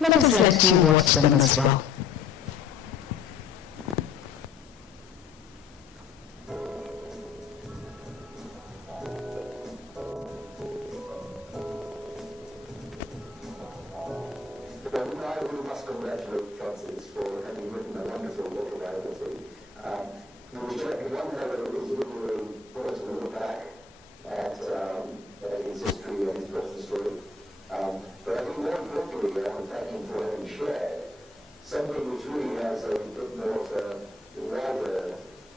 let us let you watch them as well. We must congratulate Francis for having written a wonderful autobiography. One is literally forced to look back at his history and his personal story. But I think more importantly, I want to thank him for having shared something which really has a bit more of a wider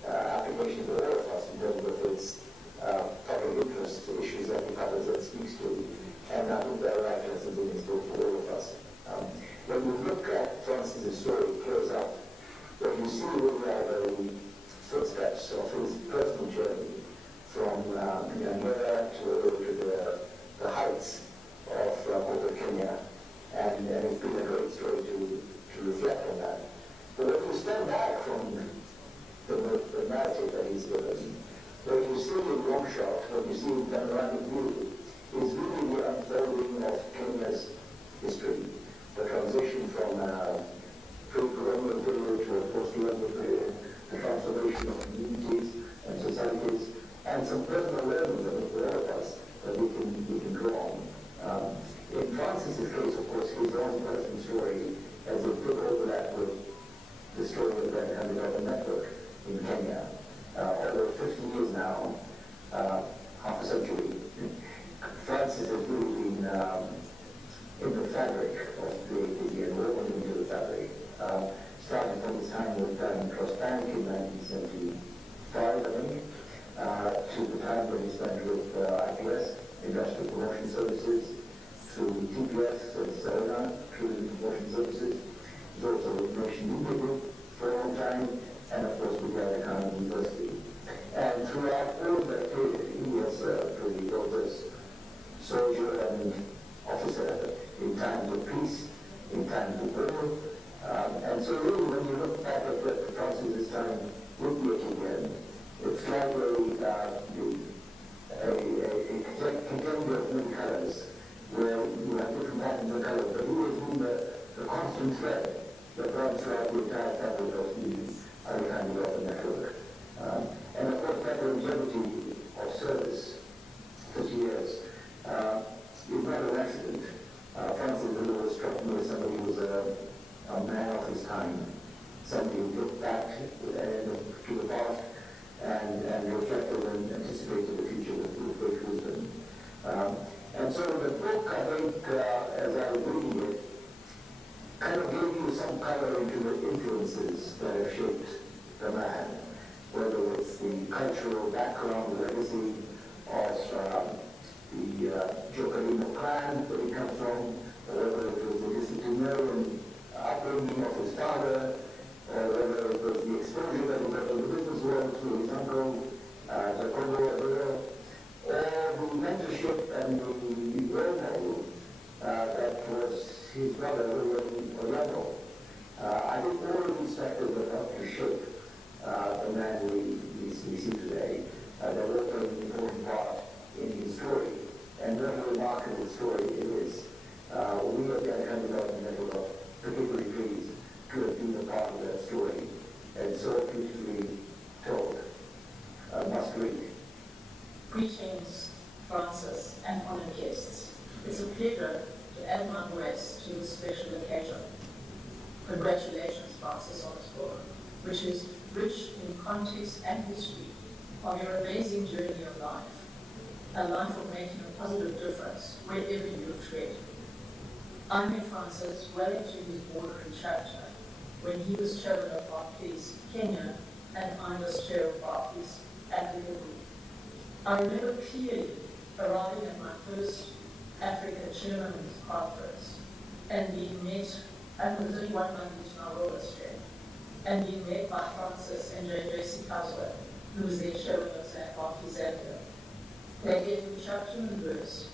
application to all of us in terms of its public interest issues that he covers and speaks to. And I think there are life lessons in this book for all of us. When you look at Francis' story close up, what you see really are the footsteps of his services, through TPS and Sarana, through information services. He's also with Nation Media Group for a long time, and of course with the Carnegie University. And throughout all of that period, he has served really both as soldier and officer in times of peace, in times of war. And so really, when you look back at what Francis' time with the again, it's like a container of many colors, where you have different patterns of color, but he has been the constant thread that runs throughout the entire fabric of the Alejandro Weapon Network. And of course, that longevity of service, 50 years, is not an accident. Francis always struck me as somebody who was a man of his time, somebody who looked back to the past and reflected and anticipated the future with great wisdom. And so the book, I think, as I was reading it, kind of gave you some color into the influences that have shaped the man, whether it's the cultural background, the legacy of the Jokalino clan where he comes from, or whether it was the disciplinarian upbringing of his father, or whether it was the exposure that he got in the business world through his uncle, Okomo Okello, or the mentorship and the role model that was his brother, William Okello. I think all of these factors have helped to shape the man we see today. They're all playing an important part in his story. And what a remarkable story it is. We at the Alejandro Weapon Network are particularly pleased to have been a part of that story, and so beautifully told. Must read. Greetings, Francis, and honored guests. It's a pleasure to add my voice to this special occasion. Congratulations, Francis, on this book, which is rich in context and history of your amazing journey of life, a life of making a positive difference wherever you tread. I met Francis well into his bordering chapter when he was chairman of Barclays Kenya and I was chair of Barclays Africa Group. I remember clearly arriving at my first Africa Chairman's Conference and being met, and it was only 1 month into my role as chair, and being met by Francis and J.J. Sikazwa, who was their chairman of Barclays Zambia. They gave me chapter and verse,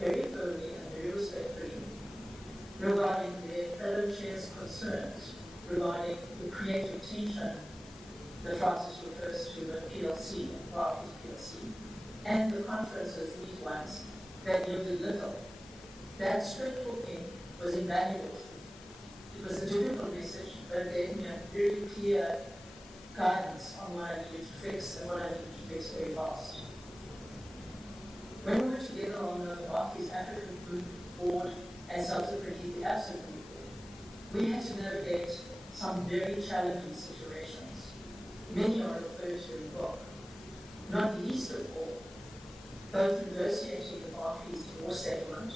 very firmly and very respectfully, regarding their fellow chairs' concerns regarding the creative tension that Francis refers to at PLC, Barclays PLC, and the conferences, these ones, that yielded little. That straight talking was invaluable. It was a difficult message, but it gave me a very clear guidance on what I needed to fix and what I needed to fix very fast. When we were together on the Barclays Africa Group board and subsequently the Absent Group board, we had to navigate some very challenging situations. Many are referred to in the book. Not least of all, both negotiating the Barclays divorce settlement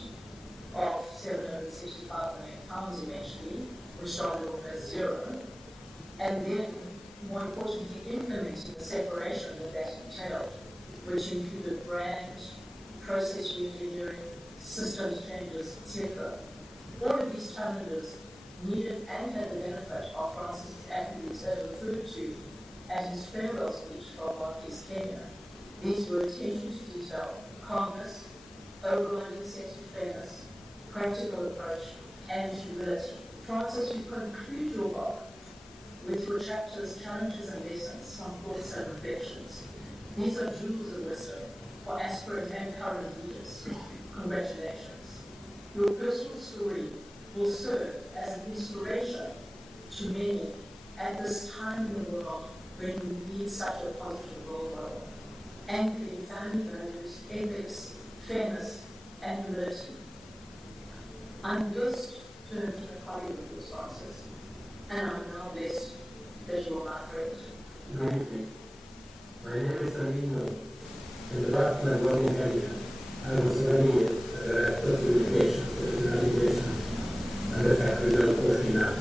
of £765 million eventually, which started off as zero, and then, more importantly, implementing the separation that entailed, which included brand, process reengineering, systems changes, etc. All of these challenges needed and had the benefit of Francis' attributes as referred to at his farewell speech for Barclays Kenya. These were attention to detail, calmness, overriding sense of fairness, practical approach, and humility. Francis, you conclude your book with your chapters, challenges and lessons, some thoughts and reflections. These are jewels of wisdom for aspirant and current leaders. Congratulations. Your personal story will serve as an inspiration to many at this time in the world when we need such a positive role model, anchoring family values, ethics, fairness, and humility. I'm blessed to have been a colleague of yours, Francis, and I'm now blessed that you are my friend. Good evening. My name is Amino. In the last time working in Kenya, I was many years the director of communications, organization, and the factory of working now.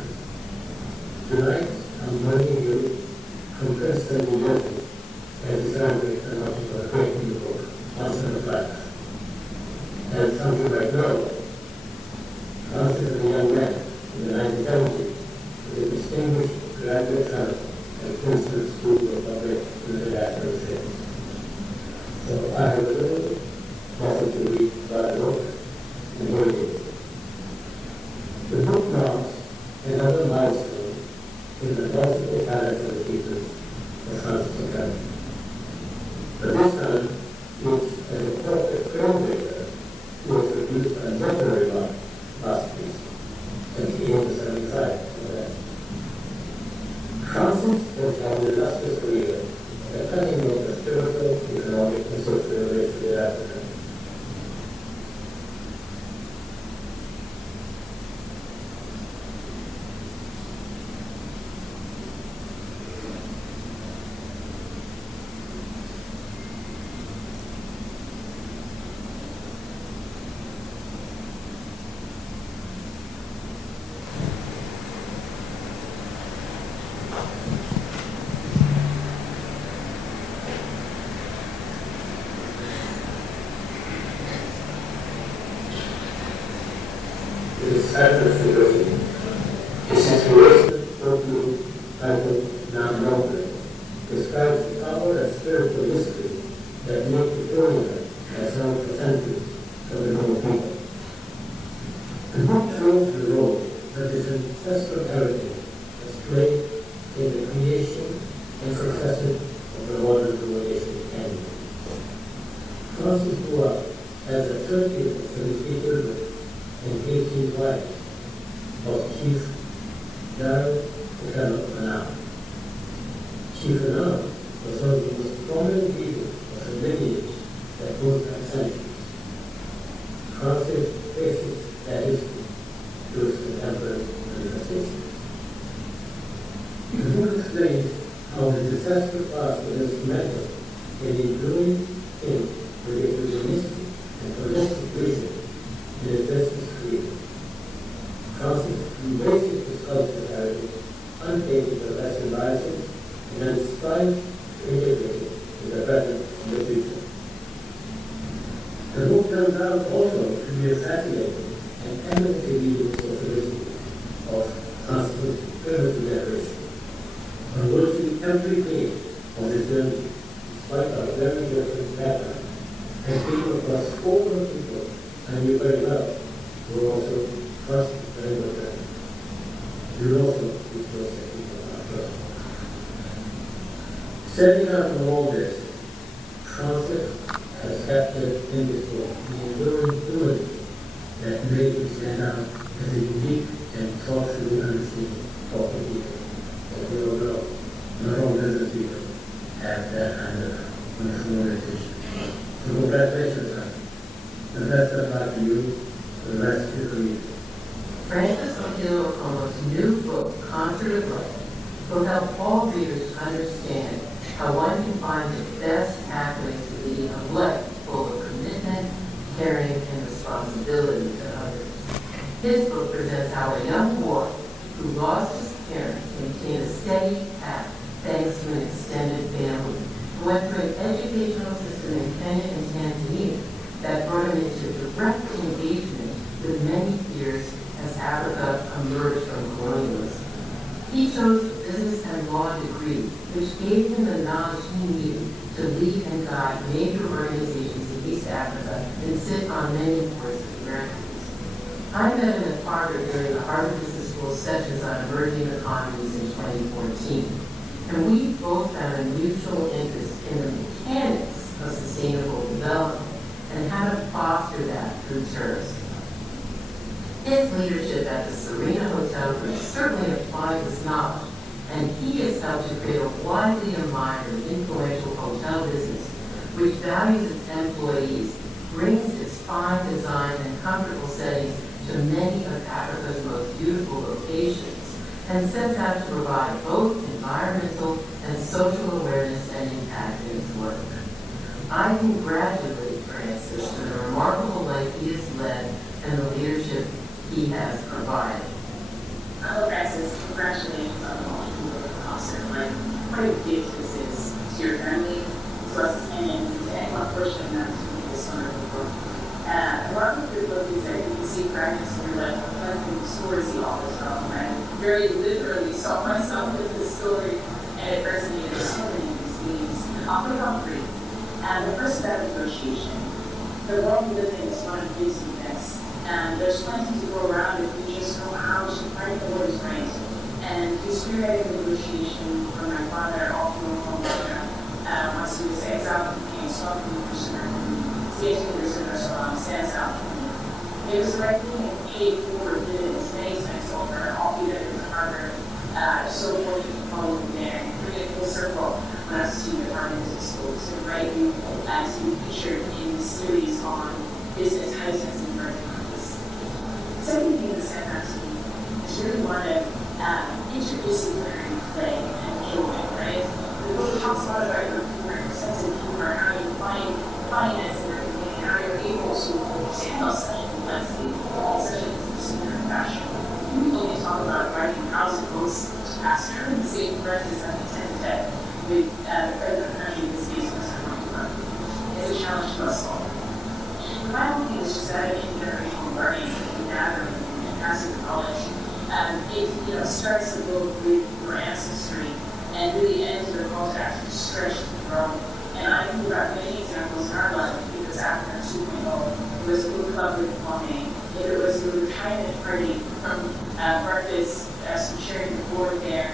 Tonight, I'm joining you from Princeton, New Jersey, as Islamic and also for a great new book, Once in a Life. And something like Norway. Francis was a young man in the 1970s with a distinguished graduate son at Princeton School of Public and International Affairs. So I have a little message to read about the book and what it is. The book marks another milestone in the multiple talents of the people of Francis Okello. But this time, it's as a corporate filmmaker who has produced a literary masterpiece since the age of 75. Francis has had an illustrious career at the cutting edge of spiritual, economic, and social relations in Africa. Fabulous university. His situation, opening titled Non-Noble, describes the power and spiritual mystery that make the formula as known for centuries of the normal people. The book shows the role that this ancestral heritage has played in the creation and succession of the modern civilization and Francis grew up as a 30th of his people and 18 wives of Chief Okomo Okello. Chief Okomo was one of the most prominent people of the lineage that goes back centuries. Francis traces that history to its contemporary manifestation. The book explains how the successful past was instrumental in enduring things with its realistic and holistic vision in his business career. Francis embraces his cultural heritage, untainted by Western biases, and then strives to integrate it in the present and the future. The book turns out also to be a fascinating and eminently leading social history of Francis' pivotal generation. On virtually every page of his journey, despite our very different background, and came across 4 people I knew very well who also trust very much. You also be close to people I trust. Setting out from all this, Francis has captured in this book the enduring fluidity that made him stand out as a unique and thoughtfully understood corporate people. As we all know, not all business people have that kind of wonderful orientation. So congratulations, son. And best of luck to you for the rest of your career. Francis Okello's new book, Concert of Life, will help all readers understand how one can find the best pathways to leading a life full of commitment, caring, and responsibility to others. His book presents how a young boy who lost his parents maintained a steady path thanks to an extended family, who went through an educational system in Kenya and Tanzania that brought him into direct engagement with many peers as Africa emerged from colonialism. He chose a business and law degree, which gave him the knowledge he needed to lead and guide major organizations in East Africa and sit on many boards of directors. I met him at Harvard during the Harvard Business School sessions on emerging economies in 2014, and we both found a mutual interest in the mechanics of sustainable development and how to foster that through tourism. His leadership at the Serena Hotel Group certainly applied this knowledge, and he has helped to create a widely admired and influential hotel business which values its employees, brings its fine design and comfortable settings to many of Africa's most beautiful locations, and sets out to provide both environmental and social awareness and impact in its work. I congratulate Francis for the remarkable life he has led and the leadership he has provided. Hello, Francis. Congratulations on the launch of the concert. Like, what a gift this is to your family, to us as Kenyans, and to anyone fortunate enough to read this wonderful book. A lot of your book is very literally saw myself in this story, and it resonated so many things. I'll put it on three. And the first is that negotiation. The world we live in is one of busyness, and there's plenty to go around if we just know how to fight for what is right. And he spearheaded negotiation for my father, Okomo Okello, once he was exiled from Kenya, so from the prisoner, stating the prisoner, stands out for me. It was the right thing and paid forward dividends many times over, albeit it was harder. So fortunate to follow him there, bring it full circle when I was a senior department in school. So right, to be featured in the series on business, high sense, and emerging markets. Second thing that stand out to me is really want to interdisciplinary play and joy, right? The book talks a lot about your humor, your sense of humor, how you find finance and everything, and how you're able to handle such complexity in such a disciplinary fashion. We only talk about writing house goes faster in the same breath as I intend that with the president of the country, in this case, Mr. Trump. It's a challenge to us all. The final thing is just that intergenerational learning and gathering and passing to college. It starts to build with your ancestry and really ends with a call to action, stretch to grow. And I think about many examples in our life. It was Africa 2.0. It was a book club with Kwame. It was the retirement party from breakfast, some sharing the board there,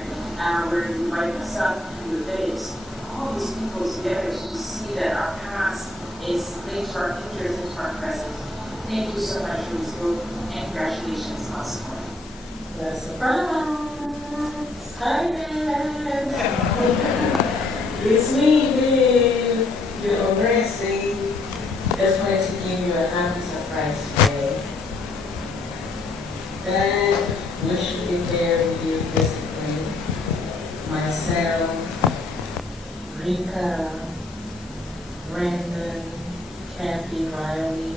where you invite us up and the babes. All these people together to see that our past is linked to our futures and to our present. Thank you so much for this book, and congratulations once more. The surprise! Hi, Dad! It's me, Viv. You're very sweet. Just wanted to give you a happy surprise today. Dad, we should be there with you physically. Myself, Rika, Brandon, Kathy, Riley,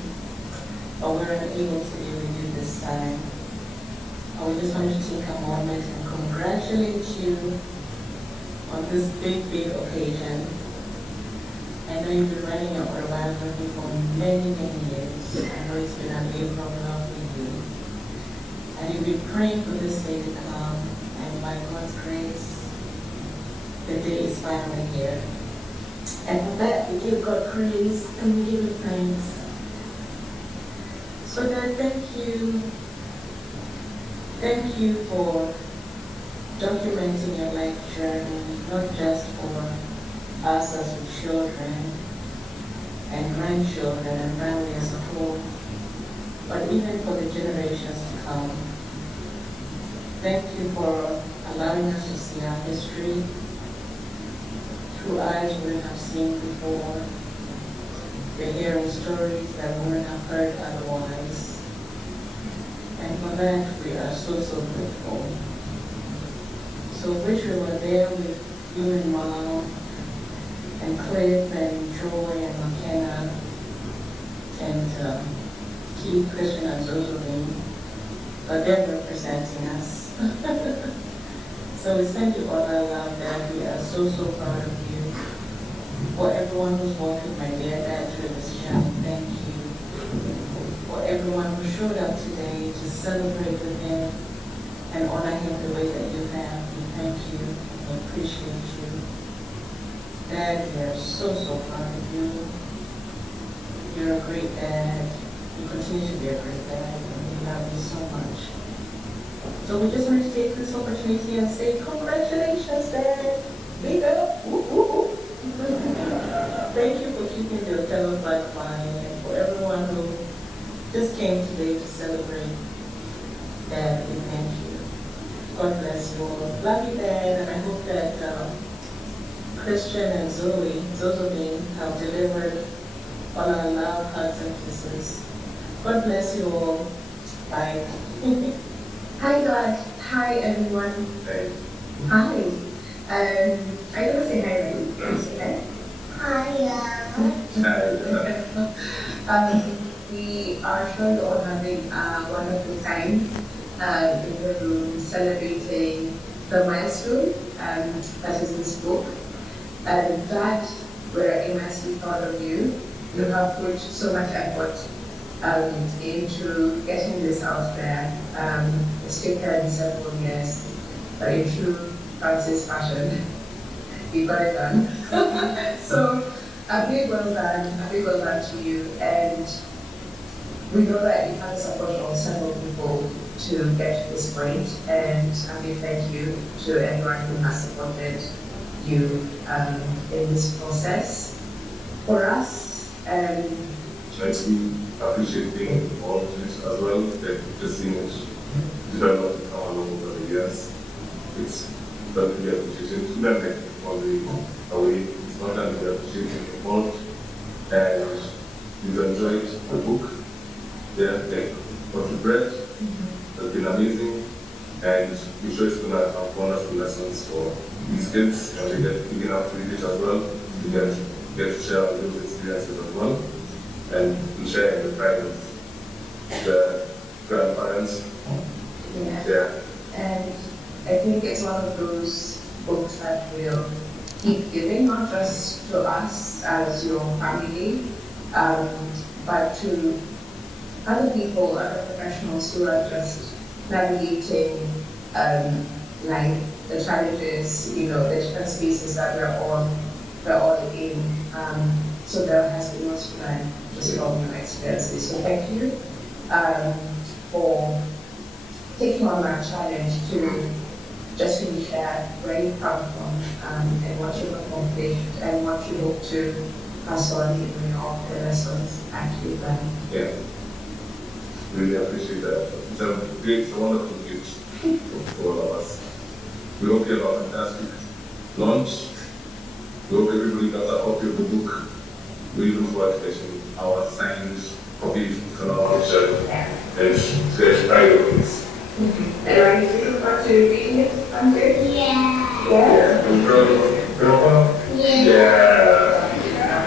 but we weren't able to be with you this time. I just want to take a moment and congratulate you on this big occasion. I know you've been running your autobiography for many years. I know it's been a labor of love with you. And you've been praying for this day to come, and by God's grace, the day is finally here. And for that, we give God praise and we give Him thanks. So Dad, thank you. Thank you for documenting your life journey, not just for us as children and grandchildren and family as a whole, but even for the generations to come. Thank you for allowing us to see our history through eyes we wouldn't have seen before. We're hearing stories that we wouldn't have heard otherwise. And for that, we are so grateful. So wish we were there with you and Mom, and Cliff, and Joy, and McKenna, and Keith, Christian, and Josephine, but they're representing us. So we send you all our love, Dad. We are so proud of you. For everyone who's walked with my dear Dad through this journey, thank you. For everyone who showed up today to celebrate with him and honor him the way that you have, we thank you. We appreciate you. Dad, we are so proud of you. You're a great dad. You continue to be a great dad, and we love you so much. So we just want to take this opportunity and say, congratulations, Dad. Big up. Woo, woo, woo. Thank you for keeping the Okello flag flying, and for everyone who just came today to celebrate. Dad, we thank you. God bless you all. Love you, Dad, and I hope that Christian and Josephine have delivered all our love, hugs, and kisses. God bless you all. Bye. Hi, God. Hi, everyone. Hi. I don't say hi, right? Can you say that? Hi. We are sure you're all having a wonderful time in the room celebrating the milestone that is in this book. That we're immensely proud of you. You have put so much effort into getting this out there. It's taken several years, but in true Francis fashion, we got it done. So a big well done to you, and we know that you have the support of several people to get to this point, and a big thank you to everyone who has supported you in this process. For us, I do appreciate all of it as well, that just seeing it develop along over the years. It's not really appreciated. Not like all the away, it's not that we appreciate it involved. And we've enjoyed the book. Yeah, like what we read has been amazing. And we're sure it's going to have wonderful lessons for these kids, and they get big enough to read it as well. They get to share our little experiences as well, and share in the pride of the grandparents. Yeah. And I think it's one of those books that will keep giving, not just to us as your family, but to other people, other professionals who are just navigating life, the challenges, the different spaces that we're all in. So there has been much fun just from your experiences. So thank you for taking on that challenge to just really share where you come from and what you've accomplished and what you hope to pass on in your lessons actually learned. Yeah. Really appreciate that. It's a wonderful gift for all of us. We hope you have a fantastic launch. We hope everybody got a copy of the book. We look forward to getting our signed copy on our shelf and fresh items. And are you looking forward to reading it, Andre? Yeah. Yeah. Yeah.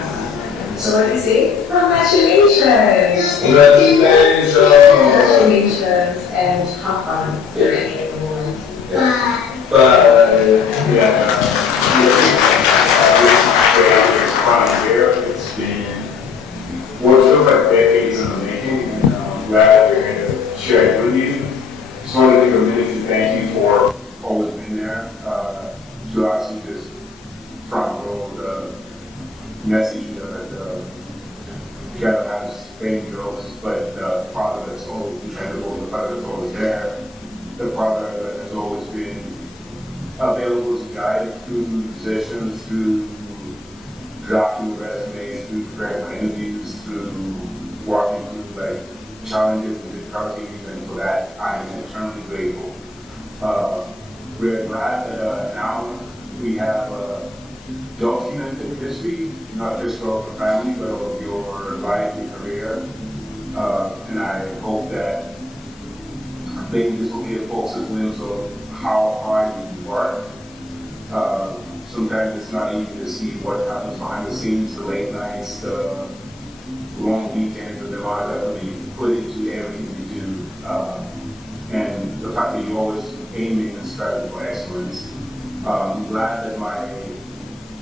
So what do you say? Congratulations! Congratulations! Congratulations and have fun. Yeah. Bye. Yeah. It's been what feels like decades in the making, and I'm glad that we're going to share it with you. Just want to take a minute to thank you for always being there to actually just front row the messy that gotta have fame jokes, but the father that's always dependable, the father that's always there, the father that has always been available to guide through positions, through drafting resumes, through preparing interviews, through walking through like challenges and difficulties, and for that I am eternally grateful. We're glad that now we have documented history, not just of the family, but of your life and career. And I hope that maybe this will give folks a glimpse of how hard you work. Sometimes it's not easy to see what happens behind the scenes, the late nights, the long weekends, and the amount of effort you put into everything you do. And the fact that you always aiming and striving for excellence. I'm glad that my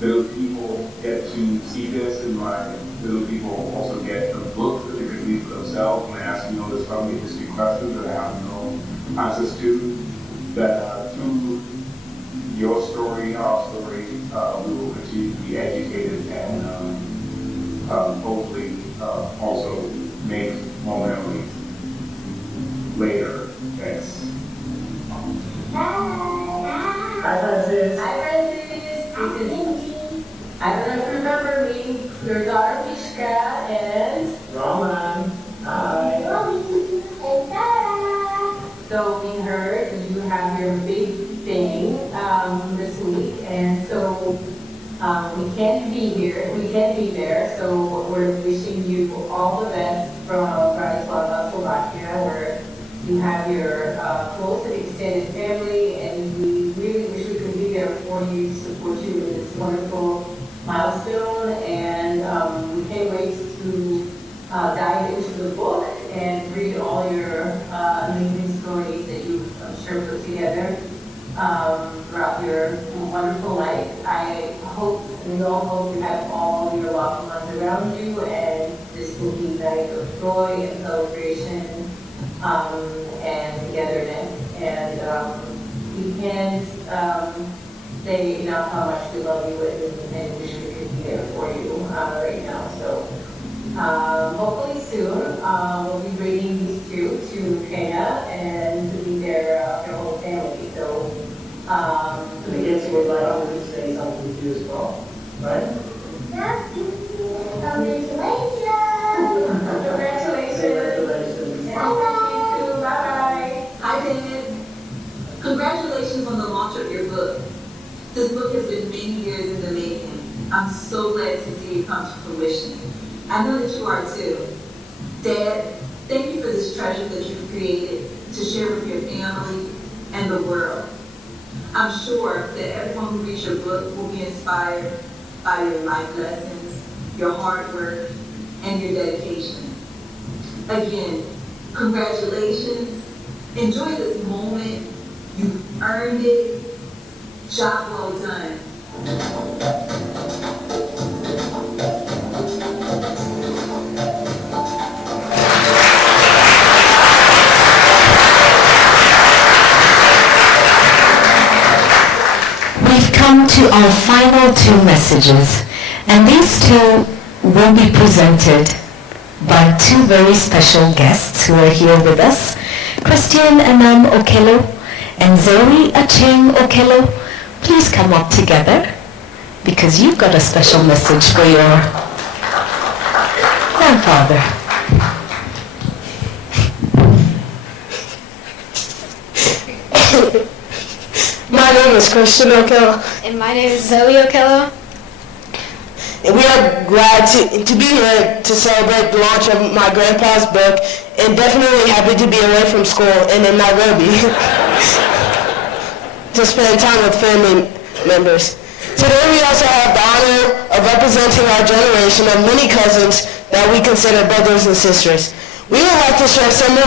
little people get to see this, and my little people also get the book that they can read for themselves when I ask this family history questions that I have no answers to. That through your story, our story, we will continue to be educated and hopefully also make more memories later. Thanks. Hi, Francis. Hi, Francis. I don't know if you remember me, your daughter Mishka and Roman. Hi. And Sarah. So we heard that you have your big thing this week, and so we can't be here. We can't be there. So we're wishing you all the best from Bratislava, Slovakia, where you have your close and extended family, and we really wish we could be there for you, support you in this wonderful milestone, and we can't wait to dive into the book and read all your amazing stories that you've, I'm sure, put together throughout your wonderful life. I hope, we all hope you have all your loved ones around you, and this will be the night of joy and celebration and togetherness. And we can't say enough how much we love you and wish we could be there for you right now. So hopefully soon we'll be bringing these two to Kenya and to be their whole family. So I guess you would like to say something to you as well, right? Yes, congratulations! Congratulations! Bye-bye! Hi, David. Congratulations on the launch of your book. This book has been many years in the making. I'm so glad to see it come to fruition. I know that you are too. Dad, thank you for this treasure that you've created to share with your family and the world. I'm sure that everyone who reads your book will be inspired by your life lessons, your hard work, and your dedication. Again, congratulations. Enjoy this moment. You've earned it. Job well done. We've come to our final two messages, and these two will be presented by two very special guests who are here with us, Christian Anam Okello and Zoe Acheng Okello. Please come up together because you've got a special message for your grandfather. My name is Christian Okello. And my name is Zoe Okello. And we are glad to be here to celebrate the launch of my grandpa's book, and definitely happy to be away from school and in Nairobi to spend time with family members. Today we also have the honor of representing our generation of many cousins that we consider brothers and sisters. We would like to share some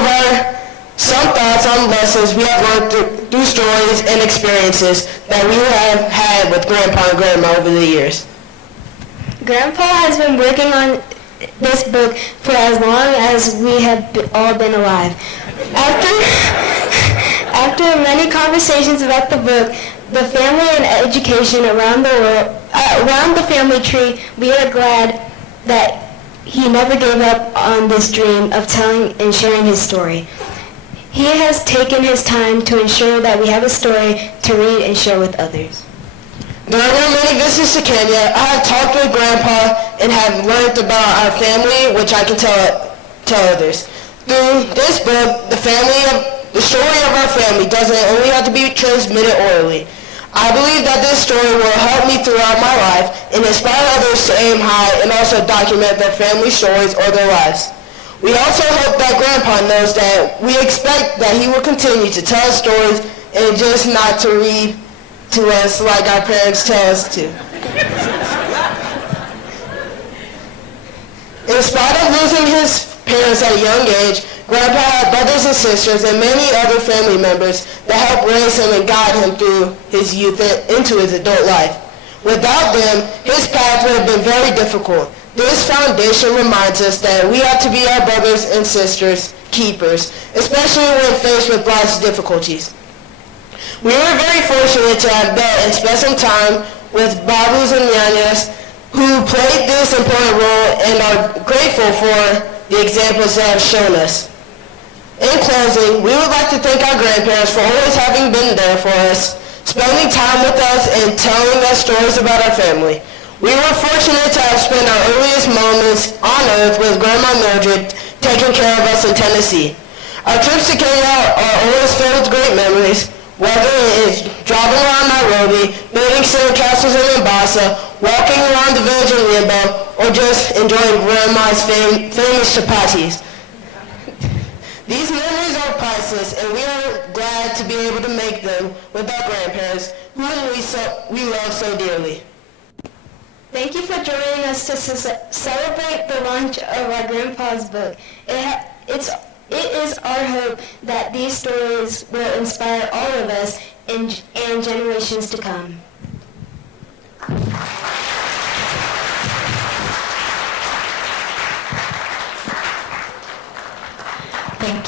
thoughts on lessons we have learned through stories and experiences that we have had with Grandpa and Grandma over the years. Grandpa has been working on this book for as long as we have all been alive. After many conversations about the book, the family and education around the family tree, we are glad that he never gave up on this dream of telling and sharing his story. He has taken his time to ensure that we have a story to read and share with others. During our many visits to Kenya, I have talked with Grandpa and have learned about our family, which I can tell others. Through this book, the story of our family doesn't only have to be transmitted orally. I believe that this story will help me throughout my life and inspire others to aim high and also document their family stories or their lives. We also hope that Grandpa knows that we expect that he will continue to tell stories and just not to read to us like our parents tell us to. In spite of losing his parents at a young age, Grandpa had brothers and sisters and many other family members that helped raise him and guide him through his youth and into his adult life. Without them, his path would have been very difficult. This foundation reminds us that we have to be our brothers and sisters' keepers, especially when faced with life's difficulties. We were very fortunate to have met and spend some time with Babus and Nyanyas who played this important role and are grateful for the examples they have shown us. In closing, we would like to thank our grandparents for always having been there for us, spending time with us and telling us stories about our family. We were fortunate to have spent our earliest moments on earth with Grandma Mildred taking care of us in Tennessee. Our trips to Kenya are always filled with great memories, whether it is driving around Nairobi, building sandcastles in Mombasa, walking around the village in Limbo, or just enjoying Grandma's famous chapatis. These memories are priceless, and we are glad to be able to make them with our grandparents, whom we love so dearly. Thank you for joining us to celebrate the launch of our grandpa's book. It is our hope that these stories will inspire all of us and generations to come.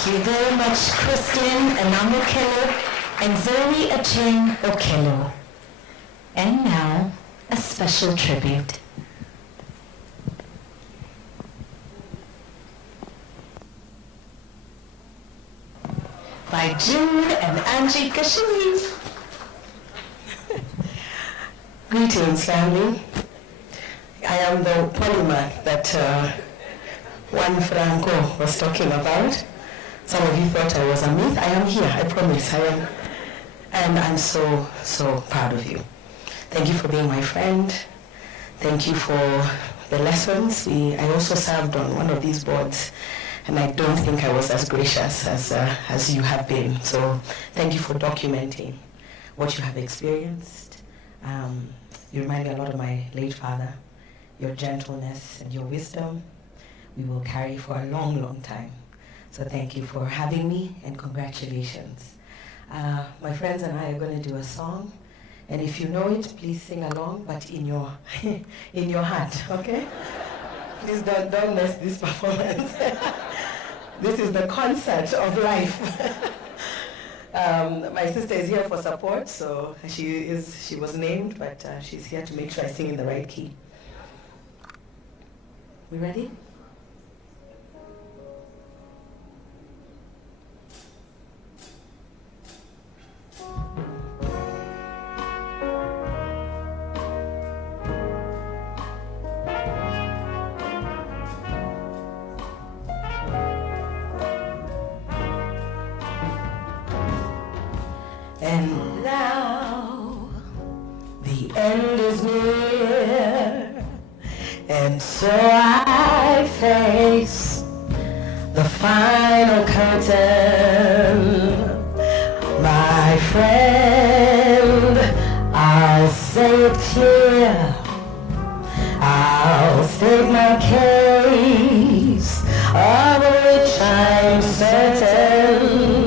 you very much, Christian Okomo Okello and Zoe Acheng Okello. And now, a special tribute. By Jude and Angie Kashini. Greetings, family. I am the polymath that Juan Franco was talking about. Some of you thought I was a myth. I am here, I promise. I am. And I'm so, so proud of you. Thank you for being my friend. Thank you for the lessons. I also served on one of these boards, and I don't think I was as gracious as you have been. So thank you for documenting what you have experienced. You remind me a lot of my late father. Your gentleness and your wisdom we will carry for a long, long time. So thank you for having me, and congratulations. My friends and I are going to do a song, and if you know it, please sing along, but in your in your heart, okay? Please don't miss this performance. This is the concert of life. My sister is here for support, so she was named, but she's here to make sure I sing in the right key. We ready? And now the end is near, and so I face the final curtain. My friend, I'll say it clear, I'll state my case, of which I'm certain.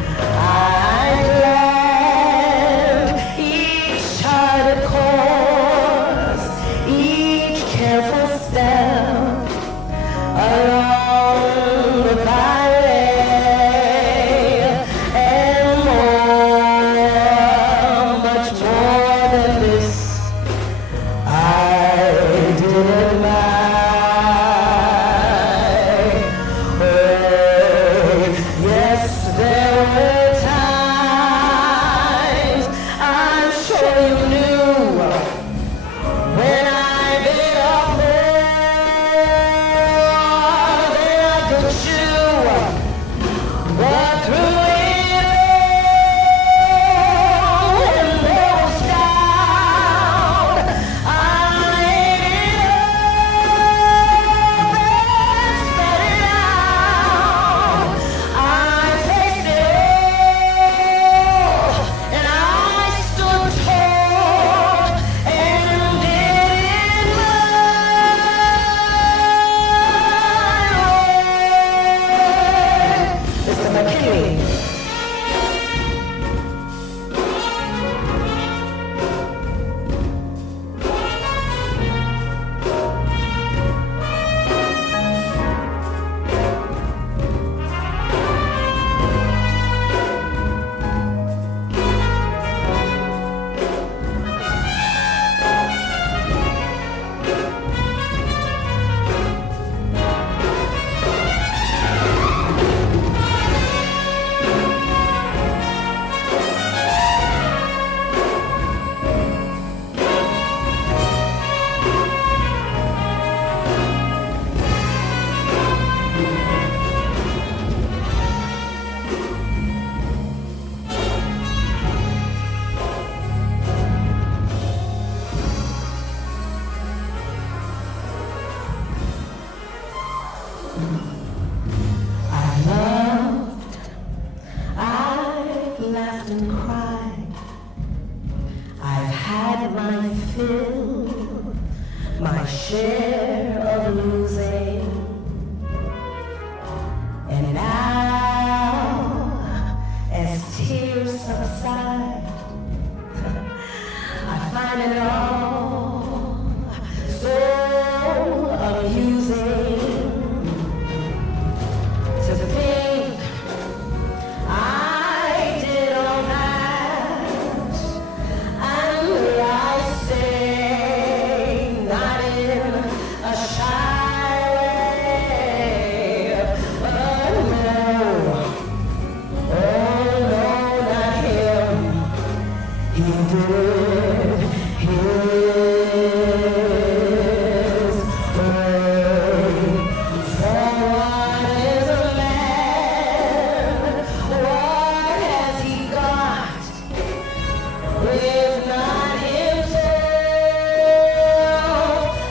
I planned each charted course. often cried. I've had my fill, my share of losing. And now, as tears subside, I find it all so amusing to think I did all that, and I say not in a shy way, but no, oh no, not him. He did his way. For what is a man? What has he got? If not himself,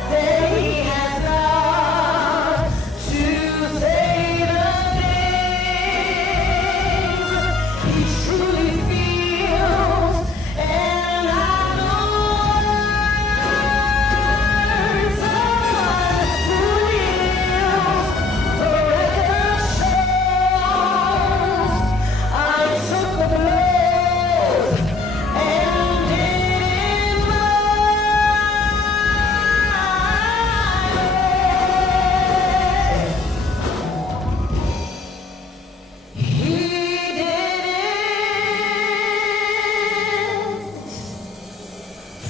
then he has not to say the things he truly feels, and I know someone who is. The record shows I took the blows and did it my way. He did it.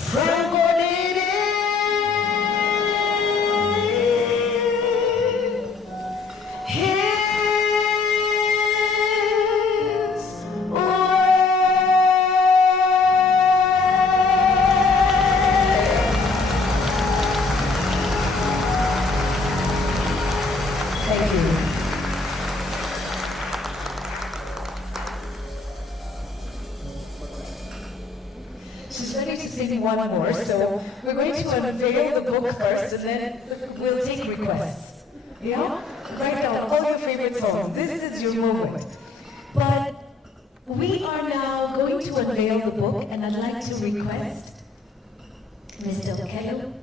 Franco did it. His Thank you. She's ready to sing one more, so we're going to unveil the book first, and then we'll take requests. Yeah? Write down all your favorite songs. This is your moment. But we are now going to unveil the book, and I'd like to request Mr. Okello,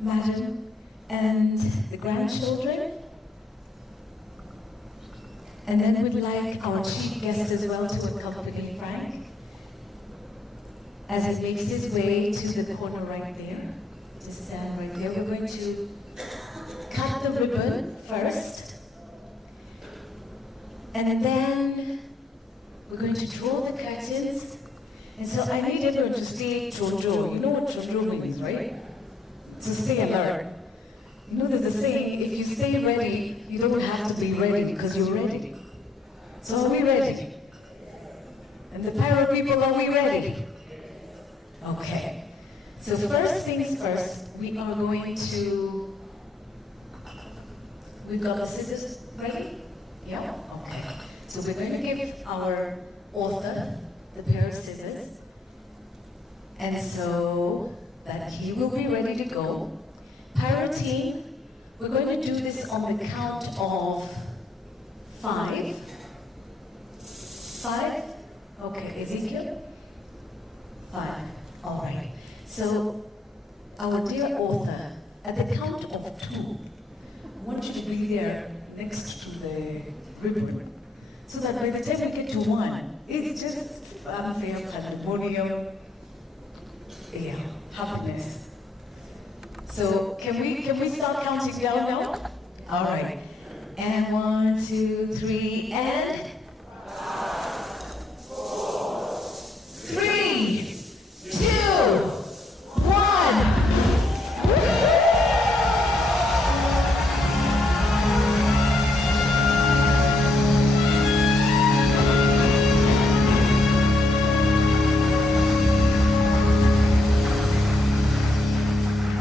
Madam, and the grandchildren. And then we'd like our chief guest as well to accompany Frank as he makes his way to the corner right there. Just stand right there. We're going to cut the ribbon first. And then we're going to draw the curtains. And so I need everyone to stay Jojo. You know what Jojo means, right? To stay alert. You know there's a saying, if you stay ready, you don't have to be ready because you're ready. So are we ready? And the pirate people, are we ready? Okay. So first things first, we are going to, we've got the scissors ready? Yeah? Okay. So we're going to give our author the pair of scissors. And so that he will be ready to go. Pirate team, we're going to do this on the count of 5. 5? Okay, Ezekiel? 5. All right. So, our dear author, at the count of 2, I want you to be there next to the ribbon, so that by the time we get to 1, it's just unfair, pandemonium, yeah, happiness. So, can we start counting down now? All right. And 1, 2, 3, and 3, 2, 1.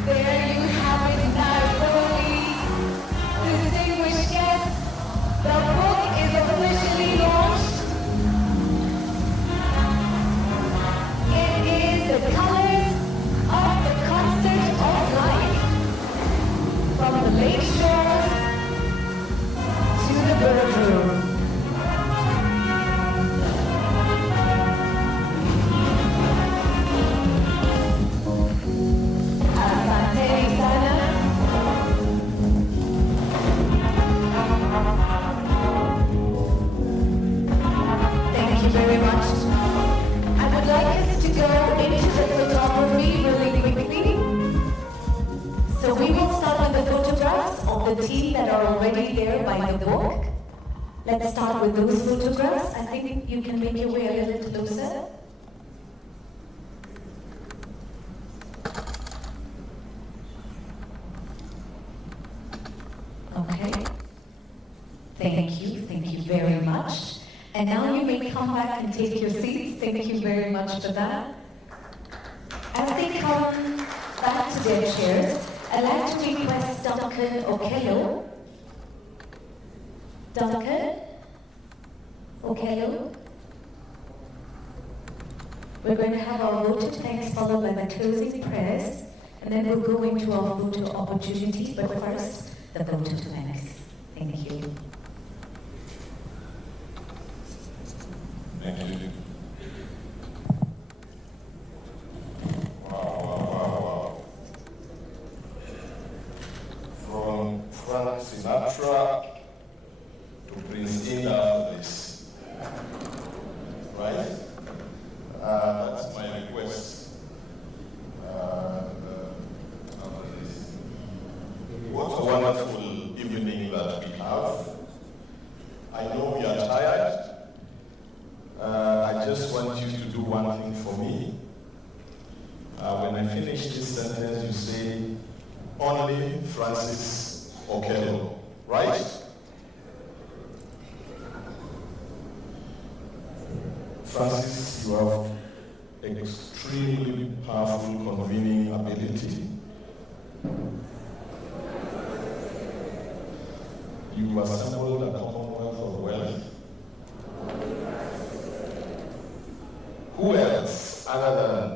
There you have it, Nairobi. Distinguished guests, the book is officially of the team that are already there by the book. Let's start with those photographs. I think you can make your way a little closer. Okay. Thank you very much. And now you may come back and take your seats. Thank you very much for that. As they come back to their chairs, I'd like to request Dr. Okello. Dr. Okello. We're going to have our vote of thanks followed by the closing prayers, and then we'll go into our vote of opportunities, but first, the vote of thanks. Thank you. Thank you. Wow. From Frank Sinatra to Prince Inda, this. Right? That's my request. What a wonderful evening that we have. I know we are tired. I just want you to do one thing for me. When I finish this sentence, you say, only Francis Okello, right? Francis, you have extremely powerful convening ability. You assembled a commonwealth of wealth. Who else other than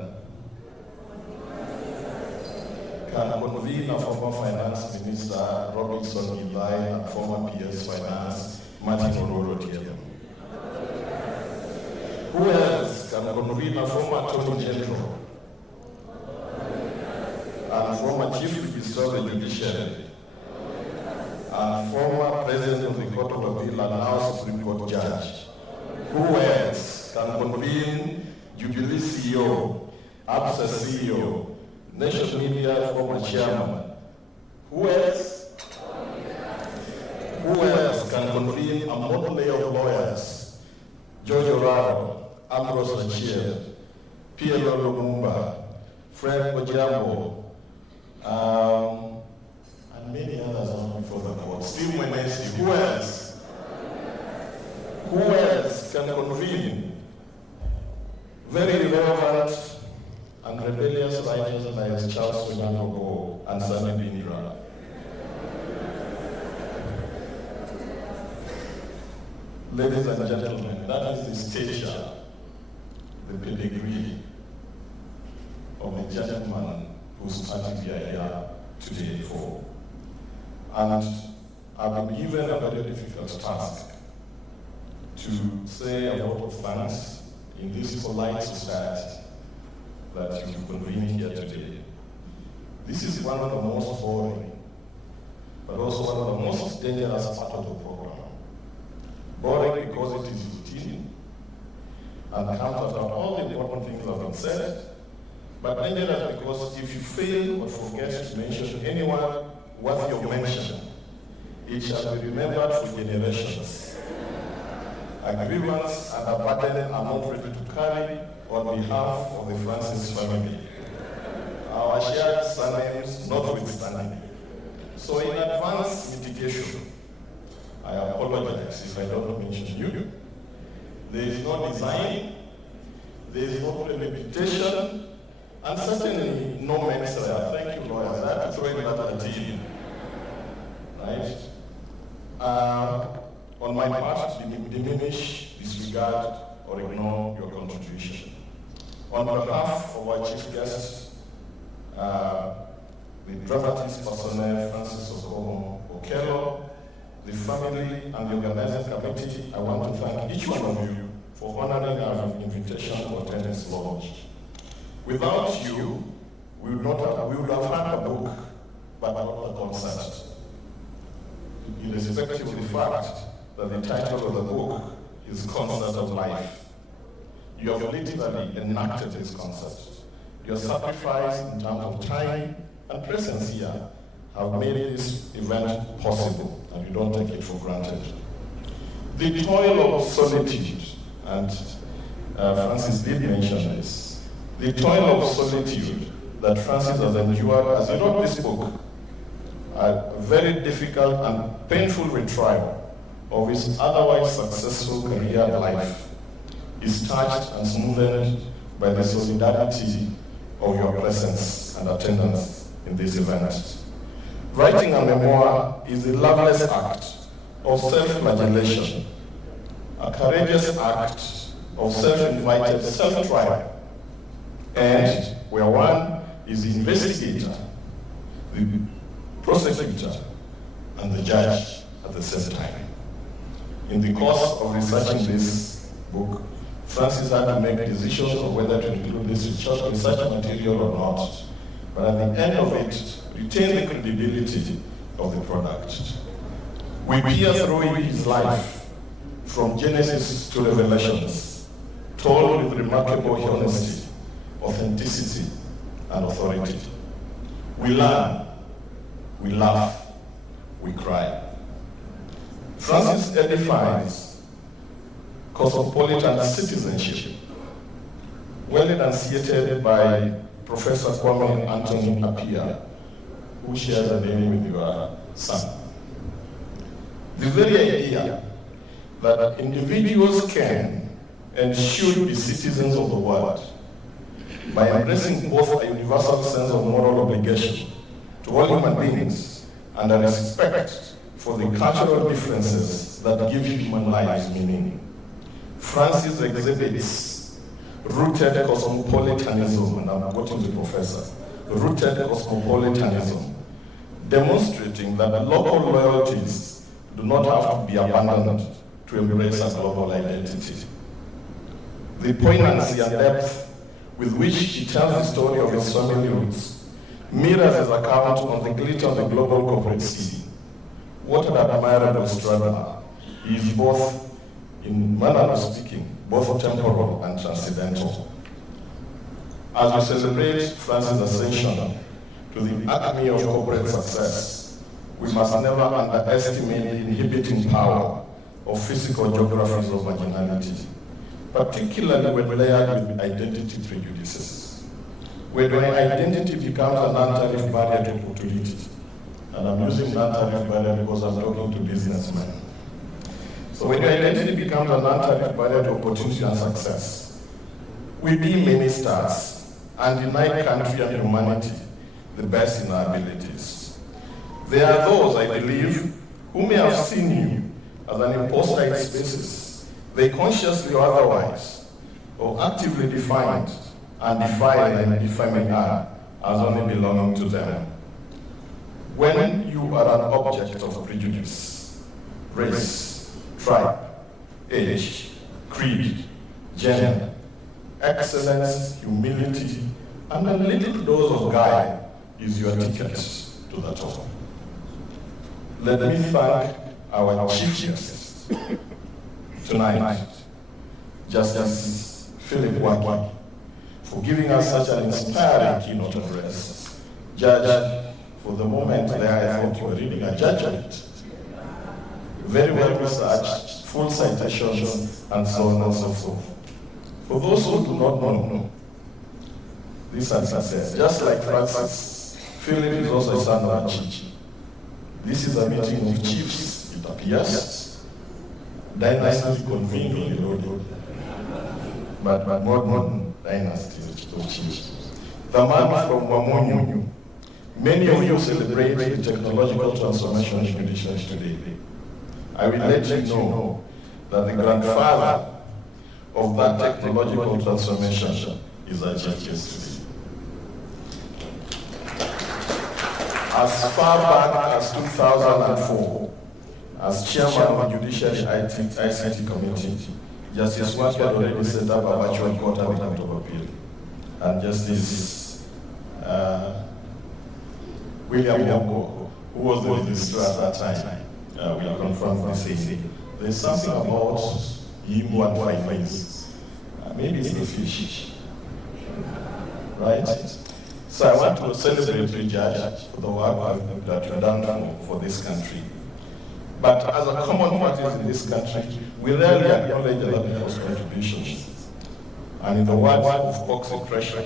can convene a former finance minister, Robinson Givai, and former PS Finance, Martin Orotiel? Who else can convene a former Attorney General and former Chief Justice of the Judiciary and former President of the Court of Appeal and now Supreme Court Judge? Who else can convene Jubilee CEO, ABSA CEO, Nation Media former chairman? Who else? Who else can convene a motley of lawyers? George Oraro, Ambrose Rachel, P.L. Lumumba, Fred Ojambo, and many others on before the court. Steve Mwenesi. Who else? Who else can convene very relevant and rebellious writers like Charles Okomo and Sami Binira? Ladies and gentlemen, that is the stature, the pedigree of the gentleman whose party we are here today for. And I've been given a very difficult task to say a word of thanks in this polite society that you convened here today. This is one of the most boring, but also one of the most dangerous part of the program. Boring because it is routine and comes after all the important things that have been said, but dangerous because if you fail or forget to mention anyone worth your mention, it shall be remembered for generations. A grievance and a burden are not ready to carry on behalf of the Francis family. Our shared surnames notwithstanding. So in advance mitigation, I apologize if I don't mention you. There is no design, there is no premeditation, and certainly no menswear. Thank you, lawyers. I have to throw in that at the team. Right? On my part, diminish, disregard, or ignore your contribution. On behalf of our chief guest, the dramatist personnel, Francis Okomo Okello, the family, and the organizing committee, I want to thank each one of you for honoring our invitation to attend this launch. Without you, we would have had a book, but not a concert. Irrespective of the fact that the title of the book is Concert of Life. You have literally enacted this concert. Your sacrifice in terms of time and presence here have made this event possible, and we don't take it for granted. The toil of solitude, and Francis did mention this, the toil of solitude that Francis has endured as he wrote this book, a very difficult and painful retrial of his otherwise successful career and life, is touched and smoothed by the solidarity of your presence and attendance in this event. Writing a memoir is a loveless act of self-flagellation, a courageous act of self-invited self-trial, and where one is the investigator, the prosecutor, and the judge at the same time. In the course of researching this book, Francis had to make decisions of whether to include this research material or not, but at the end of it, retain the credibility of the product. We peer through his life, from Genesis to Revelations, told with remarkable honesty, authenticity, and authority. We learn, we laugh, we cry. Francis edifies cosmopolitan citizenship, well enunciated by Professor Kwame Anthony Appiah, who shares a name with your son. The very idea that individuals can and should be citizens of the world by embracing both a universal sense of moral obligation to all human beings and a respect for the cultural differences that give human lives meaning. Francis exhibits rooted cosmopolitanism, and I'm quoting the professor, rooted cosmopolitanism, demonstrating that local loyalties do not have to be abandoned to embrace a global identity. The poignancy and depth with which he tells the story of his family roots mirrors his account on the glitter of the global corporate scene. What an admirable struggle. He is both, in manner of speaking, both temporal and transcendental. As we celebrate Francis' ascension to the acme of corporate success, we must never underestimate the inhibiting power of physical geographies of marginality, particularly when layered with identity prejudices. When identity becomes a non-tariff barrier to opportunity, and I'm using non-tariff barrier because I'm talking to businessmen. So when identity becomes a non-tariff barrier to opportunity and success, we be many stars and deny country and humanity the best in our abilities. There are those, I believe, who may have seen you as an imposter in spaces they consciously or otherwise, or actively defined and define, if I may add, as only belonging to them. When you are an object of prejudice, race, tribe, age, creed, gender, excellence, humility, and a little dose of guile is your ticket to the top. Let me thank our chief guest tonight, Justice Philip Waki, for giving us such an inspiring keynote address. Judge, for the moment there, I thought you were reading a judgment. Very well researched, full citations, and so on and so forth. For those who do not know, this is success. Just like Francis, Philip is also a son of a chief. This is a meeting of chiefs, it appears. Dynasty convened, but modern dynasty of chiefs. The man from Wamonyu. Many of you celebrate the technological transformation in judiciary today. I will let you know that the grandfather of that technological transformation is our chief justice. As far back as 2004, as chairman of the Judiciary ICT Committee, Justice Waki had already set up a virtual court of appeal. And Justice William Oko, who was the registrar at that time, we confirmed the same. There's something about Yimbo and 5 minutes. Maybe it's the fish, right? So I want to celebrate you, Judge, for the work that you have done for this country. But as a common practice in this country, we rarely acknowledge other people's contributions. And in the words of Oxy Pressure,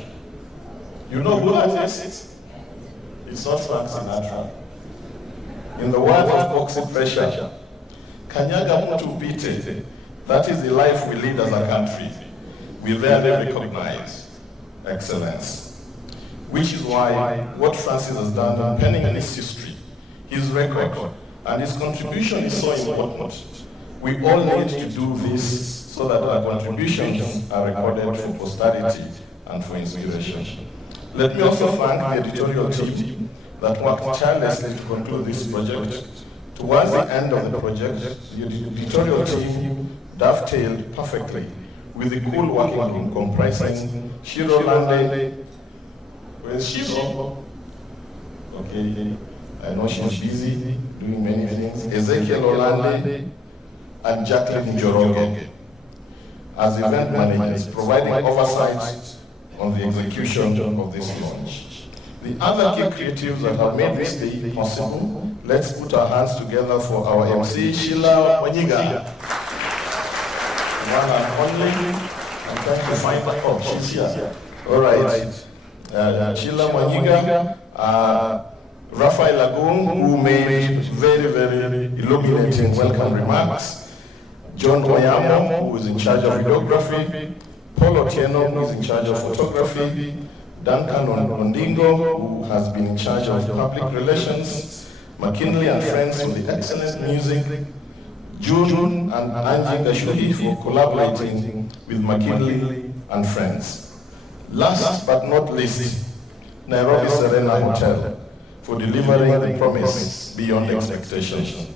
you know who that is? It's not Frank Sinatra. In the words of Oxy Pressure, Kanyaga Mtu Pite, that is the life we lead as a country. We rarely recognize excellence. Which is why what Francis has done, penning his history, his record, and his contribution is so important. We all need to do this so that our contributions are recorded for posterity and for inspiration. Let me also thank the editorial team that worked tirelessly to conclude this project. Towards the end of the project, the editorial team dovetailed perfectly with the cool working group comprising Shiro Lande. Where's Shiro? Okay, I know she's busy doing many things. Ezekiel Olande and Jacqueline Njoroge as event managers, providing oversight on the execution of this launch. The other key creatives that have made this day possible, let's put our hands together for our MC, Sheila Wanyiga. One and only, I'm trying to find her. Oh, she's here. All right. Sheila Wanyiga, Raphael Agung, who made very illuminating welcome remarks. John Oyamo, who is in charge of videography. Paul Otieno, who is in charge of photography. Duncan Ondingo, who has been in charge of public relations. McKinley and Friends for the excellent music. June and Angie Gashuhi for collaborating with McKinley and Friends. Last but not least, Nairobi Serena Hotel for delivering the promise beyond expectation.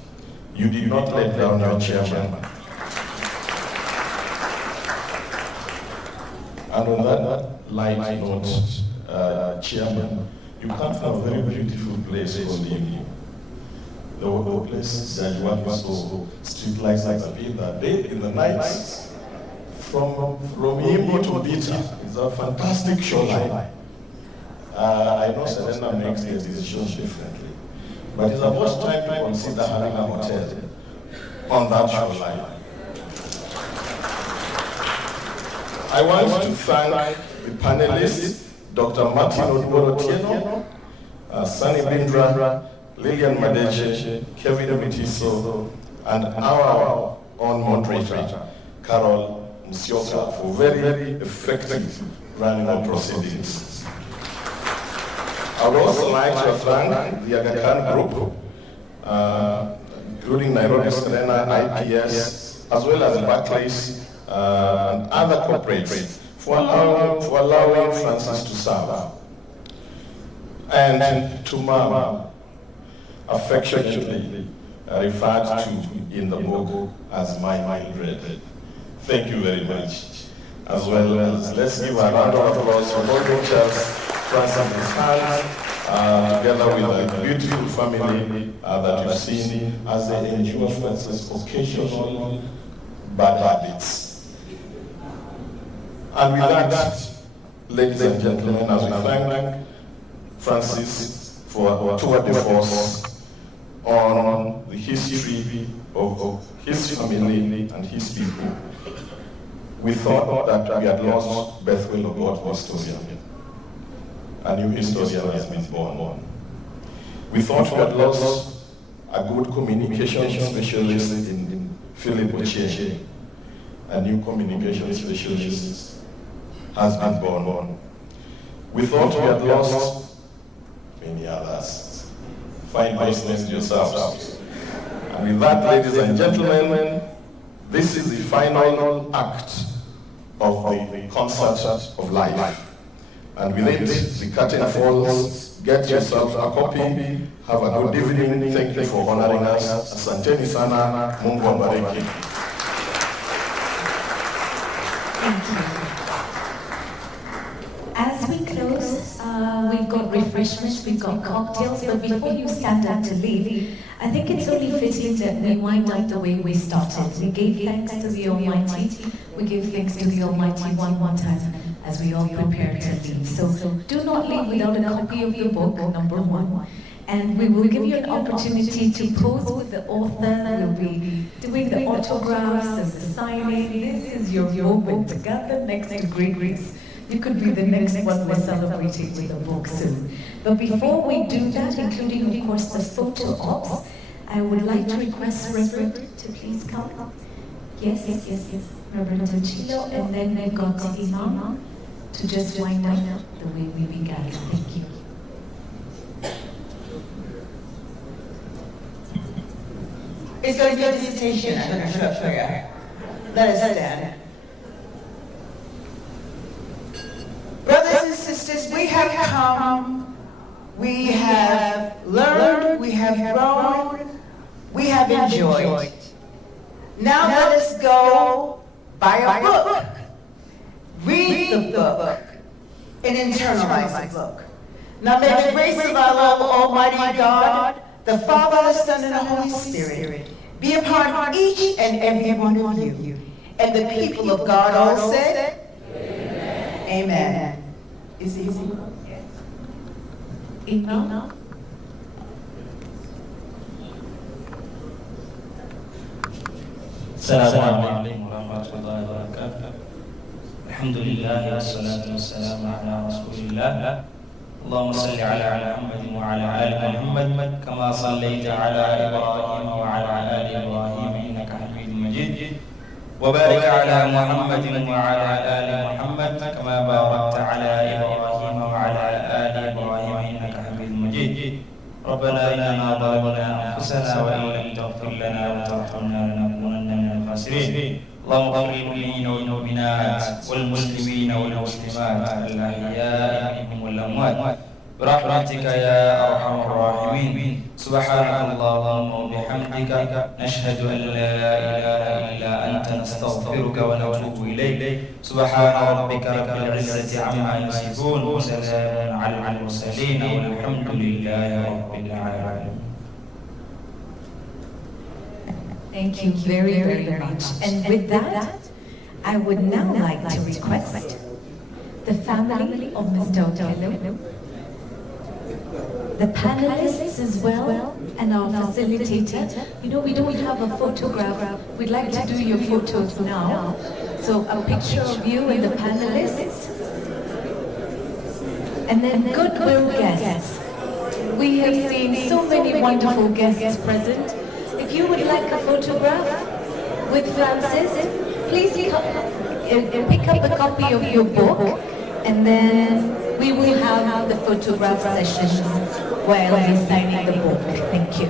You did not let down your chairman. And on that light note, Chairman, you come from a very beautiful place called Imi. The place that you want so street lights like that day in the nights from Imo to Bita. It's a fantastic shoreline. I know Serena makes their decisions differently, but it's about time to consider having a hotel on that shoreline. I want to thank the panelists, Dr. Martin Oduboro-Otieno, Sunny Bindra, Lillian Madeje, Kevin Mitiso, and our own moderator, Carol Musyoka, for very effective running of proceedings. I would also like to thank the Aga Khan group, including Nairobi Serena, IPS, as well as Barclays, and other corporates for allowing Francis to serve. And to Mama, affectionately referred to in the book as my Mildred. Thank you very much. As well as, let's give a round of applause for holding Francis in his hands, together with a beautiful family that you've seen as they endure Francis' occasional bad habits. And with that, ladies and gentlemen, as we thank Francis for our tour de force on the history of his family and his people, we thought that we had lost Bethwell of God historian. A new historian has been born. We thought we had lost a good communication specialist in Philip Ochieng. A new communication specialist has been born. We thought we had lost many others. Find those names yourselves. And with that, ladies and gentlemen, this is the final act of the concert of life. And with it, the curtain falls. Get yourself a copy. Have a good evening. Thank you for honoring us. Asanteni sana. Mungu awabariki. Thank you. As we close, we've got refreshments, we've got cocktails, but before you stand up to leave, I think it's only fitting that we wind up the way we started. We gave thanks to the Almighty, we give thanks to the Almighty one more time, as we all prepare to leave. So do not leave without a copy of your book, number one. And we will give you an opportunity to pose with the author. We'll be doing the autographs and the signing. This is your moment to gather next to Greece. You could be the next one we're celebrating with a book soon. But before we do that, including of course the photo ops, I would like to request Reverend to please come. Yes. Reverend Ochillo, and then we've got Imam to just wind up the way we began. Thank you. It's going to be a dissertation and a short prayer. Let us stand. Brothers and sisters, we have come, we have learned, we have grown, we have enjoyed. Now let us go buy a book, read the book, and internalize the book. Now may the grace of our Lord Almighty God, the Father, the Son, and the Holy Spirit be upon each and every one of you. And the people of God all said, Amen. Amen. Is it easy? Imam? السلام عليكم ورحمة الله وبركاته. الحمد لله والصلاة والسلام على رسول الله. اللهم صل على محمد وعلى آل محمد كما صليت على إبراهيم وعلى آل إبراهيم إنك حميد مجيد. وبارك على محمد وعلى آل محمد كما باركت على إبراهيم وعلى آل إبراهيم إنك حميد مجيد. ربنا إننا ظلمنا أنفسنا وإن لم تغفر لنا وترحمنا لنكونن من الخاسرين. اللهم اغفر للمؤمنين والمؤمنات والمسلمين والمسلمات الأحياء منهم والأموات برحمتك يا أرحم الراحمين. سبحانك اللهم وبحمدك نشهد أن لا إله إلا أنت نستغفرك ونتوب إليك. سبحان ربك رب العزة عما يصفون وسلام على المرسلين والحمد لله رب العالمين. Thank you very, very much. And with that, I would now like to request the family of Mr. Okello, the panelists as well, and our facilitator. You know, we don't have a photograph. We'd like to do your photos now. So a picture of you and the panelists. And then goodwill guests. We have seen so many wonderful guests present. If you would like a photograph with Francis, please pick up a copy of your book, and then we will have the photograph sessions while he's signing the book. Thank you.